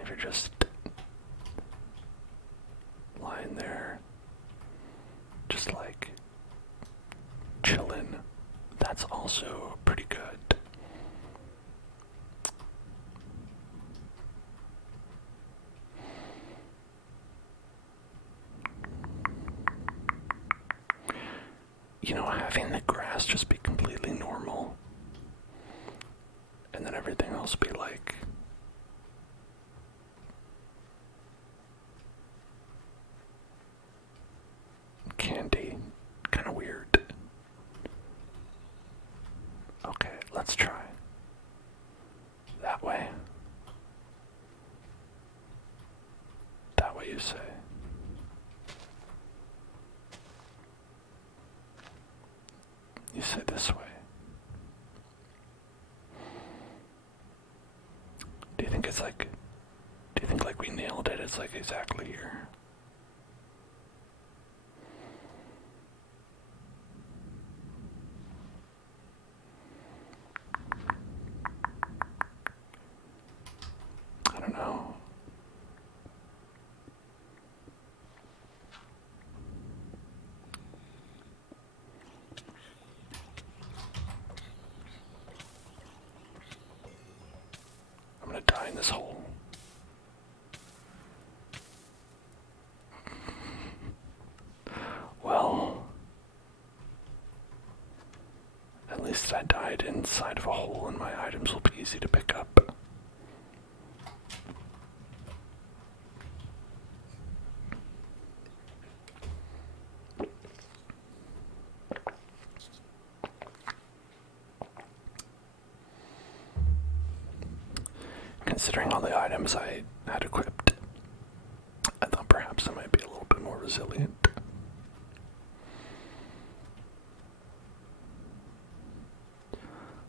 If you're just lying there, just like chilling, that's also pretty good. You know, having the grass just be completely normal, and then everything else be like candy, kind of weird. Okay, let's try. That way. That way you say. You say this way. Do you think it's like, do you think like we nailed it? It's like exactly here. I don't know. I'm gonna die in this hole. Well, at least I died inside of a hole and my items will be easy to pick up. Considering all the items I had equipped, I thought perhaps I might be a little bit more resilient.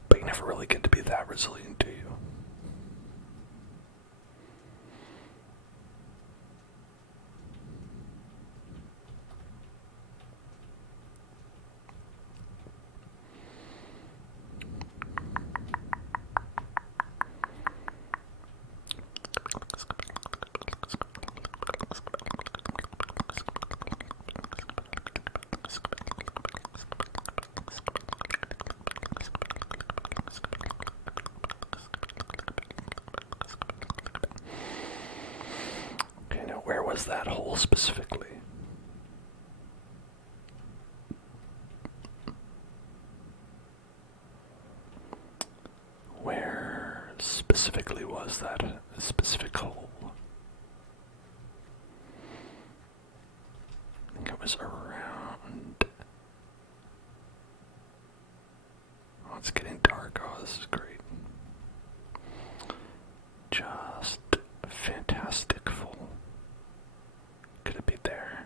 But you never really get to be that resilient, do you? Okay, now where was that hole specifically? Where specifically was that specific hole? I think it was around... Oh, it's getting dark. Oh, this is great. Just fantastic full. Could it be there?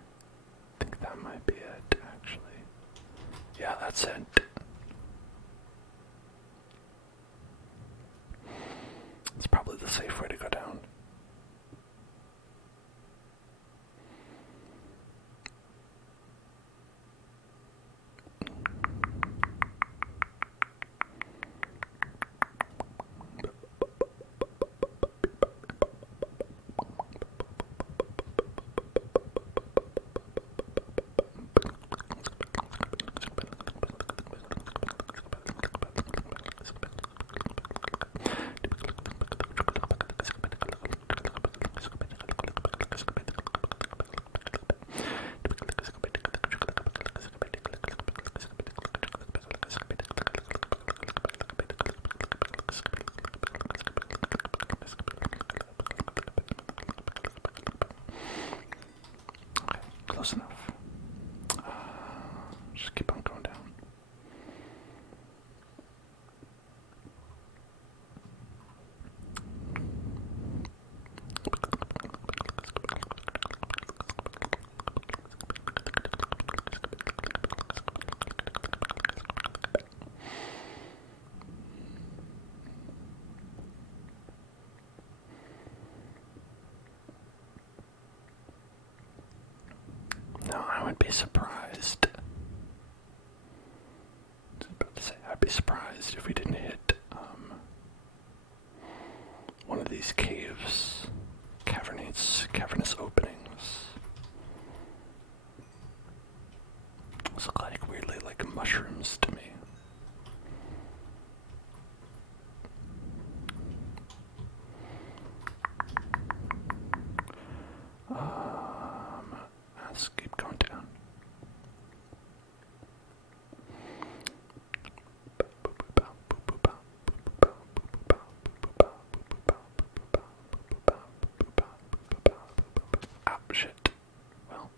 close enough. Just keep on going down. Now, I would be surprised. I was about to say, I'd be surprised if we didn't hit one of these caves, cavernous openings. Those look like weirdly like mushrooms to me. Let's keep going down. Ah, shit. Well.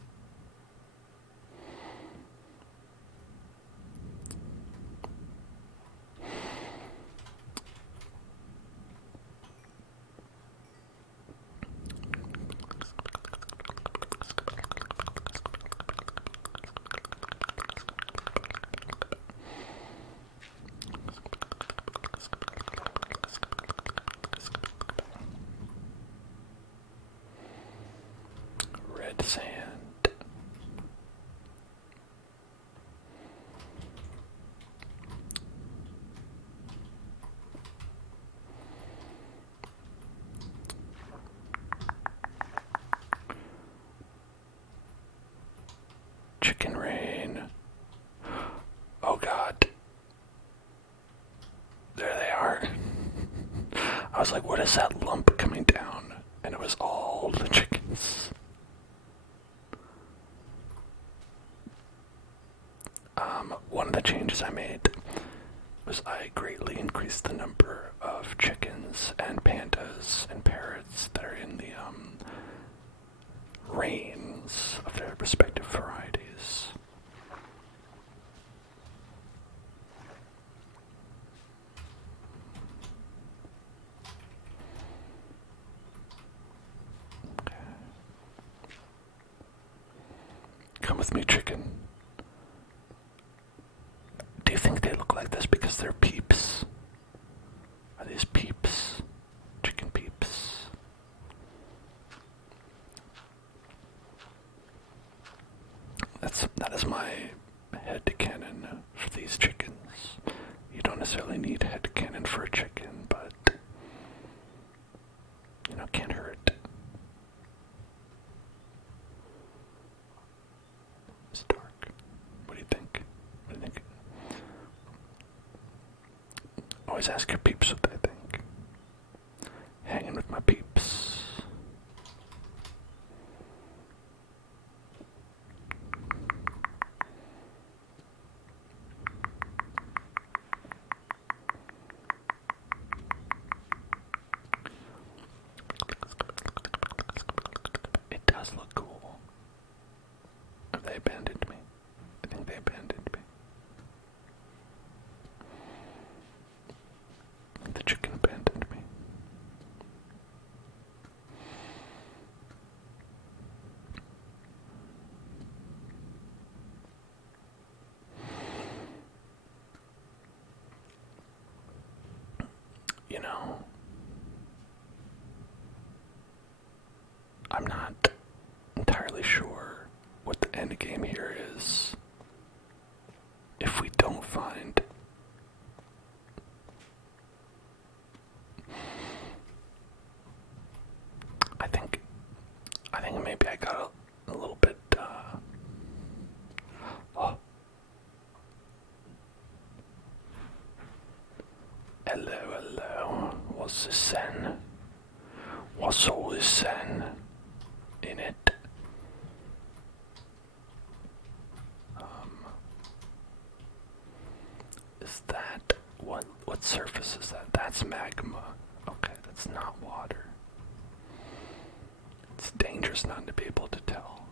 Red sand. Chicken rain. Oh God. There they are. I was like, what is that lump coming down? And it was all the chickens. One of the changes I made was I greatly increased the number of chickens and pandas and parrots that are in the reigns of their respective varieties. Okay. Come with me, chicken. Do you think they look like this because they're peeps? Are these peeps? Chicken peeps? That is my headcanon for these chickens. You don't necessarily need headcanon for a chicken, but can't hurt. It's dark. What do you think? What do you think? Always ask your peeps what they think. Hanging with my peeps. It does look cool. Have they abandoned me? I think they abandoned me. The chicken abandoned me. I'm not entirely sure what the end game here is. If we don't find I think maybe I got a little bit Hello. What's this then? What's all this then in it? Is that what surface is that? That's magma. Okay, that's not water. It's dangerous not to be able to tell.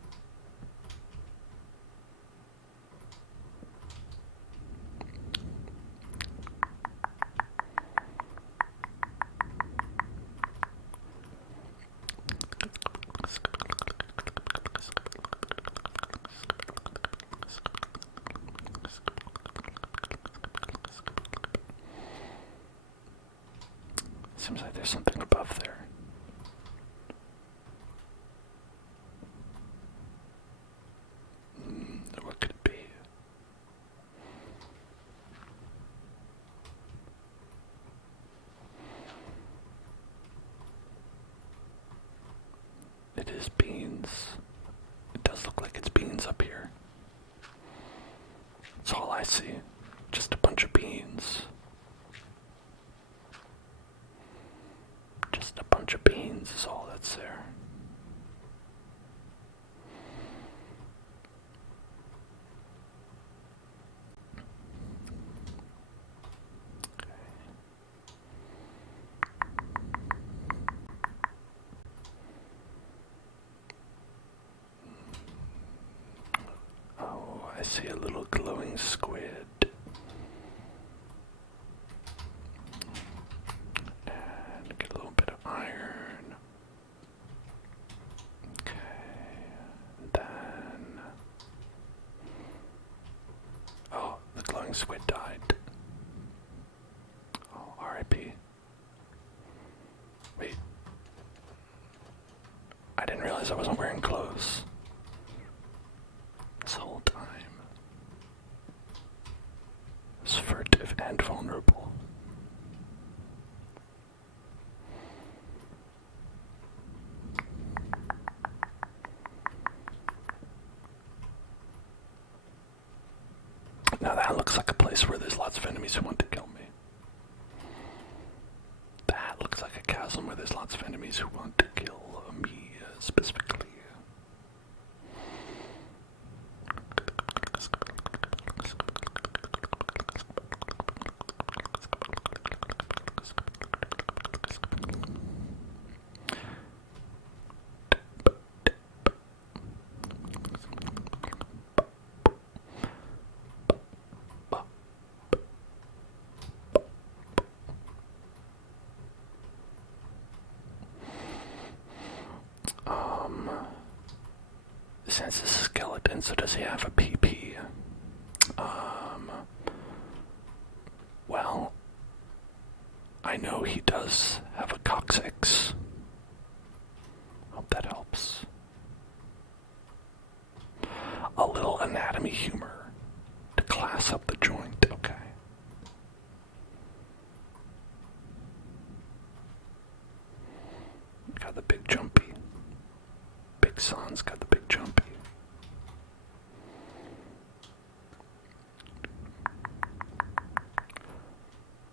Seems like there's something above there. What could it be? It is beans. It does look like it's beans up here. That's all I see. Just a bunch of beans. Just a bunch of beans is all that's there. Oh, I see a little glowing squid. And get a little bit of iron. Okay. Then. Oh, the glowing squid died. Oh, R.I.P. Wait. I didn't realize I wasn't wearing clothes this whole time. I was furtive and vulnerable. Now that looks like a place where there's lots of enemies who want to kill me. That looks like a chasm where there's lots of enemies who want to kill me specifically. Since this is a skeleton, so does he have a PP? Well, I know he does have a coccyx. Hope that helps. A little anatomy humor to class up the joint, okay. Got the big jumpy. Big Son's got the big jumpy.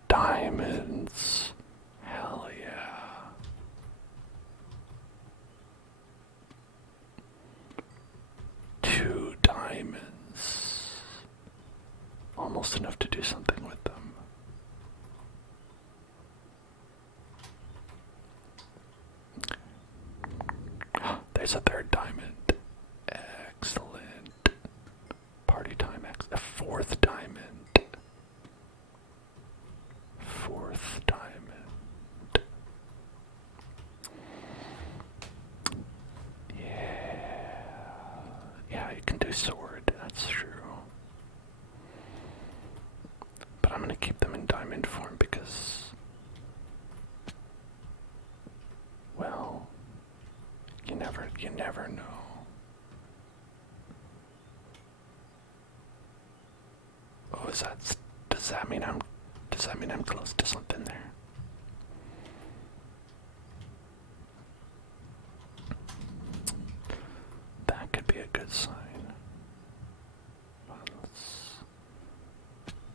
Diamonds. Hell yeah. Two diamonds. Almost enough to do something with them. There's a third diamond. Excellent. Party time. A fourth diamond. Fourth diamond. Yeah. Yeah, you can do sword. That's true. But I'm gonna keep them in diamond form because, well, you never know. Oh, does that mean I'm close to something there? That could be a good sign.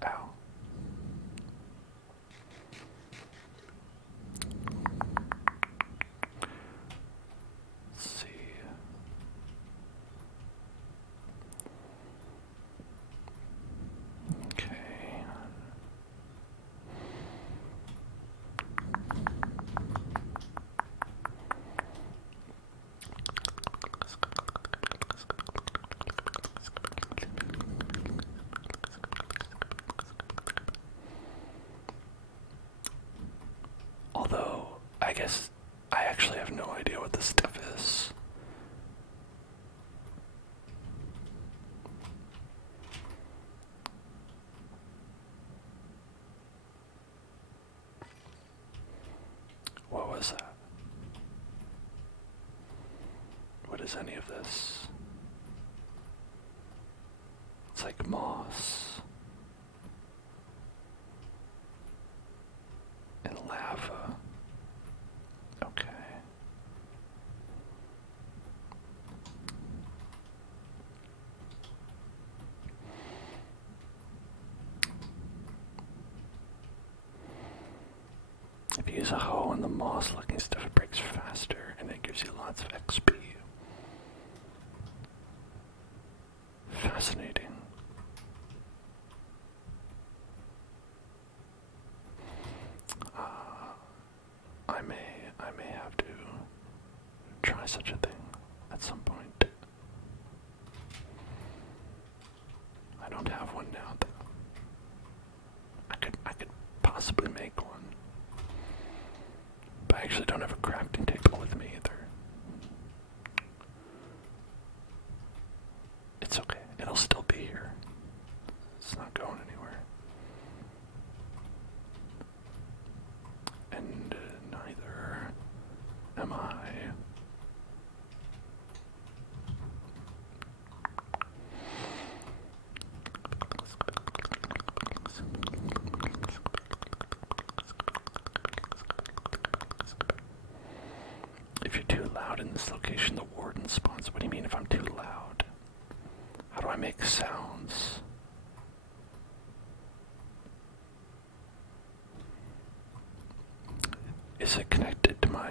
Ow. Let's see. Okay. is any of this? It's like moss and lava. Okay. If you use a hoe on the moss-looking stuff, it breaks faster, and it gives you lots of XP. Fascinating. I may have to try such a thing at some point. I don't have one now, though. I could possibly make one. But I actually don't have a crafting table with me either. It's okay. It'll still be here. It's not going anywhere. And neither am I. If you're too loud in this location, the warden spawns. What do you mean if I'm too loud? How do I make sounds? Is it connected to my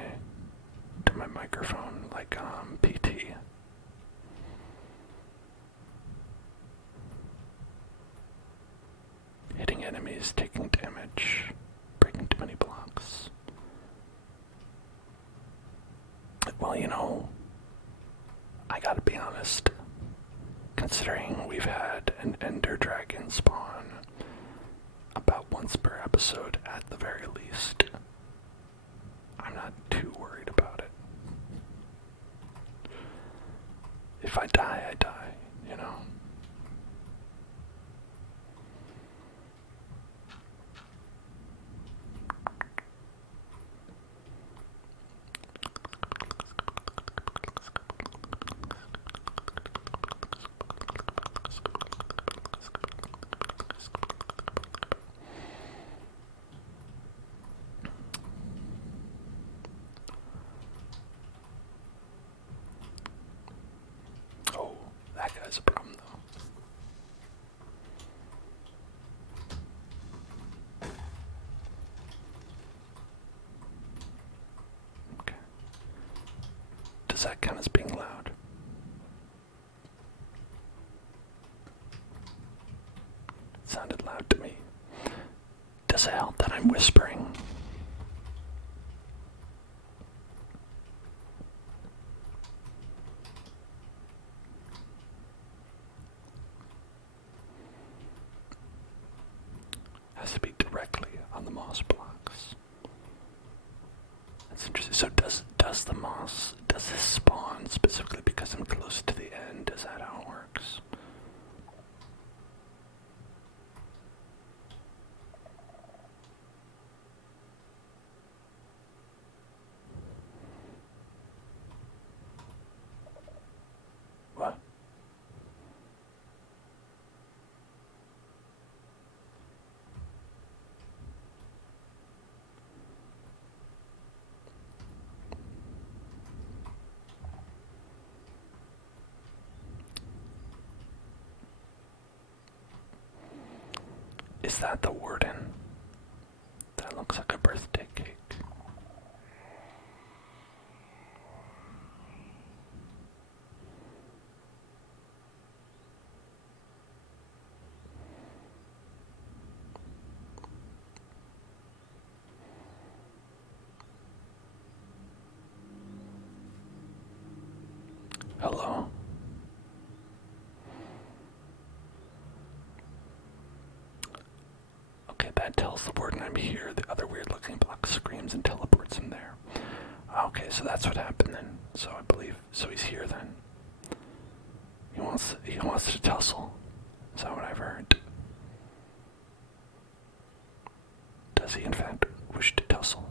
microphone like PT? Hitting enemies, taking damage, breaking too many blocks. Well, you know, I gotta be honest. Considering we've had an ender dragon spawn about once per episode at the very least, I'm not too worried about it. If I die, I die, you know? Oh, that guy's a problem, though. Okay. Does that count as being loud? It sounded loud to me. Does it help that I'm whispering? Has to be directly on the moss blocks. That's interesting. So does this spawn specifically because I'm close to the end? Is that how it works? What? Is that the warden? That looks like a birthday cake. Hello? Okay, that tells the warden I'm here. The other weird looking block screams and teleports him there. Okay, so that's what happened then. So I believe, so he's here then. He wants to tussle. Is that what I've heard? Does he in fact wish to tussle?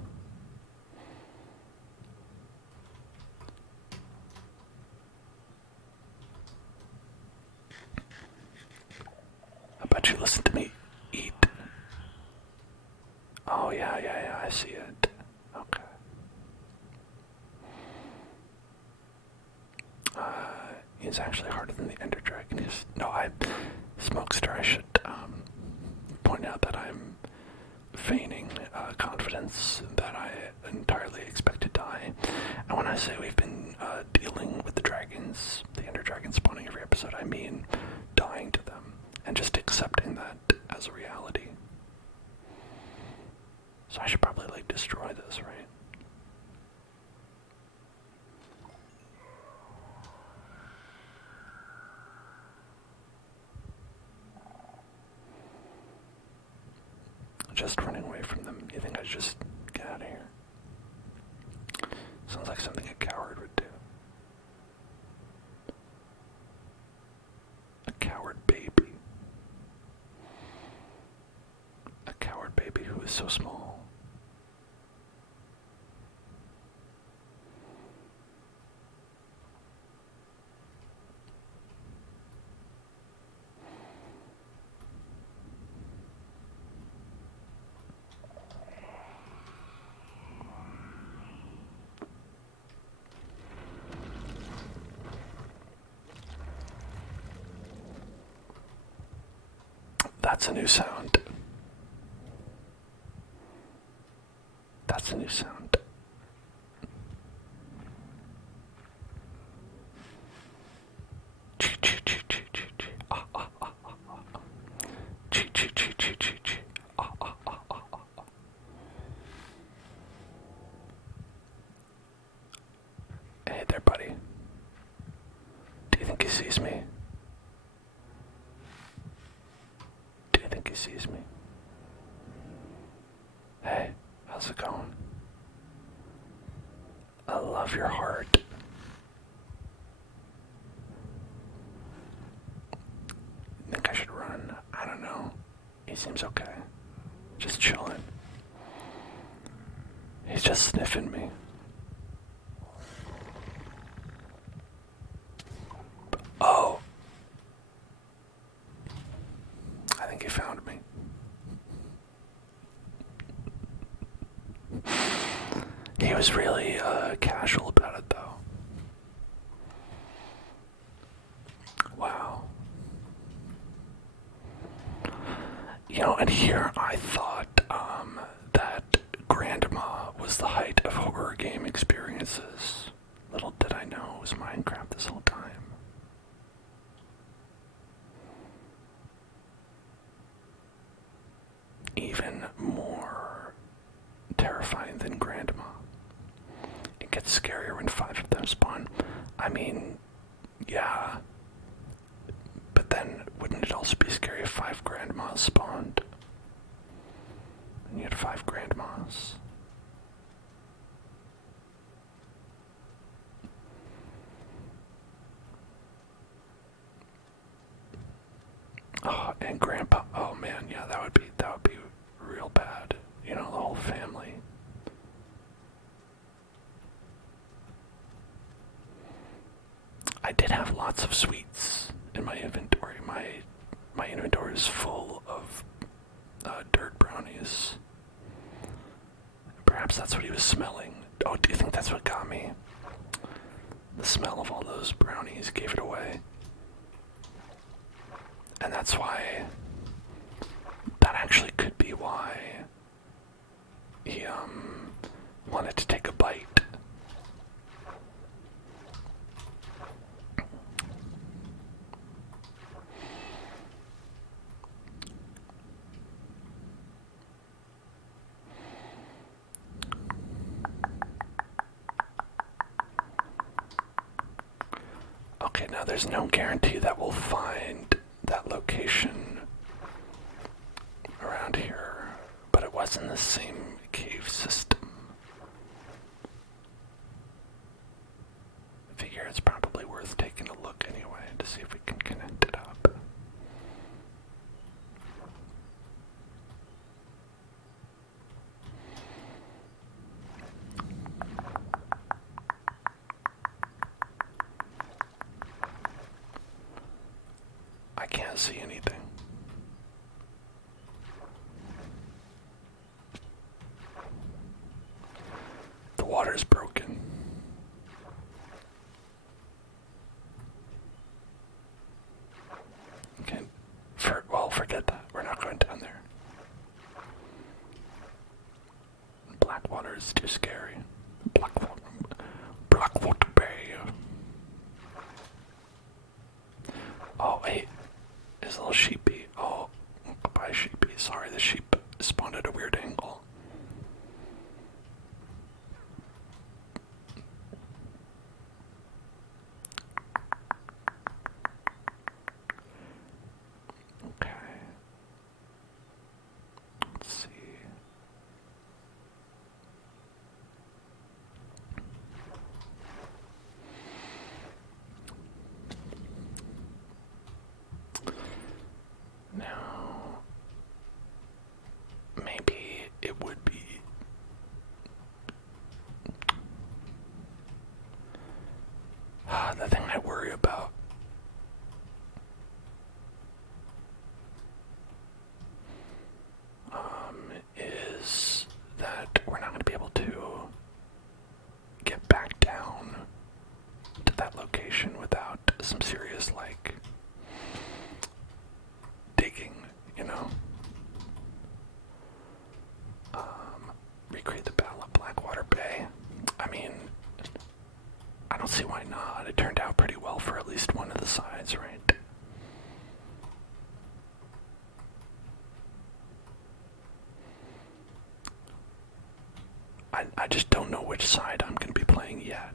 is actually harder than the ender dragon is. No, Smokester, I should point out that I'm feigning confidence that I entirely expect to die. And when I say we've been dealing with the dragons, the ender dragons spawning every episode, I mean dying to them and just accepting that as a reality. So I should probably like destroy this, right? Just running away from them. You think I should just get out of here? Sounds like something a coward would do. A coward baby. A coward baby who is so small. That's a new sound. That's a new sound. Hey there, buddy. Do you think he sees me? He sees me. Hey, how's it going? I love your heart. Think I should run? I don't know. He seems okay. Just chilling. He's just sniffing me. Oh. I think he found me. He was really casual about it, though. Wow. You know, and here I thought that Grandma was the height of horror game experiences. Little did I know it was Minecraft this whole time. Even more terrifying than Grandma. It gets scarier when 5 of them spawn. I mean, yeah. But then, wouldn't it also be scary if 5 Grandmas spawned? And you had 5 Grandmas. Oh, and Grandpa. Oh man, yeah, that would be real bad. You know, the whole family. I did have lots of sweets in my inventory. My inventory is full of dirt brownies. Perhaps that's what he was smelling. Oh, do you think that's what got me? The smell of all those brownies gave it away. And that's why, that actually could be why he wanted to take a bite. Okay, now there's no guarantee that we'll find that location around here, but it was in the same cave system. I figure it's probably worth taking a look anyway to see if we can connect it up. I can't see anything. The water's broken. some serious, like, digging, you know? Recreate the Battle of Blackwater Bay. I mean, I don't see why not. It turned out pretty well for at least one of the sides, right? I just don't know which side I'm going to be playing yet.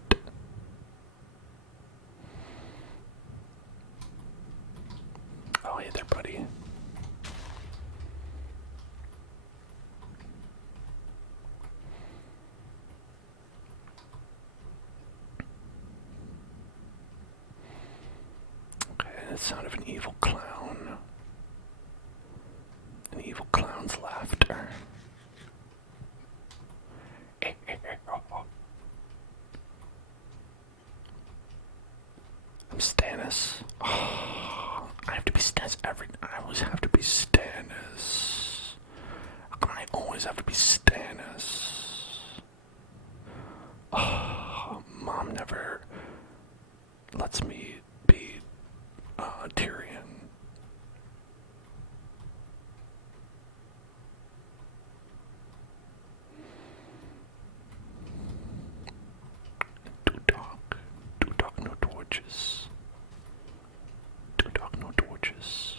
Oh, hey there, buddy. Okay, the sound of an evil clown. An evil clown's laughter. I'm Stannis. Oh, I have to be Stannis I always have to be Stannis. How come I always have to be Stannis? Oh, Mom never lets me be Tyrion. Do talk, no torches. Do talk, no torches.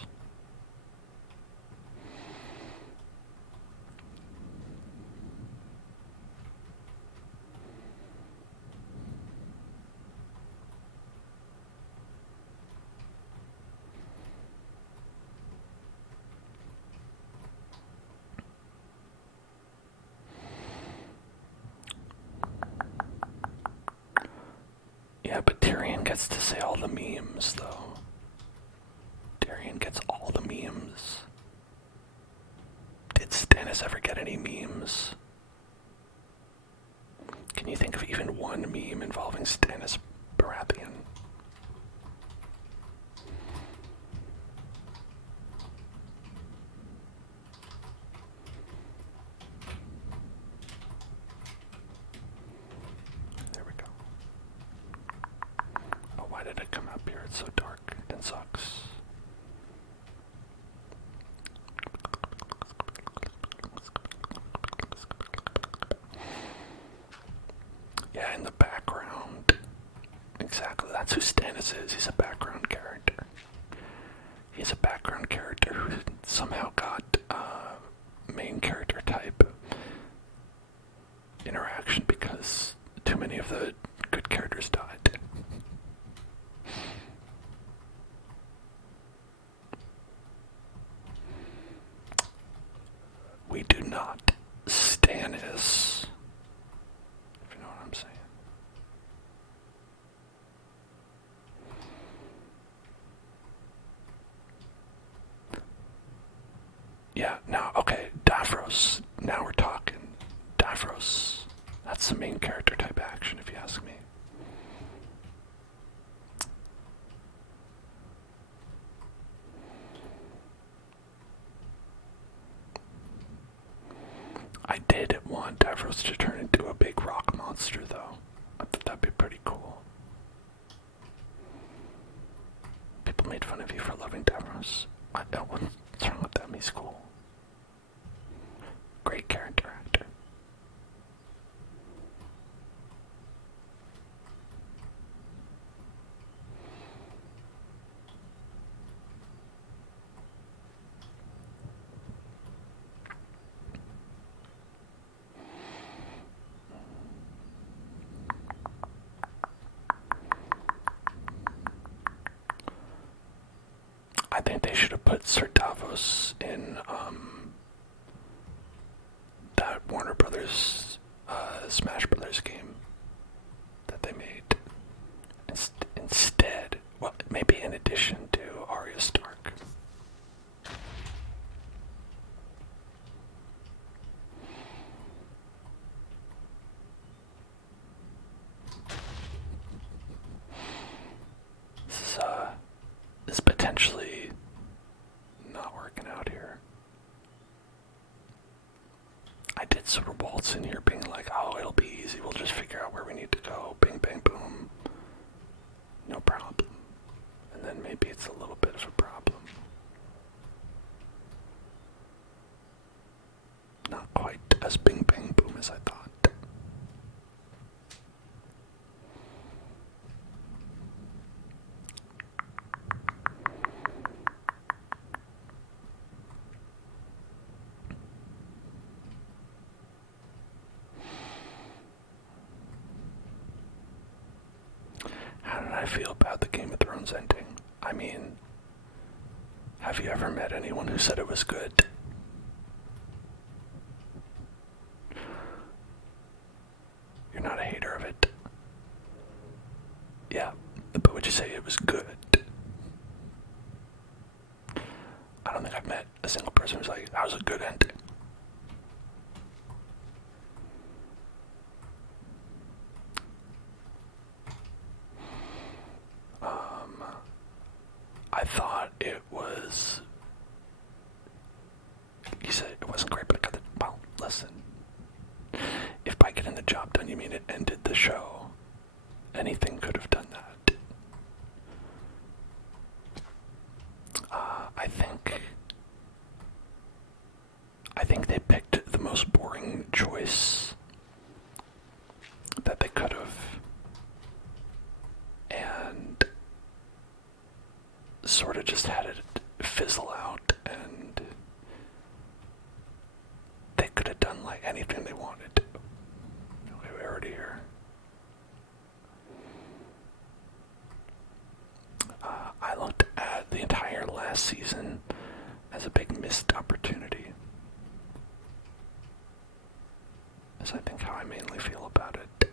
Yeah, but Tyrion gets to say all the memes, though. Tyrion gets all the memes. Did Stannis ever get any memes? Can you think of even one meme involving Stannis Baratheon? There we go. Oh, why did it come up here? It's so dark and sucks. Yeah, in the background. Exactly, that's who Stannis is. He's a background character. He's a background character who somehow got main character type interaction because too many of the good characters died. We do not Stannis, if you know what I'm saying. Yeah, now, okay, Davros, now we're talking. Davros, that's the main character type action, if you ask me. I did want Davros to turn into a big rock monster, though. I thought that'd be pretty cool. People made fun of you for loving Davros. What's wrong with them? He's cool. Great character actor. I think they should have put Sir Davos in that Warner Brothers Smash Brothers game that they made. Instead, well, maybe in addition to Arya Stark. This is potentially not working out here. I did sort of waltz in here being like, oh, it'll be easy, we'll just figure out where we need to go. Bing, bang, boom. No problem. I feel about the Game of Thrones ending. I mean, have you ever met anyone who said it was good? You're not a hater of it. Yeah, but would you say it was good? I don't think I've met a single person who's like, that was a good ending. I thought it was... You said it wasn't great, but I got the... Well, listen. If by getting the job done you mean it ended the show, anything could have done that. I think they picked the most boring choice that they could have, and sort of just had it fizzle out, and they could have done like anything they wanted. Okay, we're already here. I looked at the entire last season as a big missed opportunity. That's, I think, how I mainly feel about it.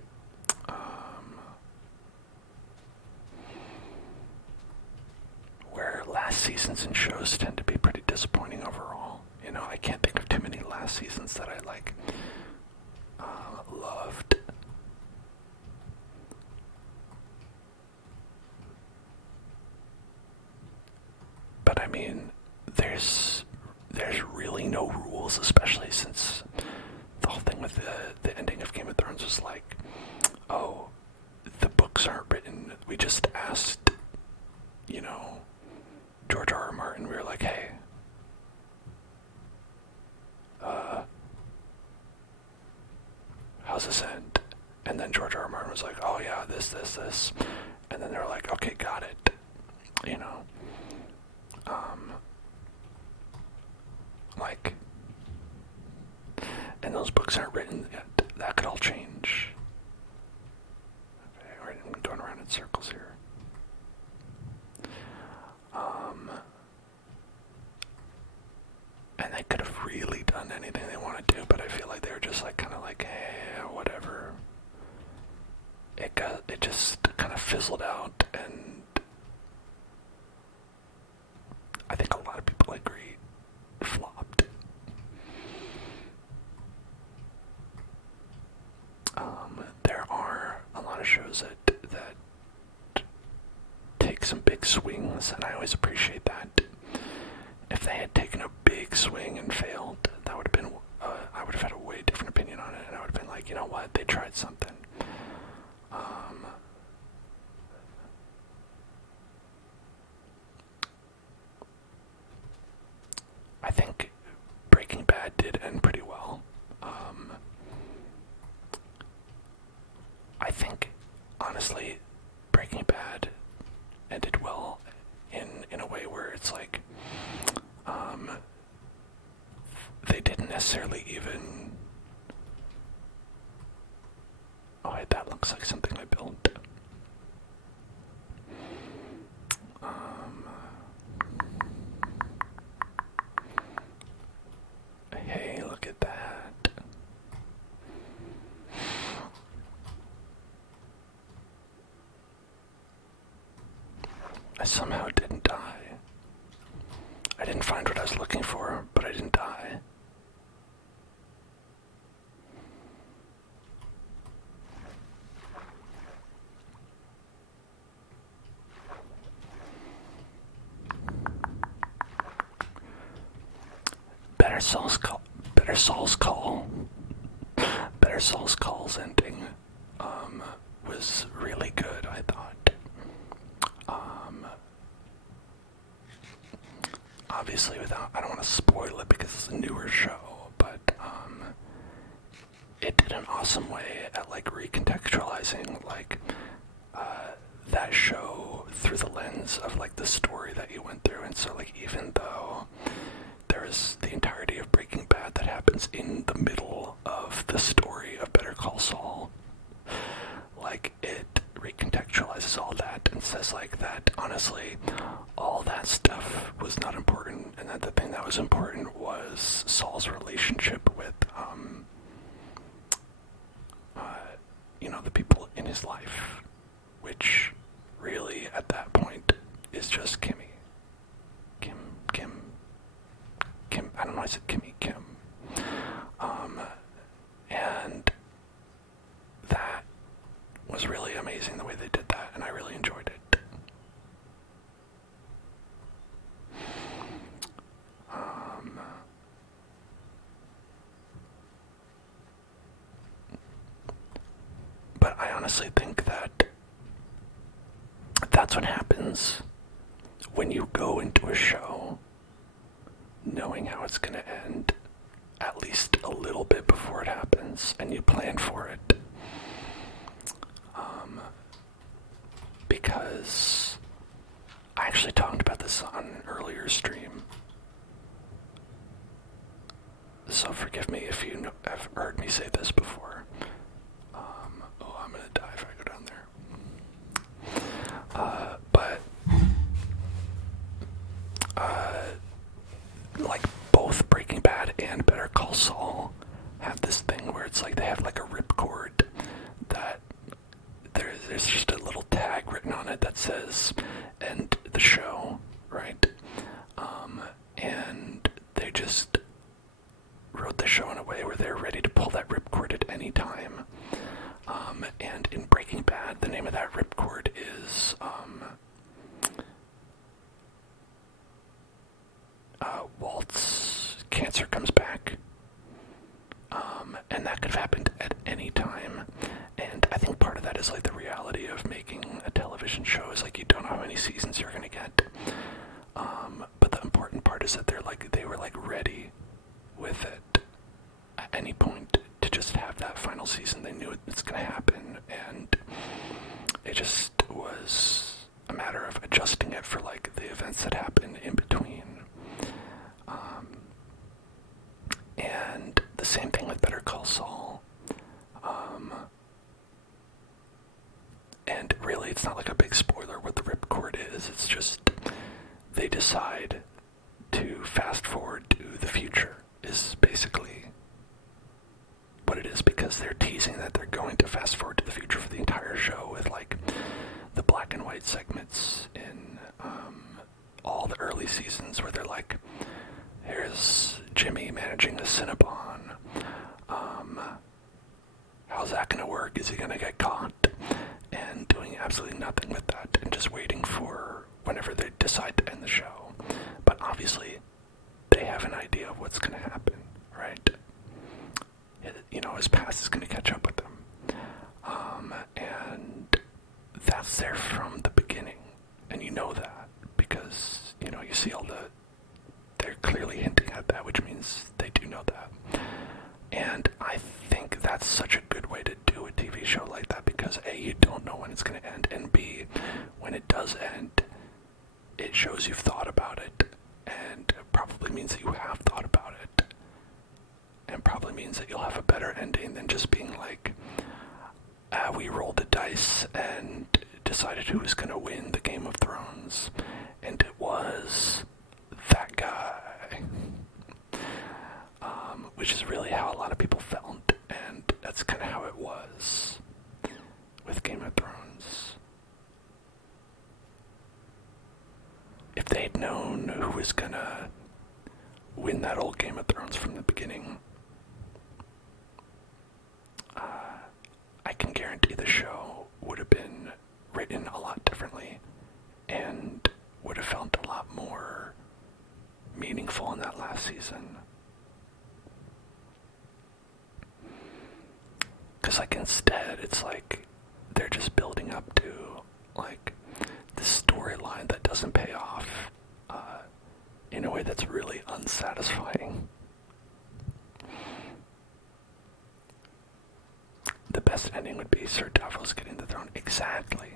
Where last seasons in shows tend to be pretty disappointing overall. You know, I can't think of too many last seasons that I, loved. But I mean, there's really no rules, especially since the whole thing with the ending of Game of Thrones was like, oh, the books aren't written. We just asked, George R. R. Martin. We were like, hey, how's this end? And then George R. R. Martin was like, oh yeah, this. And then they were like, okay, got it. And those books aren't written yet. That could all change. Okay, I'm going around in circles here. And they could have really done anything they wanted to, but I feel like they were just kind of hey, whatever. It just kind of fizzled out, and I think a lot of people agree, flopped. There are a lot of shows that take some big swings, and I always appreciate that. If they had taken a big swing and failed, that would have been, I would have had a way different opinion on it, and I would have been like, you know what, they tried something. I think Breaking Bad did end pretty well. I think, honestly, Breaking Bad ended well in a way where it's like, they didn't necessarily even... Oh, wait, that looks like something I built. Hey, look at that. I somehow didn't die. I didn't find what I was looking for, but I didn't die. Better Saul's Call's ending was really good, I thought. Obviously, I don't want to spoil it because it's a newer show, but it did an awesome way at recontextualizing that show through the lens of the story that you went through. And so even though there is the entirety of Breaking Bad that happens in the middle of the story of Better Call Saul, it recontextualizes all that and was like that, honestly, all that stuff was not important, and that the thing that was important was Saul's relationship with, the people in his life, which really, at that point, is just Kimmy. Kim, I don't know, I said Kimmy, Kim. And that was really amazing the way they did that, and I really enjoyed it. But I honestly think that that's what happens when you go into a show knowing how it's going to end at least a little bit before it happens, and you plan for it. Because I actually talked about this on an earlier stream, so forgive me if you have heard me say this before. I'm gonna die if I go down there. Like both Breaking Bad and Better Call Saul have this thing where it's like they have like a ripcord that there's just a little tag written on it that says "end the show," right? And they just wrote the show in a way where they're ready to pull that ripcord at any time. And in Breaking Bad, the name of that ripcord is Walt's cancer comes back. And that could have happened at any time. And I think part of that is like the reality of making a television show is like you don't know how many seasons you're gonna get. But the important part is that they were ready with it at any point to just have that final season. They knew it's gonna happen, and it just was a matter of adjusting it for like the events that happen in between. And the same thing with Better Call Saul. And really, it's not like a big spoiler what the ripcord is. It's just they decide to fast forward to the future is basically what it is, because they're teasing that they're going to fast forward to the future for the entire show with like the black and white segments in all the early seasons where they're like, here's Jimmy managing the Cinnabon. How's that going to work? Is he going to get caught? And doing absolutely nothing with that and just waiting for whenever they decide to end the show. But obviously, they have an idea of what's going to happen, right? His past is going to catch up with them. And that's there from the beginning. And you know that because, you see they're clearly hinting at that, which means they do know that. And I think that's such a good way to do a TV show like that, because A, you don't know when it's going to end, and B, when it does end, it shows you've thought about it, and it probably means that you have thought about it, and probably means that you'll have a better ending than just being like, we rolled the dice and decided who was going to win the Game of Thrones, and it was that guy. Which is really how a lot of people felt, and that's kind of how it was with Game of Thrones. If they'd known who was gonna win that old Game of Thrones from the beginning, I can guarantee the show would have been written a lot differently and would have felt a lot more meaningful in that last season. Because instead it's like they're just building up to like this storyline that doesn't pay off in a way that's really unsatisfying. The best ending would be Sir Davos getting the throne. Exactly.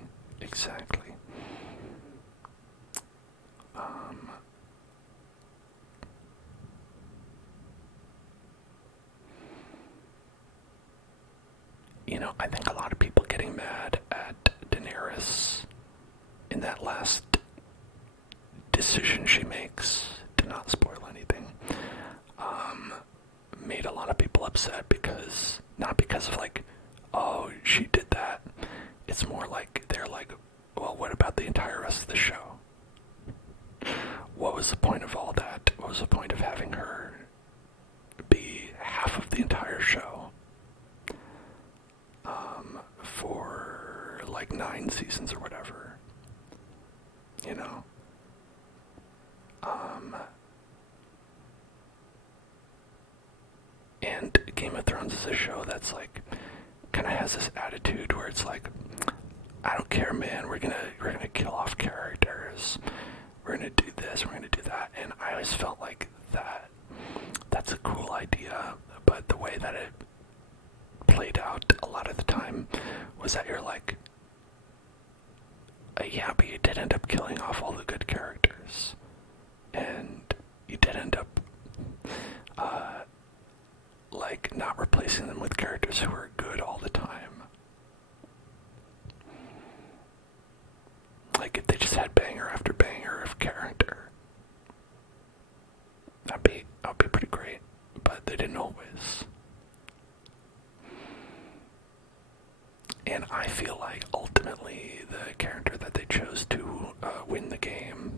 I think a lot of people getting mad at Daenerys in in that last decision she makes, to not spoil anything, made a lot of people upset because, not because of like, oh, she did that. It's more like, they're like, well, what about the entire rest of the show? What was the point of all that? What was the point of having her be half of the entire show? For like 9 seasons or whatever. You know? And Game of Thrones is a show that's like, kind of has this attitude where it's like, I don't care, man, we're gonna kill off characters. We're gonna do this, we're gonna do that. And I always felt like that's a cool idea, but the way that it played out a lot of the time was that you're like, yeah, but you did end up killing off all the good characters. And you did end up, like, not replacing them with characters who are good all the time. Like, if they just had banger after banger of character, that'd be pretty great, but they didn't always. And I feel like ultimately the character that they chose to win the game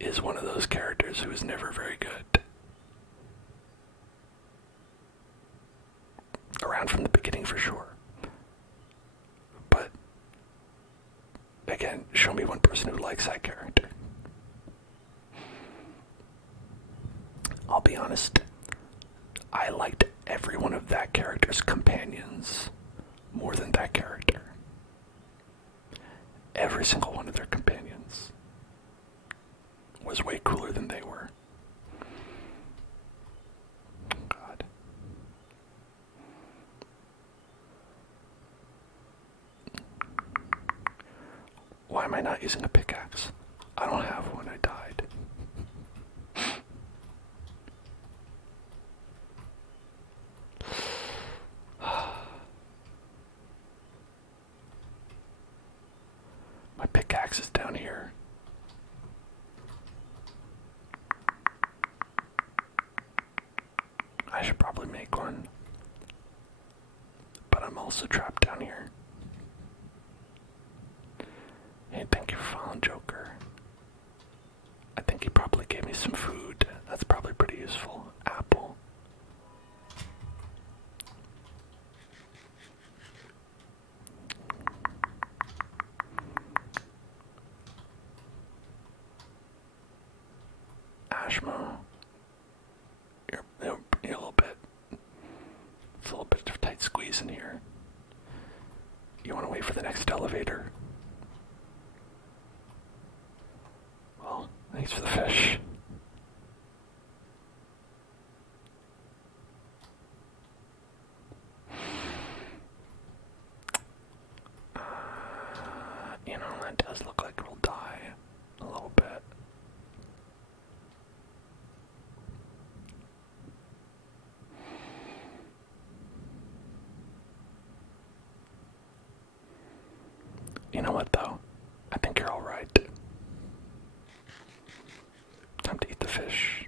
is one of those characters who is never very good. Around from the beginning for sure. But again, show me one person who likes that character. I'll be honest, I liked every one of that character's companions more than that character. Every single one of their companions was way cooler than they were. God. Why am I not using a pickaxe? I don't have one, I died. My pickaxe is down here. I should probably make one. But I'm also trapped down here. Hey, thank you for following Joker. I think he probably gave me some food. That's probably pretty useful. Apple. Ashmo. You're a little bit. It's a little bit of a tight squeeze in here. You want to wait for the next elevator? Well, thanks for the fish. You know, that does look like we'll die a little bit. You know what, though? I think you're alright. Time to eat the fish.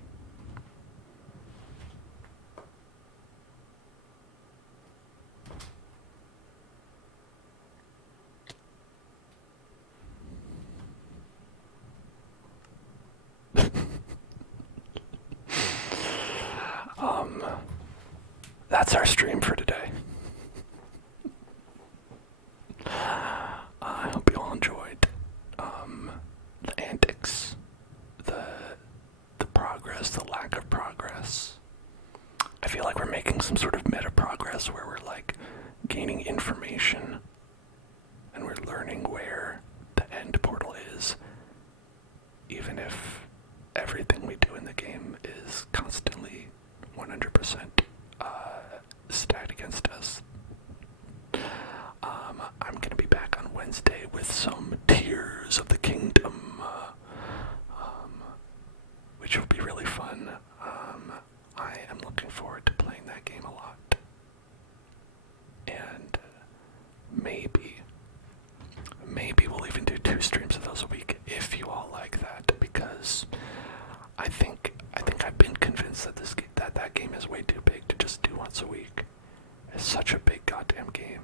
That's our stream for today. I hope you all enjoyed the antics, the progress, the lack of progress. I feel like we're making some sort of meta progress where we're like gaining information and we're learning where the end portal is, even if everything we do in the game is constantly 100% stacked against us. I'm going to be back on Wednesday with some Tears of the Kingdom, which will be really fun. I am looking forward to playing that game a lot. And maybe we'll even do 2 streams of those a week if you all like that, because I think I've been convinced that that game is way too big to just do once a week. It's such a big goddamn game.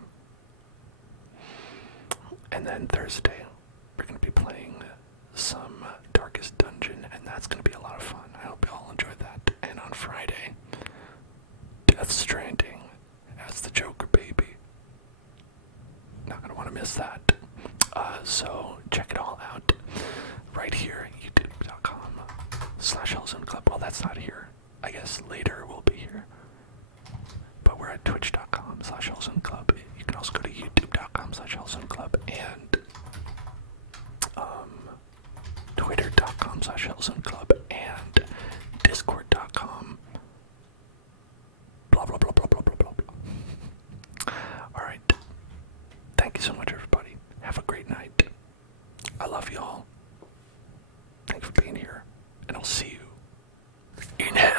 And then Thursday, we're going to be playing some Darkest Dungeon, and that's going to be a lot of fun. I hope you all enjoy that. And on Friday, Death Stranding as the Joker, baby. Not going to want to miss that. So check it all out right here, youtube.com/HellZoneClub. Well, that's not here. I guess later we'll be here. But we're at twitch.com/HellZoneClub. You can also go to youtube.com/HellZoneClub and twitter.com/HellZoneClub and discord.com. Blah, blah, blah, blah, blah, blah, blah, blah. Alright. Thank you so much, everybody. Have a great night. I love you all. Thanks for being here. And I'll see you in hell.